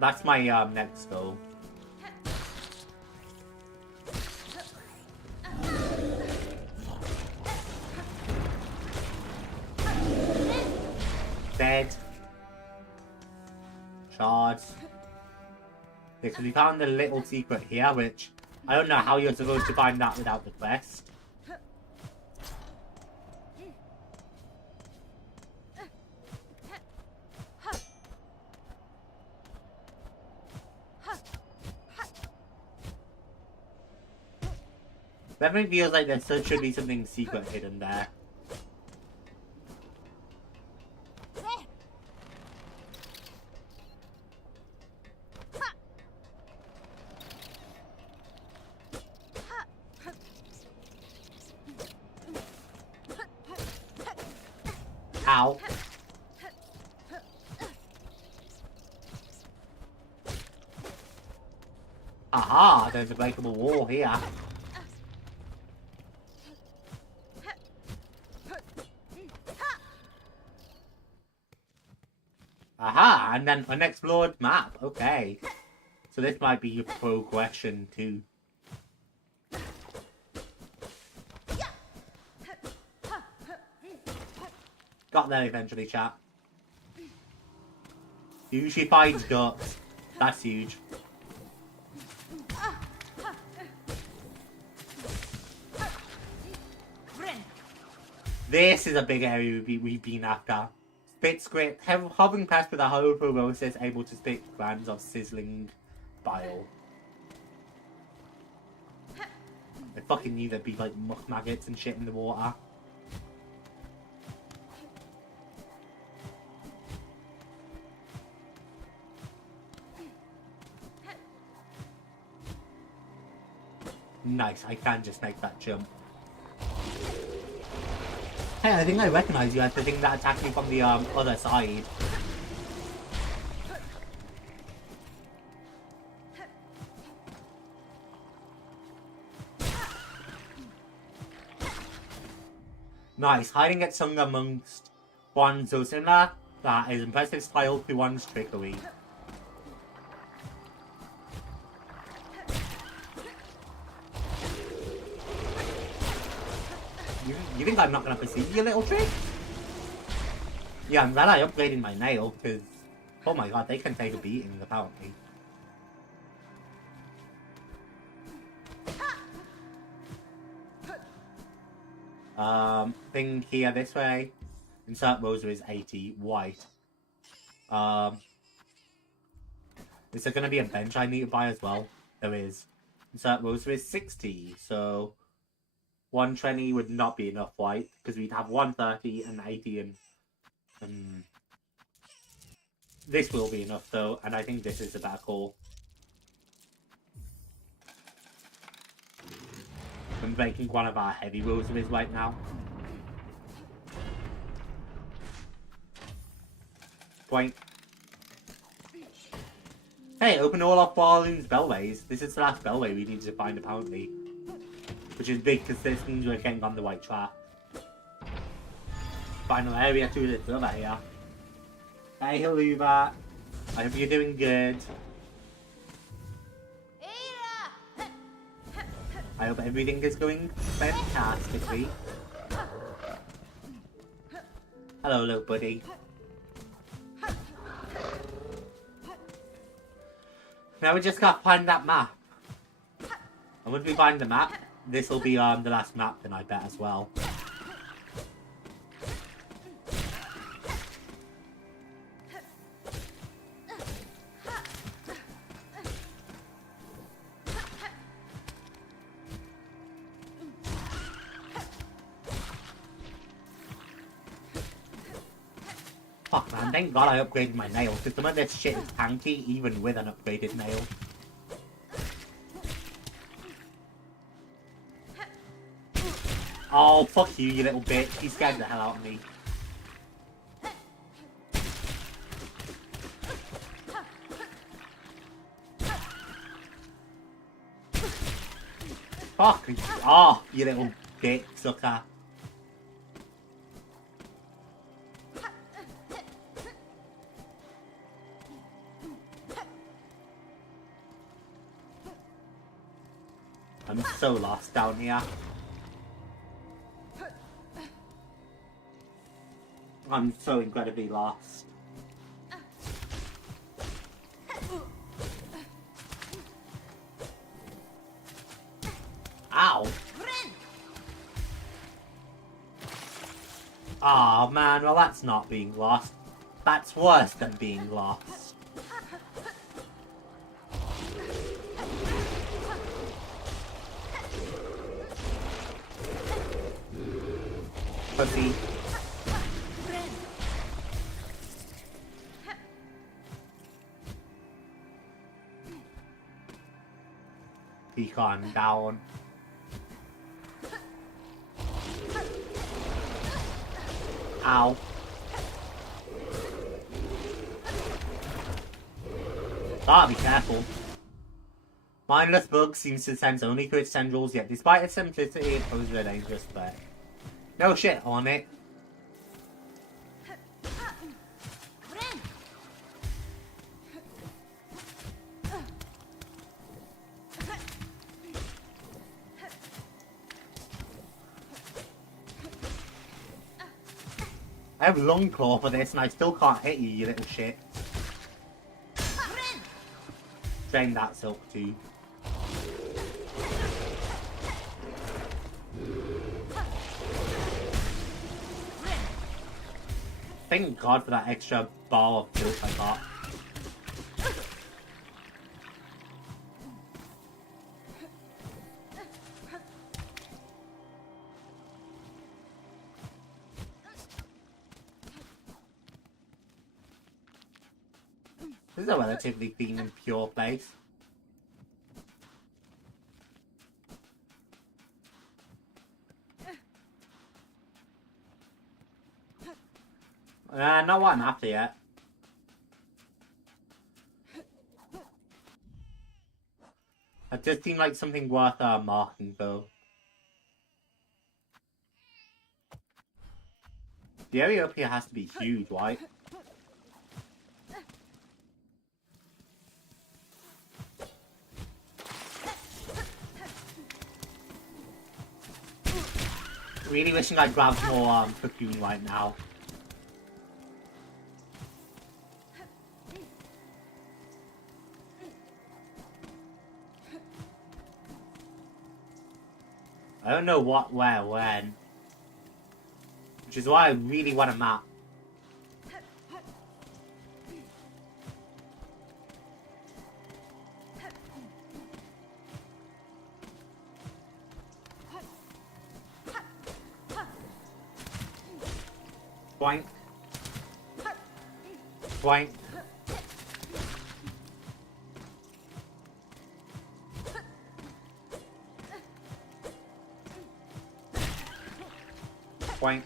That's my next goal. Dead. Shards. Because we found a little secret here, which I don't know how you're supposed to find that without the quest. Definitely feels like there should be something secret hidden there. Ow. Aha, there's a breakable wall here. Aha, and then unexplored map. Okay. So this might be a progression too. Got there eventually, chat. Usually finds ducks. That's huge. This is a big area we've been after. Spit script, hovering past with a horrible process able to spit glands of sizzling bile. I fucking knew there'd be like muck maggots and shit in the water. Nice, I can just make that jump. Hey, I think I recognize you as the thing that attacked me from the other side. Nice, hiding at Sung amongst one so similar. That is impressive style to one's trickery. You think I'm not going to perceive your little trick? Yeah, I'm glad I upgraded my nail, because... Oh my god, they can take a beating, apparently. Thing here this way. Insert rosary is 80, white. Is there going to be a bench I need to buy as well? There is. Insert rosary is 60, so... 120 would not be enough white, because we'd have 130 and 80 and This will be enough though, and I think this is a better call. I'm making one of our heavy rosaries right now. Point. Hey, open all of Barloom's bellways. This is the last bellway we need to find apparently. Which is big because this means we're getting on the right track. Final area to this over here. Hey Haluva. I hope you're doing good. I hope everything is going fantastically. Hello, little buddy. Now we just gotta find that map. And once we find the map, this will be the last map then I bet as well. Fuck man, thank god I upgraded my nails, because some of this shit is tanky even with an upgraded nail. Oh, fuck you, you little bitch. He scared the hell out of me. Fuck. Oh, you little bitch sucker. I'm so lost down here. I'm so incredibly lost. Ow! Oh man, well that's not being lost. That's worse than being lost. Pussy. Pecan down. Ow. Gotta be careful. Mindless bug seems to sense only through its tendrils, yet despite its simplicity it poses a dangerous threat. No shit, Hornet. I have long claw for this and I still can't hit you, you little shit. Drain that silk too. Thank God for that extra bar of silk I got. This is a relatively clean and pure place. Not what I'm after yet. That just seemed like something worth marking though. The area up here has to be huge, right? Really wishing I grabbed more cocoon right now. I don't know what, where, when. Which is why I really want a map. Boink. Boink. Point.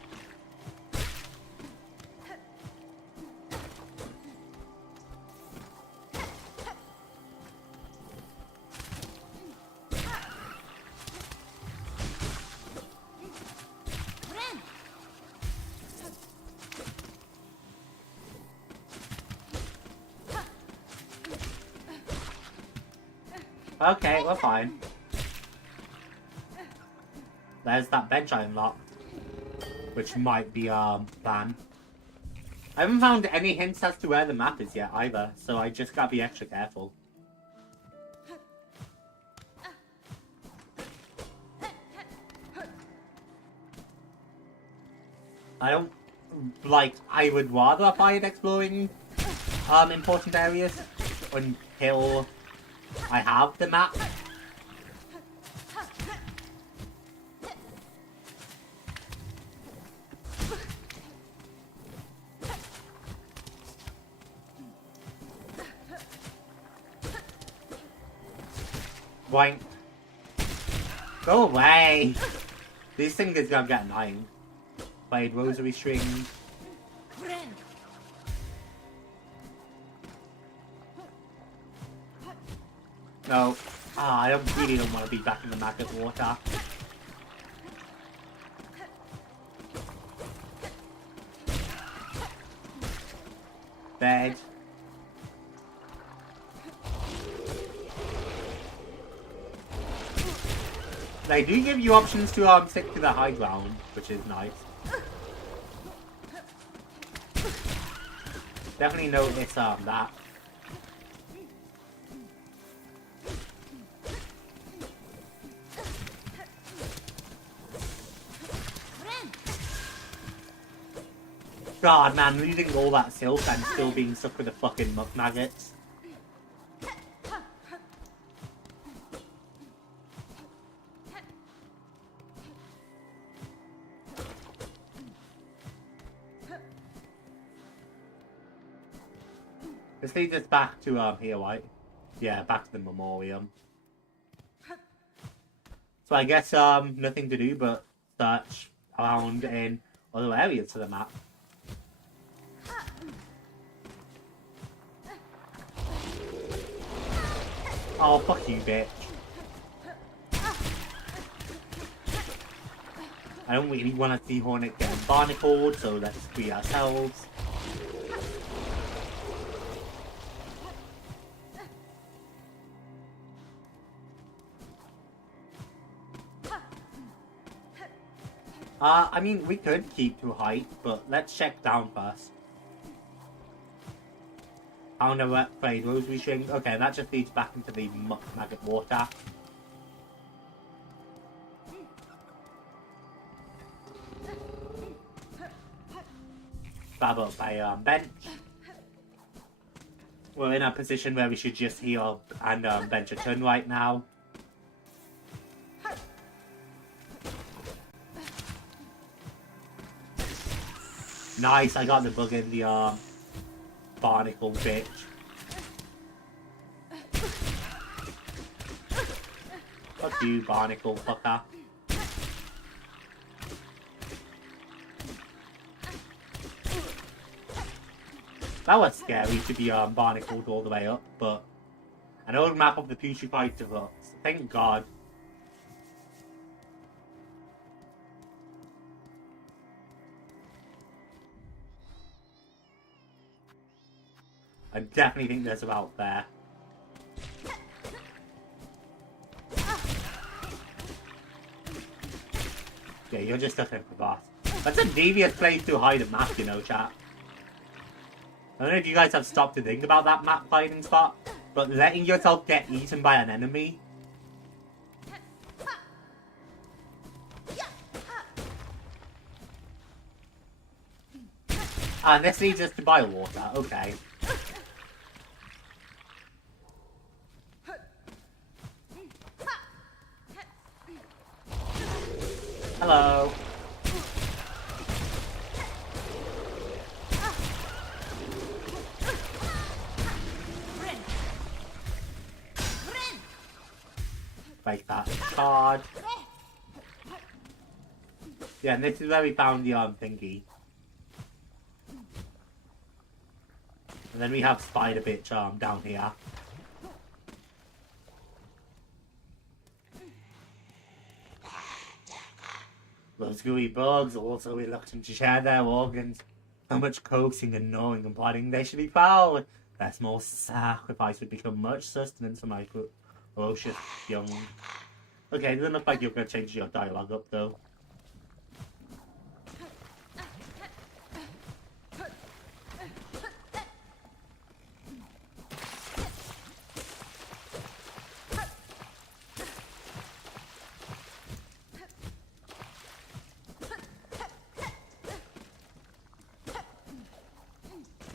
Okay, we're fine. There's that bench I unlocked, which might be plan. I haven't found any hints as to where the map is yet either, so I just gotta be extra careful. I don't like. I would rather avoid exploring important areas until I have the map. Right. Go away! These things is gonna get annoying. Played rosary strings. No. I really don't want to be back in the maggot water. Bed. They do give you options to stick to the high ground, which is nice. Definitely notice that. God, man, losing all that silk and still being stuck with the fucking muck maggots. This leads us back to here, right? Yeah, back to the memoriam. So I guess nothing to do but search around in other areas of the map. Oh, fuck you, bitch. I don't really want to see Hornet getting barnacled, so let's free ourselves. I mean, we could keep to height, but let's check down first. I don't know what trade rosary string. Okay, that just leads back into the maggot water. Grab up a bench. We're in a position where we should just heal and bench a ton right now. Nice, I got the bug in the barnacle bitch. Fuck you, barnacle fucker. That was scary to be barnacled all the way up, but an old map of the putrefied deluxe. Thank God. I definitely think there's a route there. Yeah, you're just stuck in a crevasse. That's a devious place to hide a map, you know, chat. I don't know if you guys have stopped to think about that map hiding spot, but letting yourself get eaten by an enemy. And this leads us to biowater, okay. Hello. Break that card. Yeah, and this is where we found the thingy. And then we have Spider Bitch down here. Those gooey bugs also reluctant to share their organs. How much coaxing and gnawing and plotting they should be found. Their small sacrifice would become much sustenance for my ferocious young. Okay, it doesn't look like you're going to change your dialogue up though.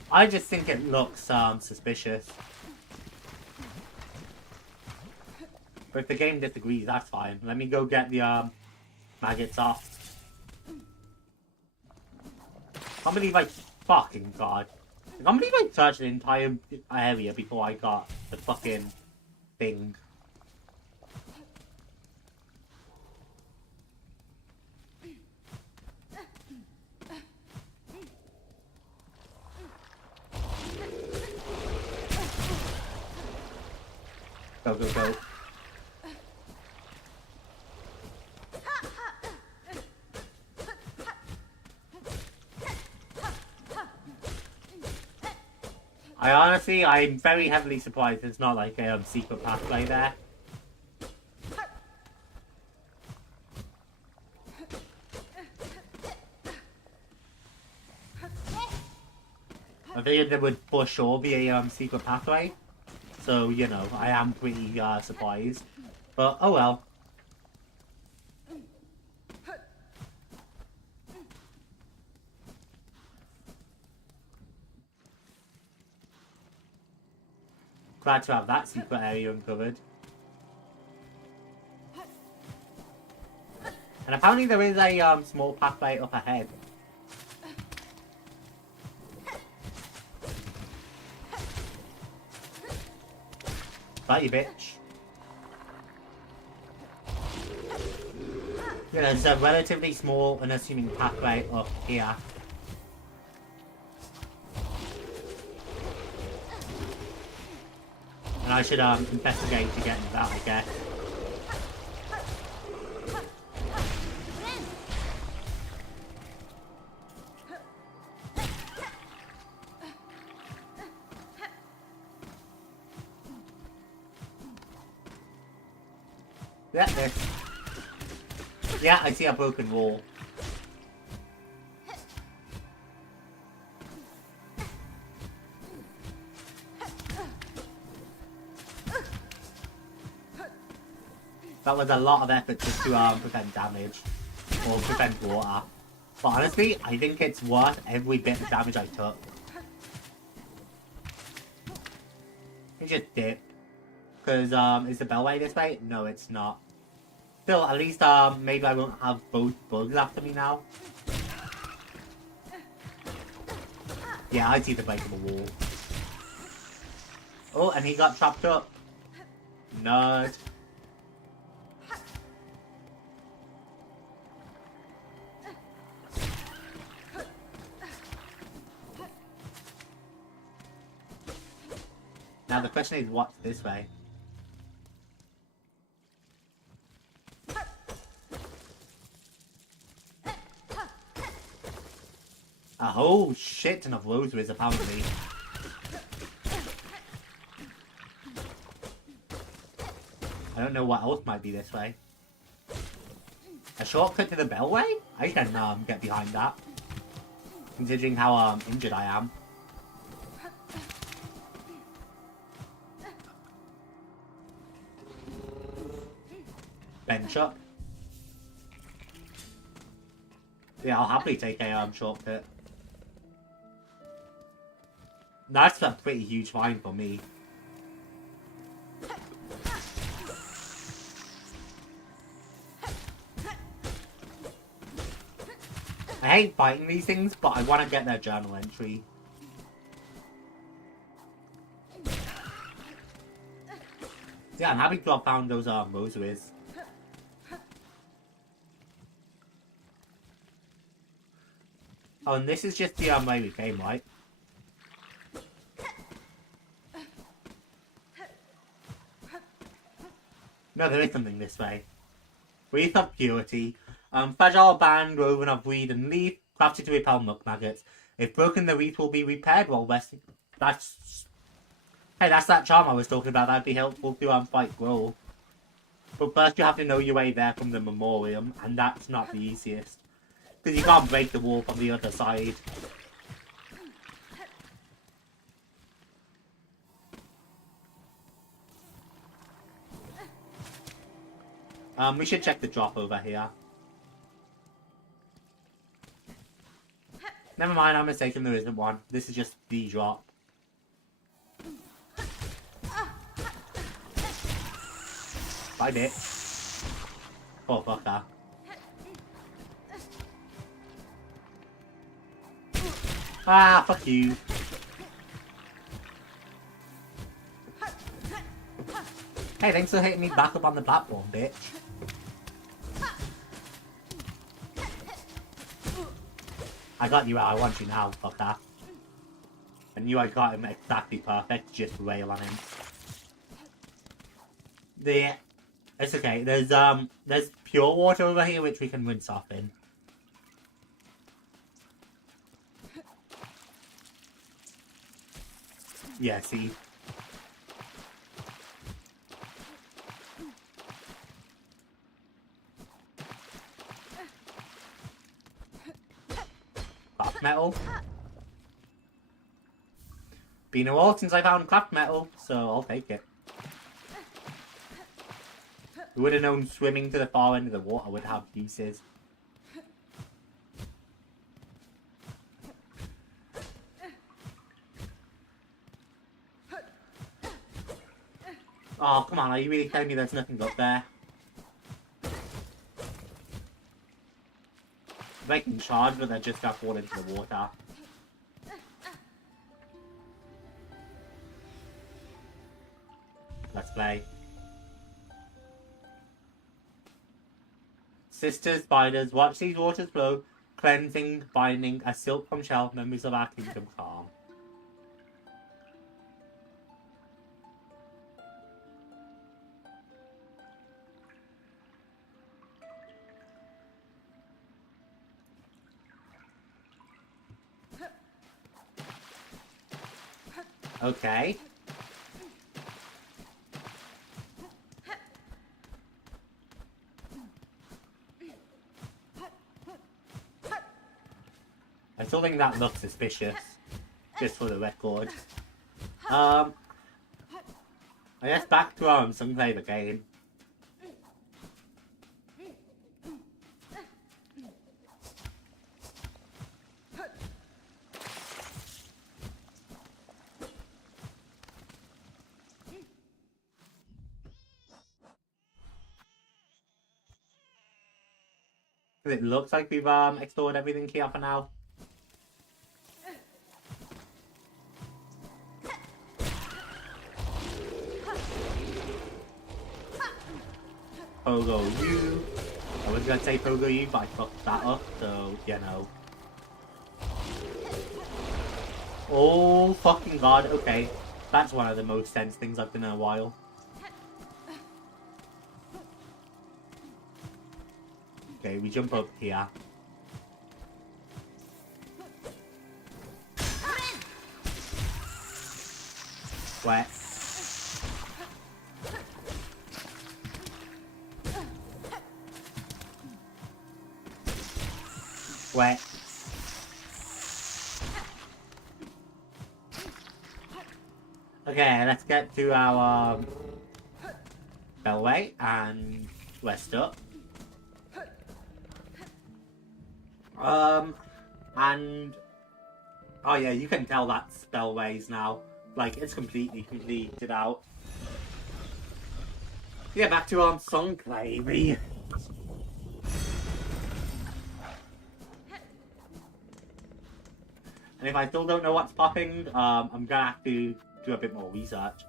I just think it looks suspicious. But if the game disagrees, that's fine. Let me go get the maggots off. I can't believe fucking god. I can't believe I searched the entire area before I got the fucking thing. Go, go, go. I'm very heavily surprised it's not like a secret pathway there. I figured there would for sure be a secret pathway. So, you know, I am pretty surprised. But, oh well. Glad to have that secret area uncovered. And apparently there is a small pathway up ahead. Bye, you bitch. Yeah, there's a relatively small, unassuming pathway up here. And I should investigate to get into that, I guess. Yeah, there. Yeah, I see a broken wall. That was a lot of effort just to prevent damage or prevent water. But honestly, I think it's worth every bit of damage I took. It just dipped. Because is the bellway this way? No, it's not. Still, at least maybe I won't have both bugs after me now. Yeah, I see the break of the wall. Oh, and he got trapped up. Nerd. Now the question is, what's this way? A whole shit ton of rosaries, apparently. I don't know what else might be this way. A shortcut to the bellway? I can get behind that. Considering how injured I am. Bench up. Yeah, I'll happily take a shortcut. That's a pretty huge find for me. I hate fighting these things, but I want to get their journal entry. Yeah, I'm happy to have found those rosaries. Oh, and this is just the way we came, right? No, there is something this way. Wreath of Purity. Fragile band woven of weed and leaf, crafted to repel muck maggots. If broken, the wreath will be repaired while resting. Hey, that's that charm I was talking about. That'd be helpful to fight Growl. But first you have to know your way there from the memoriam, and that's not the easiest. Because you can't break the wall from the other side. We should check the drop over here. Never mind, I'm mistaken, there isn't one. This is just the drop. Bye, bitch. Oh, fucker. Ah, fuck you. Hey, thanks for hitting me back up on the platform, bitch. I got you where I want you now, fucker. I knew I got him exactly perfect, just rail on him. It's okay, there's pure water over here which we can rinse off in. Yeah, see? Craft metal. Been a while since I found craft metal, so I'll take it. Who would have known swimming to the far end of the water would have uses? Oh, come on, are you really telling me there's nothing up there? They can charge, but they just got fallen into the water. Let's play. Sisters, spiders, watch these waters flow, cleansing, binding, a silk from shell, memories of our kingdom calm. Okay. I still think that looks suspicious, just for the record. I guess back to some play the game. It looks like we've explored everything here for now. Pogo you. I was gonna say Pogo you, but I fucked that up, so you know. Oh fucking god, okay. That's one of the most tense things I've done in a while. Okay, we jump up here. Wet. Wet. Okay, let's get to our bellway and rest up. And oh yeah, you can tell that's spellways now. Like it's completely completed out. Yeah, back to song baby. And if I still don't know what's popping, I'm gonna have to do a bit more research.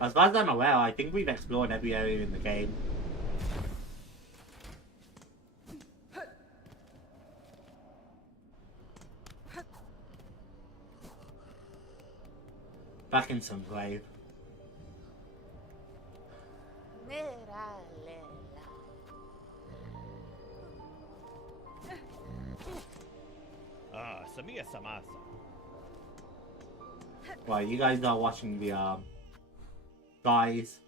As far as I'm aware, I think we've explored every area in the game. Back in some grave. Samia Samasa. Well, you guys are watching the guys.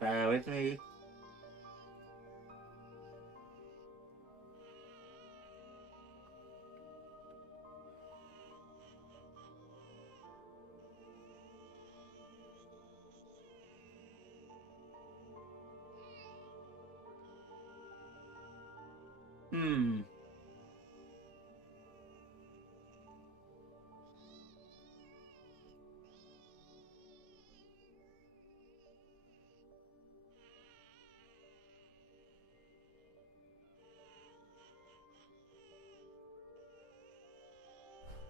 Bear with me.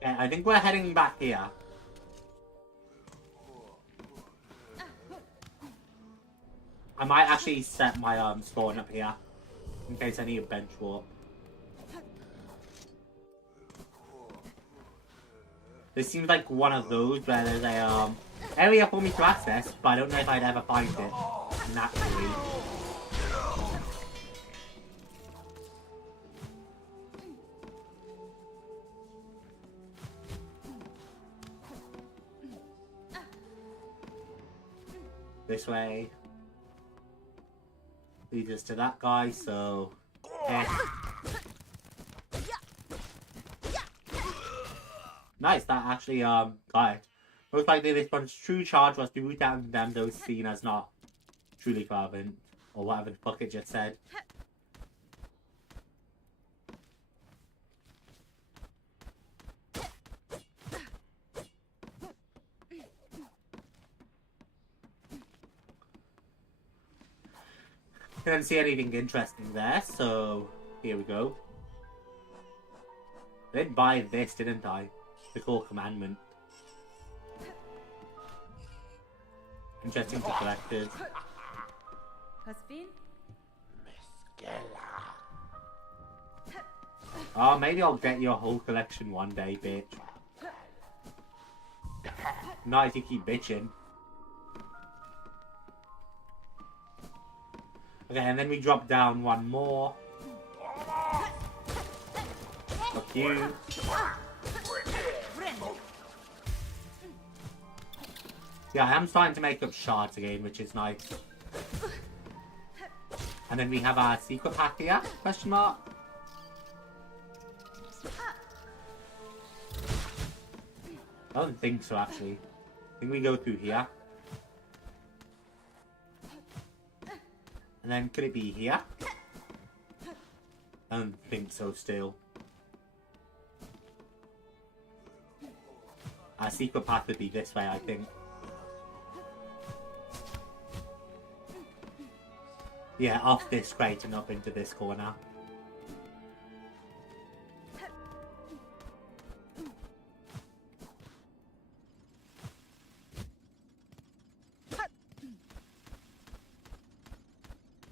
Okay, I think we're heading back here. I might actually set my spawn up here in case I need a bench warp. This seems like one of those where there's a area for me to access, but I don't know if I'd ever find it naturally. This way leads us to that guy, so nice, that actually got it. Most likely this one's true charge was to root out and condemn those seen as not truly fervent, or whatever the fuck it just said. Didn't see anything interesting there, so here we go. I did buy this, didn't I? The core commandment. Interesting for collectors. Oh, maybe I'll get your whole collection one day, bitch. Not if you keep bitching. Okay, and then we drop down one more. Fuck you. Yeah, I am starting to make up shards again, which is nice. And then we have our secret path here, question mark. I don't think so, actually. I think we go through here. And then could it be here? I don't think so still. Our secret path would be this way, I think. Yeah, off this crate and up into this corner.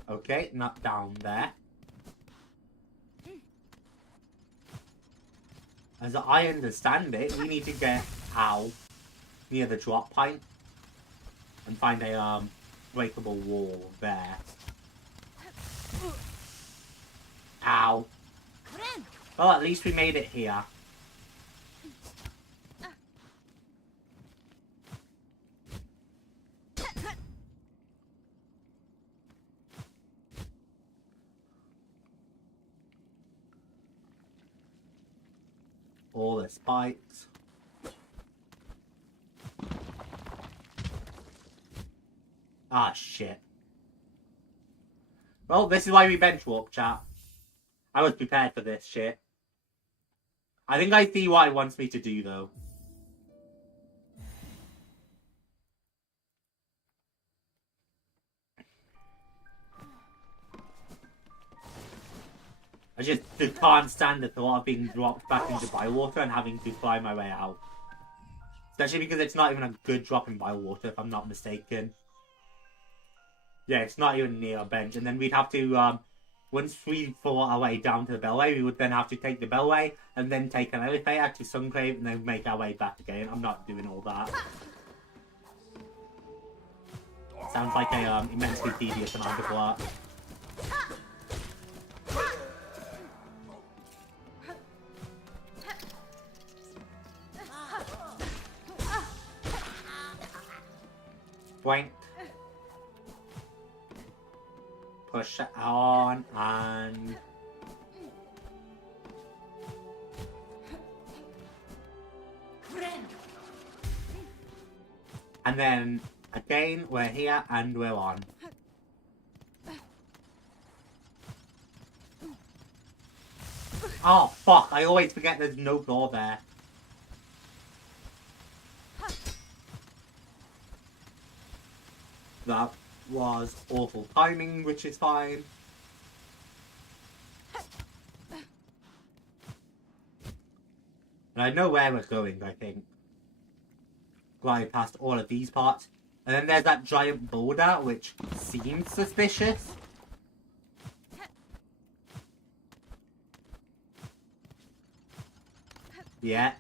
Okay, not down there. As I understand it, we need to get out near the drop point and find a breakable wall there. Ow. Well, at least we made it here. All the spikes. Ah, shit. Well, this is why we bench warp, chat. I was prepared for this shit. I think I see what it wants me to do, though. I just can't stand the thought of being dropped back into bywater and having to fly my way out. Especially because it's not even a good drop in bio water, if I'm not mistaken. Yeah, it's not even near a bench. And then we'd have to, once we fought our way down to the Bellway, we would then have to take the Bellway and then take an elevator to Sunclave and then make our way back again. I'm not doing all that. Sounds like a immensely tedious amount of work. Boink. Push it on and... And then, again, we're here and we're on. Oh, fuck. I always forget there's no door there. That was awful timing, which is fine. And I know where we're going, I think. Glide past all of these parts. And then there's that giant boulder, which seems suspicious. Yeah.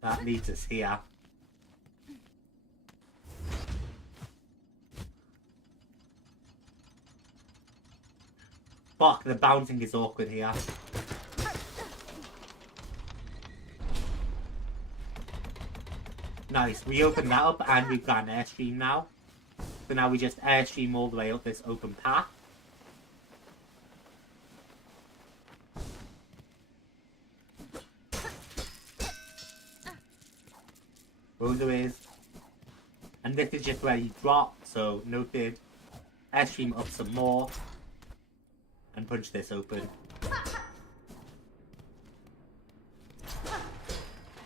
That leads us here. Fuck, the bouncing is awkward here. Nice, we opened that up and we've got an airstream now. So now we just airstream all the way up this open path. There is. And this is just where you drop, so noted. Airstream up some more. And punch this open.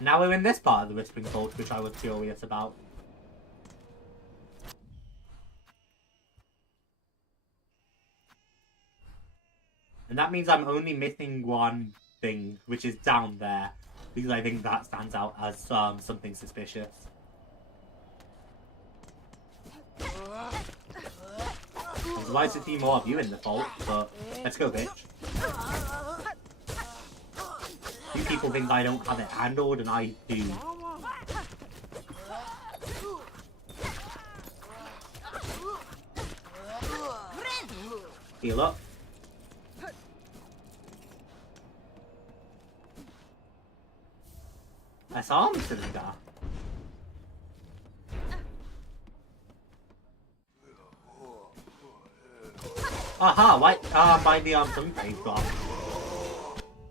Now we're in this part of the Whispering Vault, which I was curious about. And that means I'm only missing one thing, which is down there. Because I think that stands out as something suspicious. I'd like to see more of you in the vault, but let's go, bitch. You people think I don't have it handled, and I do. Heal up. That's arm cylinder. Aha, right, by the Sunclave drop.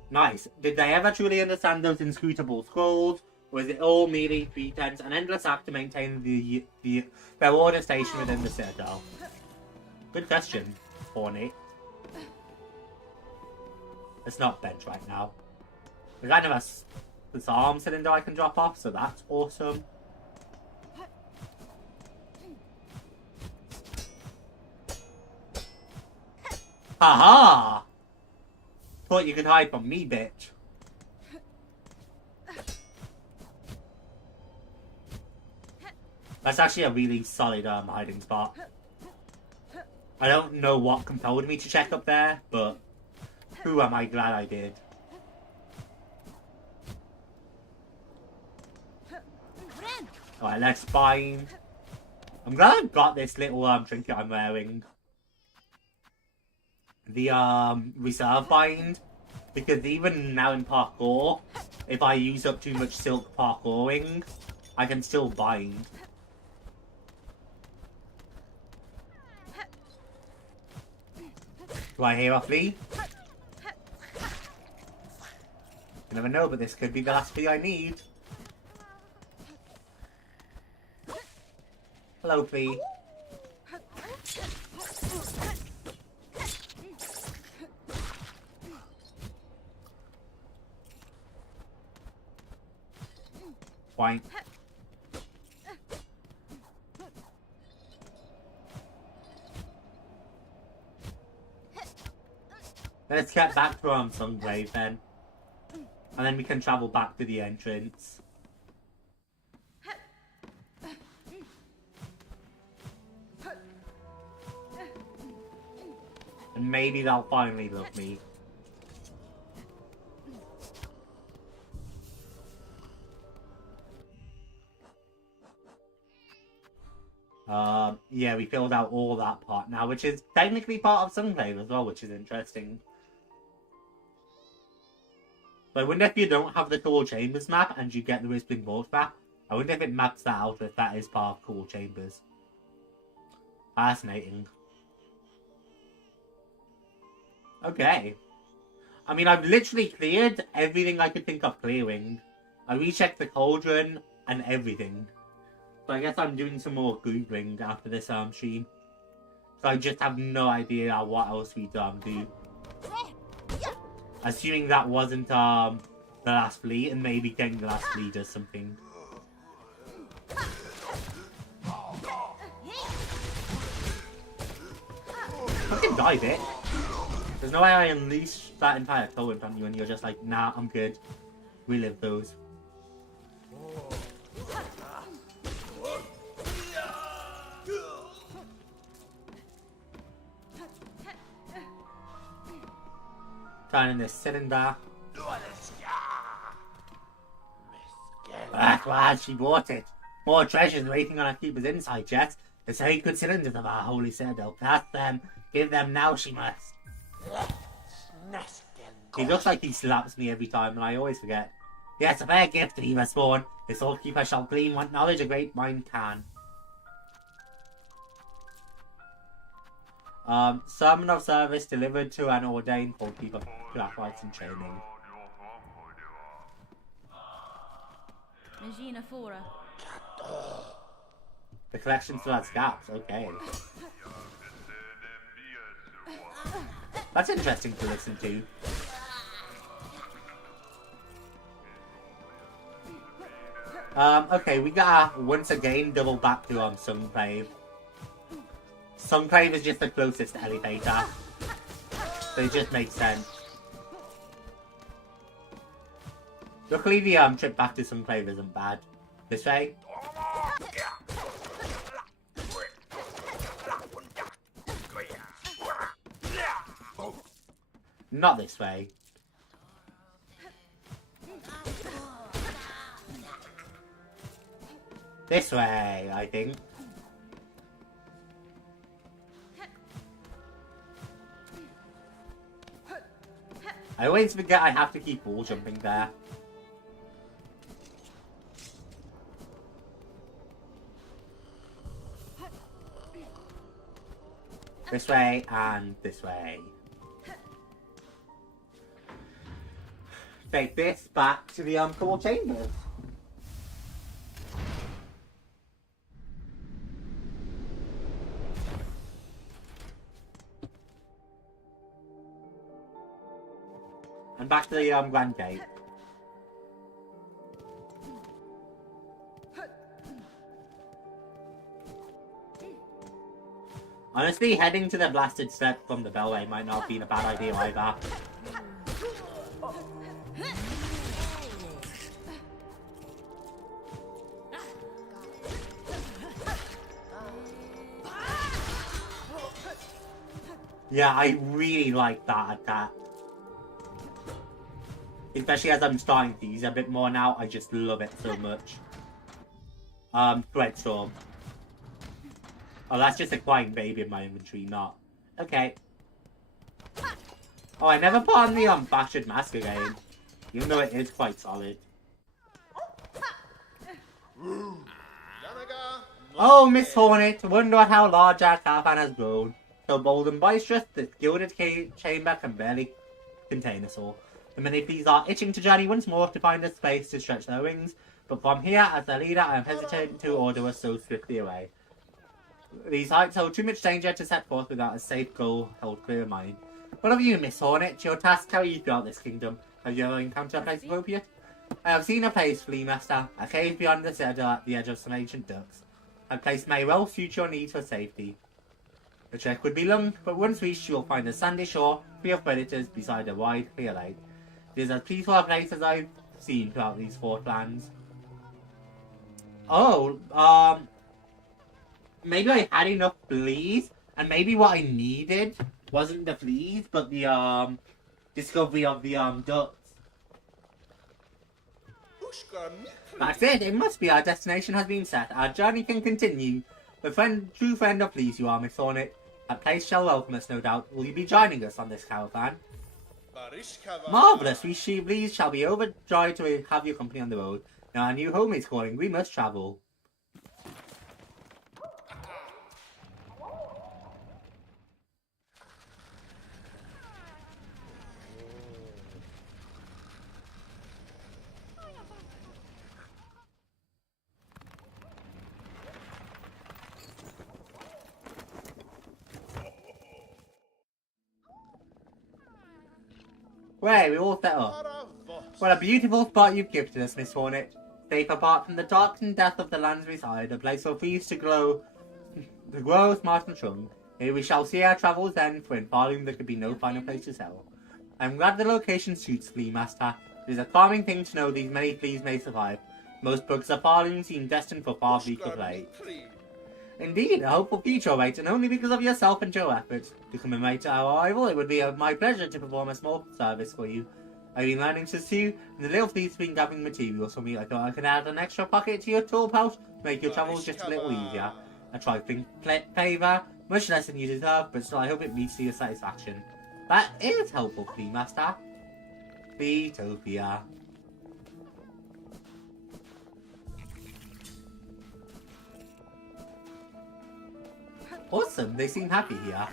Nice. Did they ever truly understand those inscrutable scrolls? Or is it all merely pretense, an endless act to maintain their order station within the Citadel? Good question, Hornet. It's not bench right now. We kind of have this arm cylinder I can drop off, so that's awesome. Haha! Thought you could hide from me, bitch. That's actually a really solid hiding spot. I don't know what compelled me to check up there, but who am I glad I did. Alright, let's bind. I'm glad I've got this little trinket I'm wearing. The reserve bind, because even now in parkour, if I use up too much silk parkouring, I can still bind. Do I hear a flea? You never know, but this could be the last flea I need. Hello, flea. Fine. Let's get back to Sunclave then. And then we can travel back to the entrance. And maybe they'll finally love me. Yeah, we filled out all that part now, which is technically part of Sunclave as well, which is interesting. But I wonder if you don't have the Cool Chambers map and you get the Whispering Vault map, I wonder if it maps that out, if that is part of Cool Chambers. Fascinating. Okay. I mean, I've literally cleared everything I could think of clearing. I rechecked the cauldron and everything. So I guess I'm doing some more Googling after this stream. So I just have no idea what else we do. Assuming that wasn't the last fleet, and maybe getting the last fleet does something. Fucking die, bitch. There's no way I unleash that entire toe in front of you and you're just like, nah, I'm good. Relive those. Turning this cylinder. Ah, glad she bought it. More treasures waiting on our keeper's inside chest. The sacred cylinders of our holy citadel. Cast them. Give them now she must. He looks like he slaps me every time and I always forget. Yes, a fair gift to Eva Spawn. This old keeper shall glean what knowledge a great mind can. Sermon of service delivered to an ordained old keeper to our rights and training. The collection still has gaps, okay. That's interesting to listen to. Okay, we gotta once again double back to Sunclave. Sunclave is just the closest elevator. So it just makes sense. Luckily the trip back to Sunclave isn't bad. This way? Not this way. This way, I think. I always forget I have to keep wall jumping there. This way and this way. Take this back to the core chambers. And back to the Grand Gate. Honestly, heading to the blasted step from the Bellway might not have been a bad idea either. Yeah, I really like that attack. Especially as I'm starting to use it a bit more now, I just love it so much. Threadstorm. Oh, that's just a crying baby in my inventory, not. Okay. Oh, I never put on the Bastard Mask again. Even though it is quite solid. Oh, Miss Hornet, wonder how large our caravan has grown. So bold and boisterous, this gilded chamber can barely contain us all. The mini-pleas are itching to journey once more to find a space to stretch their wings. But from here, as their leader, I am hesitant to order us so swiftly away. These heights hold too much danger to set forth without a safe goal held clear in mind. What of you, Miss Hornet? Your task carry you throughout this kingdom. Have you ever encountered a place appropriate? I have seen a place, Flea Master. A cave beyond the citadel at the edge of some ancient ducks. A place may well suit your needs for safety. The trek would be long, but once reached you will find a sandy shore free of predators beside a wide, clear lake. It is as peaceful a place as I've seen throughout these 4 lands. Oh, maybe I had enough fleas, and maybe what I needed wasn't the fleas, but the discovery of the ducks. That's it. It must be. Our destination has been set. Our journey can continue. The true friend of fleas you are, Miss Hornet. That place shall welcome us, no doubt. Will you be joining us on this caravan? Marvellous. We fleas shall be overjoyed to have your company on the road. Now our new home is calling. We must travel. Way, we all set up. What a beautiful spot you've gifted us, Miss Hornet. Safe apart from the dark and death of the lands beside, a place for fleas to grow, smart and strong. Here we shall see our travels end, for in pharloom there could be no finer place to settle. I'm glad the location suits, Flea Master. It is a calming thing to know these many fleas may survive. Most bugs of pharloom seem destined for far bleaker fate. Indeed, a hopeful future awaits, and only because of yourself and your efforts. To commemorate our arrival, it would be my pleasure to perform a small service for you. I've been learning to sew, and the little thief's been gathering materials for me. I thought I could add an extra pocket to your tool pouch to make your travels just a little easier. A trifling favour, much less than you deserve, but still I hope it meets to your satisfaction. That is helpful, Flea Master. Fleatopia. Awesome, they seem happy here.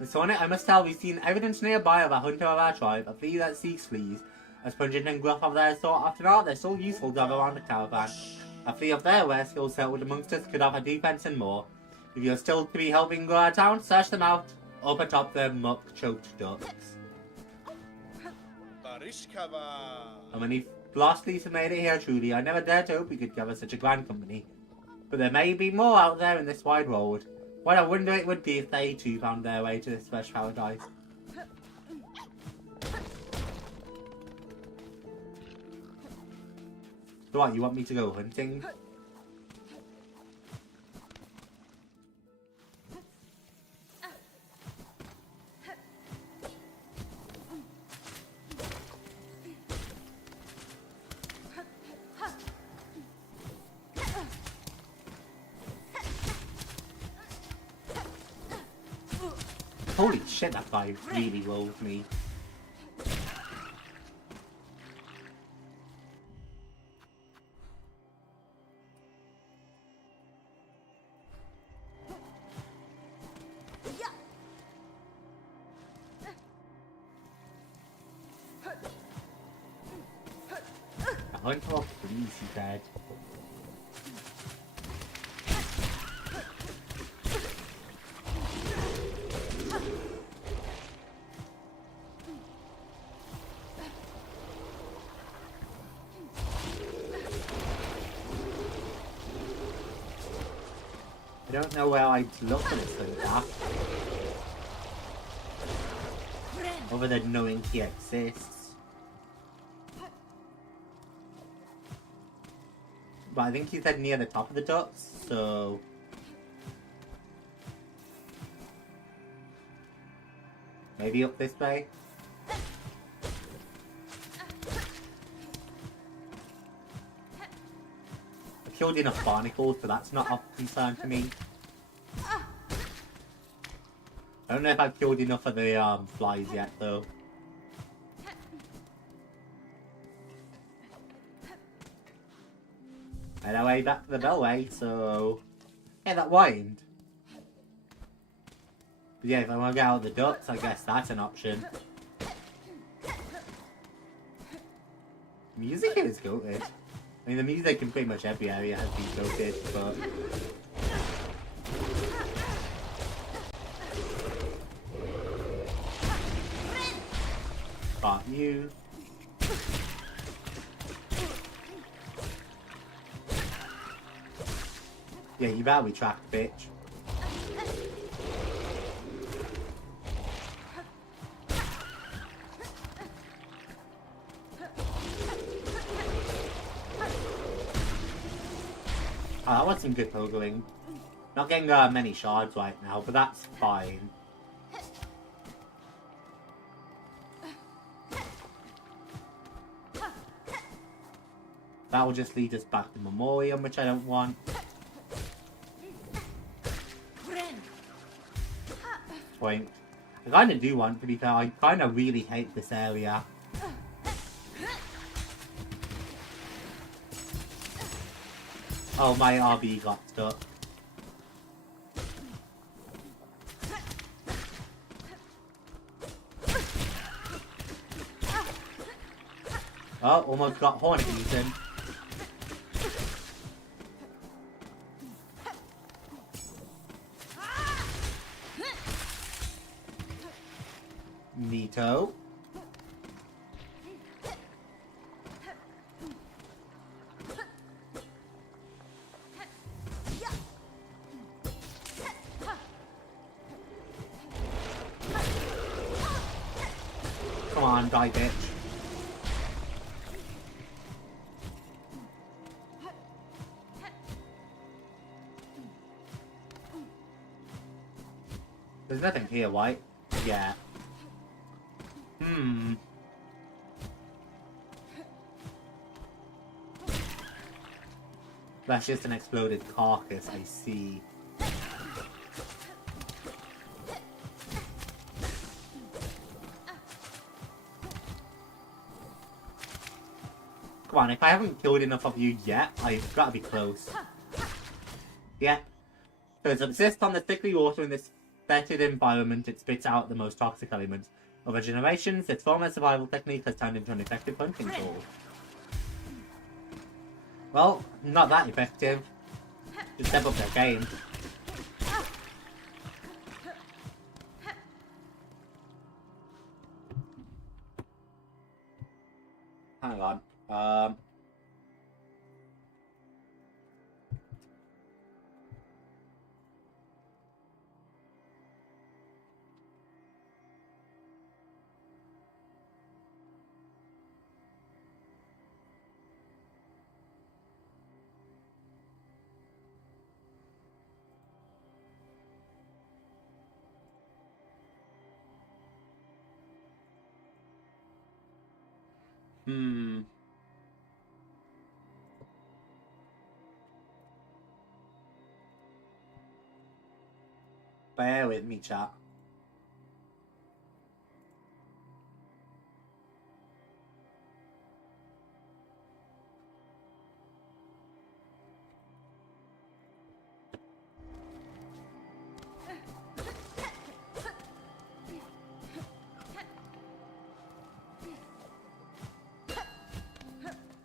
Miss Hornet, I must tell, we've seen evidence nearby of a hunter of our tribe, a flea that seeks fleas. As pungent and gruff of their sort often are, they're still useful to have around a caravan. A flea of their rare skill settled amongst us could offer defense and more. If you're still to be helping grow our town, search them out, up atop their muck-choked ducks. How many lost fleas have made it here, truly? I never dared to hope we could gather such a grand company. But there may be more out there in this wide world. What a wonder it would be if they too found their way to this fresh paradise. So what, you want me to go hunting? Holy shit, that guy really rolled me. I went off the easy bed. I don't know where I'd look for this thing at. Other than knowing he exists. But I think he said near the top of the ducts, so... maybe up this way? I've killed enough barnacles, so that's not of concern to me. I don't know if I've killed enough of the flies yet, though. And our way back to the bellway, so... yeah, that whined. But yeah, if I want to get out of the ducts, I guess that's an option. Music here is goated. I mean, the music in pretty much every area has been goated, but... got you. Yeah, you better be tracked, bitch. Oh, that was some good pogoing. Not getting many shards right now, but that's fine. That will just lead us back to Memoriam, which I don't want. Point. I kind of do want, to be fair. I kind of really hate this area. Oh, my RB got stuck. Oh, almost got Hornet eaten. Neato. Come on, die, bitch. There's nothing here, right? Yeah. That's just an exploded carcass, I see. Come on, if I haven't killed enough of you yet, I've got to be close. Yeah. So it subsists on the thickly water in this fetid environment. It spits out the most toxic elements. Over generations, its former survival technique has turned into an effective hunting tool. Well, not that effective. Just step up their game. Hang on. Bear with me, chat.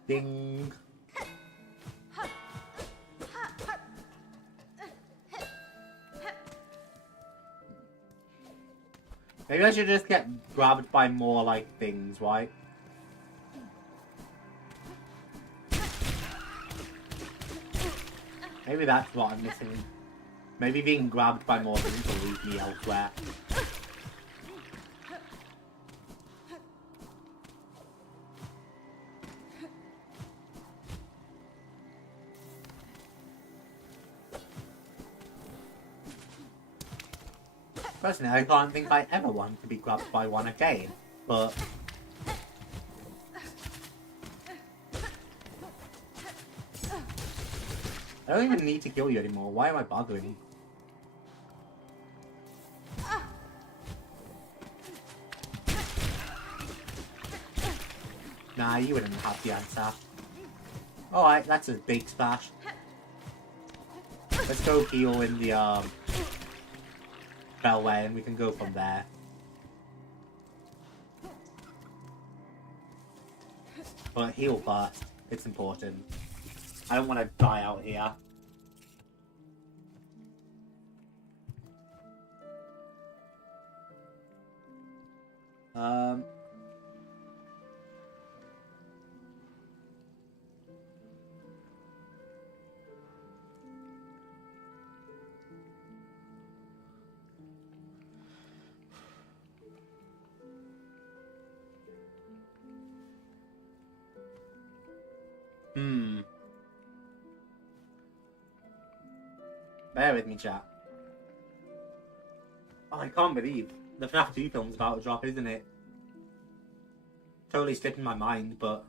Ding. Maybe I should just get grabbed by more, like, things, right? Maybe that's what I'm missing. Maybe being grabbed by more things will lead me elsewhere. Personally, I can't think I ever want to be grabbed by one again, but... I don't even need to kill you anymore. Why am I bothering? Nah, you wouldn't have the answer. Alright, that's a big splash. Let's go heal in the, Bellway, and we can go from there. But heal first. It's important. I don't want to die out here. Bear with me, chat. Oh, I can't believe the FNAF 2 film's about to drop, isn't it? Totally slipping my mind, but...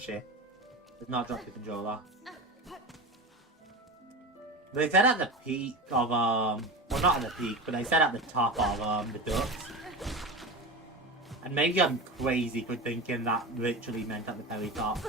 Shit. It's not dropped the controller. They said at the peak of, well, not at the peak, but they said at the top of, the ducks. And maybe I'm crazy for thinking that literally meant at the very top.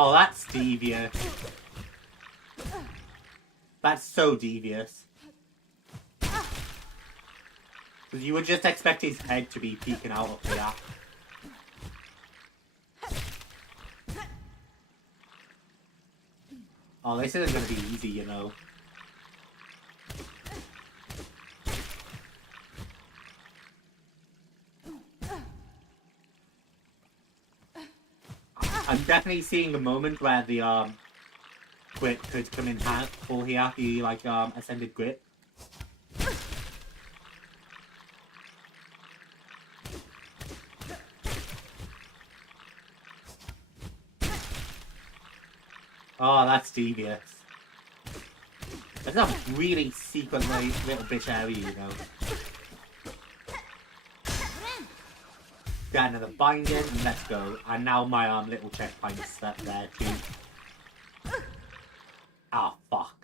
Oh, that's devious. That's so devious. Because you would just expect his head to be peeking out up here. Oh, this isn't going to be easy, you know. I'm definitely seeing a moment where the grip could come in handy here, the like ascended grip. Oh, that's devious. That's a really secret little bitch area, you know. Get another binding, and let's go. And now my little checkpoint is set there too. Ah, fuck.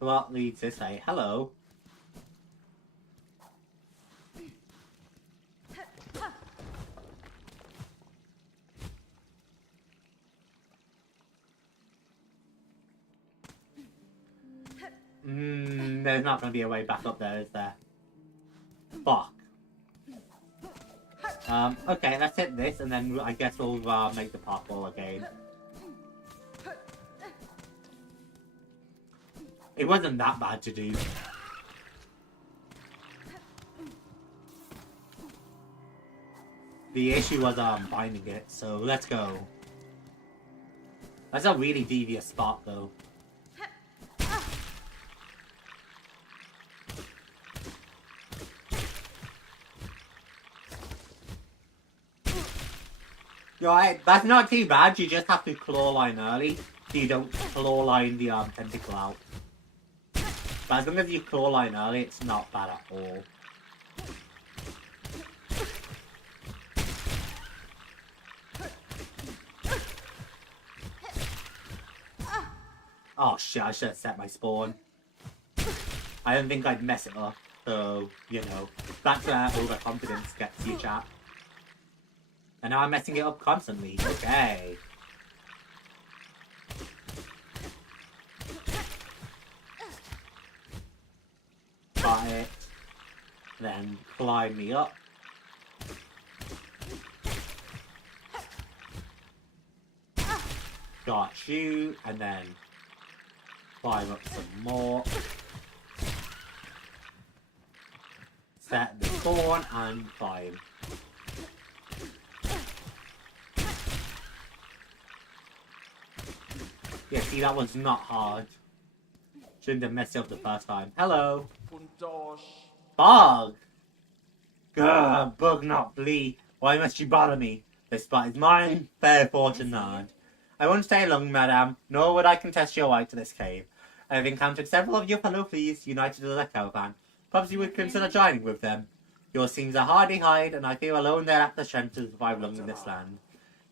What leads this way? Hello. There's not going to be a way back up there, is there? Fuck. Okay, let's hit this, and then I guess we'll make the parkour again. It wasn't that bad to do. The issue was binding it, so let's go. That's a really devious spot, though. Right, that's not too bad. You just have to claw line early, so you don't claw line the tentacle out. But as long as you claw line early, it's not bad at all. Oh shit, I should have set my spawn. I didn't think I'd mess it up, so, you know, that's where overconfidence gets you, chat. And now I'm messing it up constantly. Okay. Got it. Then climb me up. Got you. And then climb up some more. Set the spawn and climb. Yeah, see, that was not hard. Shouldn't have messed it up the first time. Hello. Bug! Grr, bug not bleed. Why must you bother me? This spot is mine, fair fortune none. I won't stay long, madam, nor would I contest your right to this cave. I have encountered several of your fellow thieves united as a caravan. Perhaps you would consider joining with them. Yours seems a hardy hide, and I feel alone there at the strength to survive long in this land.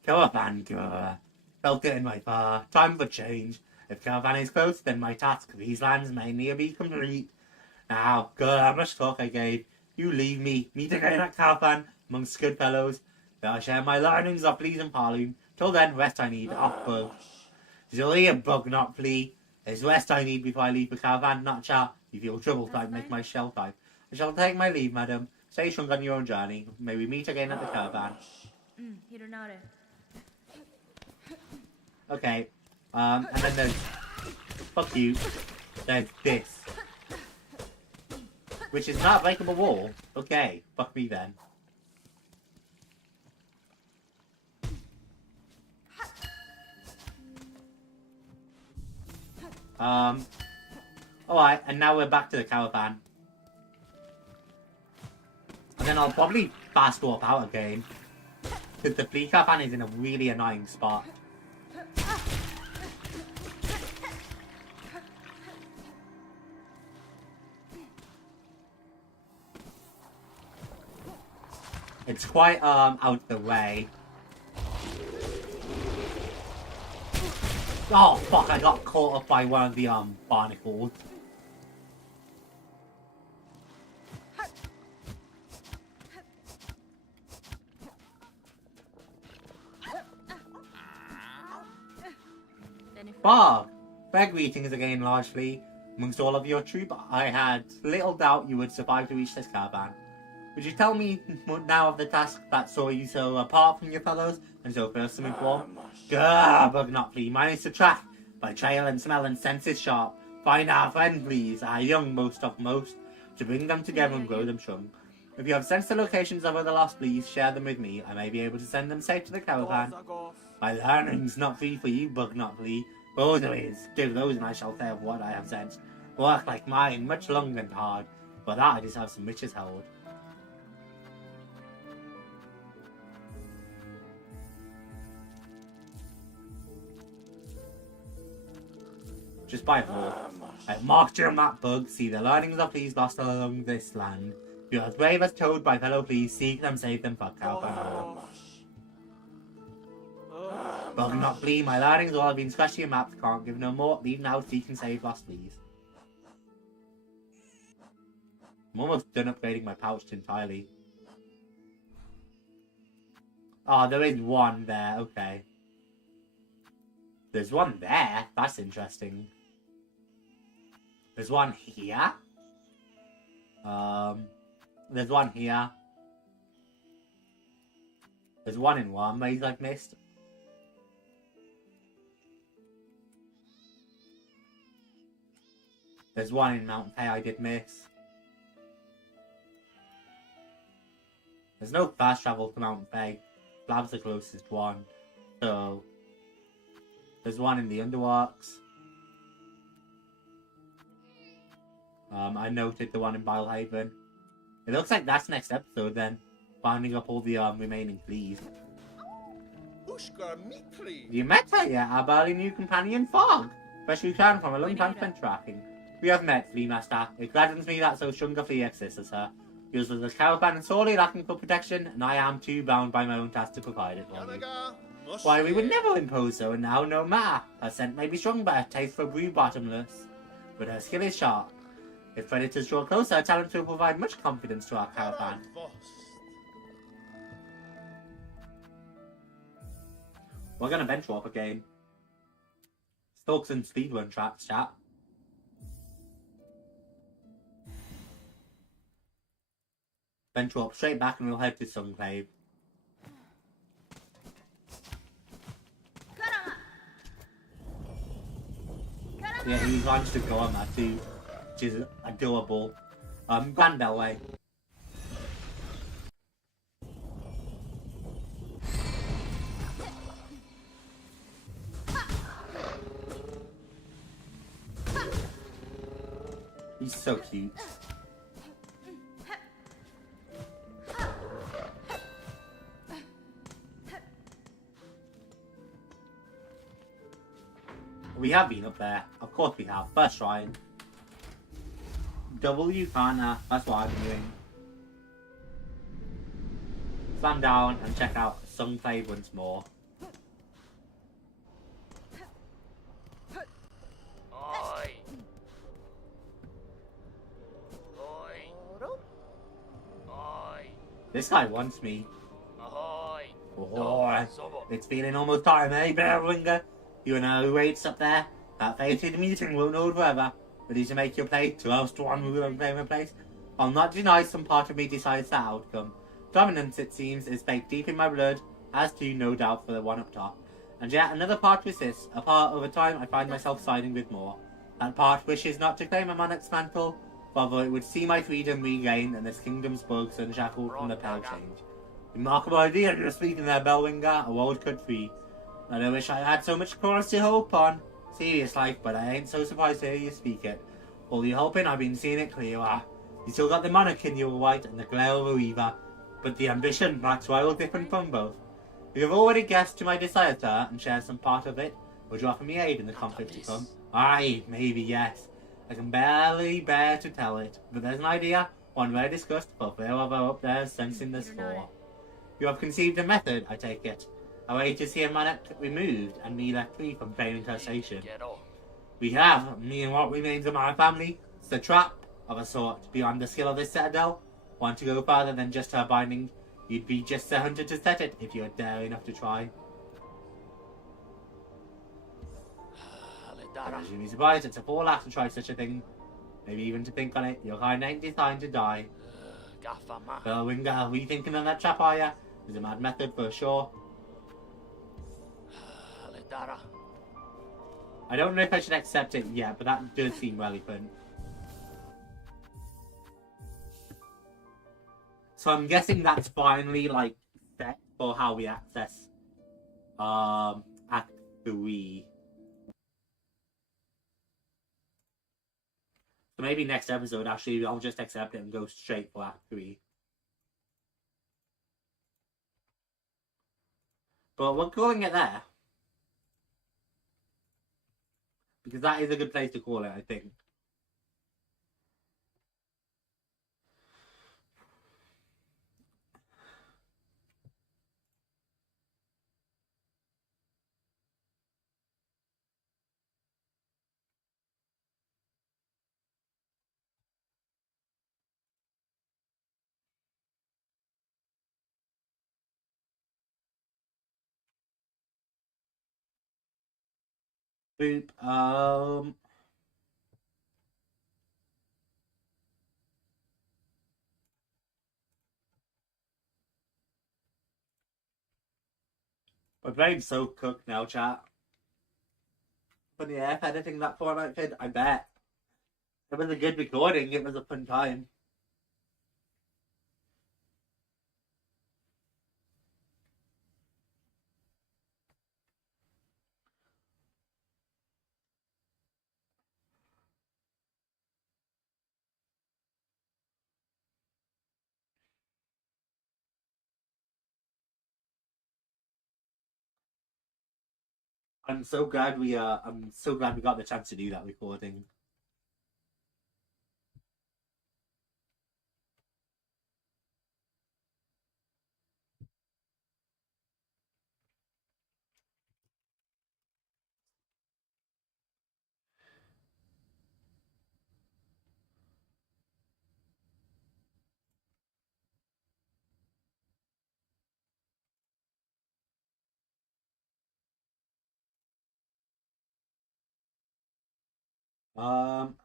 Caravan go. Felt it in my fur. Time for change. If caravan is close, then my task for these lands may near be complete. Now, good, how much talk I gave. You leave me. Meet again at caravan, amongst good fellows. There I share my learnings of fleas and pharloom. Till then, rest I need, off bug. Zully a bug, not flea. There's rest I need before I leave the caravan, not chat. If you're trouble type, make my shell type. I shall take my leave, madam. Stay strong on your own journey. May we meet again at the caravan. Hironare. Okay. And then there's... Fuck you. There's this. Which is not a breakable wall. Okay. Fuck me then. Alright, and now we're back to the caravan. And then I'll probably fast warp out again. Because the flea caravan is in a really annoying spot. It's quite out the way. Oh fuck, I got caught up by one of the barnacles. Fuck! Fair greetings again, largely. Amongst all of your troop, I had little doubt you would survive to reach this caravan. Would you tell me now of the task that saw you so apart from your fellows, and so first to inform? Grr, bug not flea. Mine is to track, by trail and smell and senses sharp. Find our friend, please, our young most of most, to bring them together and grow them strong. If you have sensed the locations of other lost, please share them with me. I may be able to send them safe to the caravan. My learning's not free for you, bug not flea. Rosaries, give those and I shall say of what I have sensed. Work like mine, much long and hard. For that I just have some riches held. Just by walk. I marked your map, bug. See the learnings of please lost along this land. If you're as brave as told by fellow please, seek them, save them, fuck caravan. Bug not flee, my learnings all have been scratched to your maps, can't give no more. Leave now, seek and save lost please. I'm almost done upgrading my pouch entirely. Oh, there is one there, okay. There's one there, that's interesting. There's one here. There's one here. There's one in one maze I've missed. There's one in Mount Pay I did miss. There's no fast travel to Mount Pay. Blab's the closest one. So there's one in the Underworks. I noted the one in Bilehaven. It looks like that's next episode then. Finding up all the remaining fleas. You met her yet, our burly new companion Fog? Fresh returned from a long time spent tracking. We have met, Flea Master. It gladdens me that so strong a flea exists as her. Yours was a caravan and sorely lacking for protection, and I am too bound by my own task to provide it for you. Why, we would never impose so, and now no matter. Her scent may be strong, but her taste for brew bottomless. But her skill is sharp. If predators draw closer, her talent will provide much confidence to our caravan. We're gonna bench warp again. Stalks and speedrun tracks, chat. Bench warp straight back and we'll head to Sunclave. Yeah, he managed to go on that too, which is adorable. Grand Beltway. He's so cute. We have been up there. Of course we have. First shrine. W partner. That's what I'm doing. Slam down and check out Sunclave once more. This guy wants me. Ahoy! Oh, it's feeling almost time, eh, Bearwinger? You know who waits up there? That fated meeting won't hold forever. Ready to make your plate, to oust one who will claim a place? I'll not deny some part of me decides that outcome. Dominance, it seems, is baked deep in my blood, as to, no doubt, for the one up top. And yet another part persists, a part over time I find myself siding with more. That part wishes not to claim a monarch's mantle, although it would see my freedom regained and this kingdom's bugs unshackled from the pale change. Remarkable idea you're speaking there, Bellwinger, a world cut free. I don't wish I had so much cause to hope on. Serious like, but I ain't so surprised to hear you speak it. All you hoping, I've been seeing it clearer. You still got the monarch in your white and the glare of a weaver, but the ambition, that's well different from both. You have already guessed to my desire, sir, and share some part of it. Would you offer me aid in the conflict to come? Aye, maybe yes. I can barely bear to tell it, but there's an idea, one very discussed, for fear of our up there sensing this for. You have conceived a method, I take it. A way to see a monarch removed and me left free from pain and taxation. We have, me and what remains of my family. It's a trap of a sort, beyond the skill of this citadel. Want to go farther than just her binding? You'd be just a hunter to set it if you had dare enough to try. As you'd be surprised, it's a poor laugh to try such a thing. Maybe even to think on it. Your kind ain't designed to die. Bellwinger, are you thinking on that trap, are ya? It's a mad method for sure. I don't know if I should accept it yet, but that does seem relevant. So I'm guessing that's finally like set for how we access Act 3. So maybe next episode actually I'll just accept it and go straight for Act 3. But we're calling it there. Because that is a good place to call it, I think. Boop. My brain's so cooked now, chat. But yeah, editing that format vid, I bet. It was a good recording, it was a fun time. I'm so glad we got the chance to do that recording. Um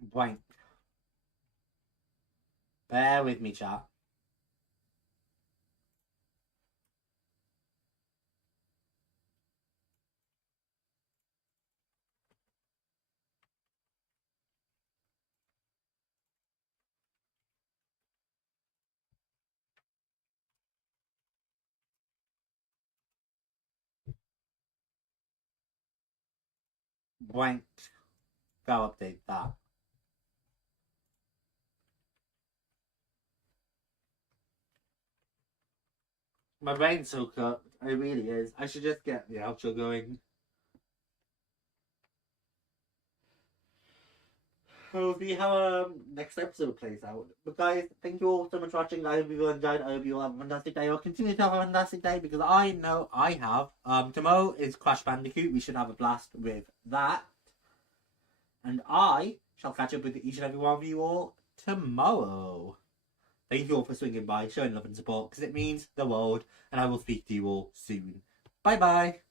Blank. Bear with me, chat. Blank. Go update that. My brain's so cooked. It really is. I should just get the outro going. we'll see how next episode plays out. But guys, thank you all so much for watching. I hope you all enjoyed. I hope you all have a fantastic day. Or continue to have a fantastic day because I know I have. Tomorrow is Crash Bandicoot. We should have a blast with that. And I shall catch up with each and every one of you all tomorrow. Thank you all for swinging by, showing love and support, because it means the world, and I will speak to you all soon. Bye bye.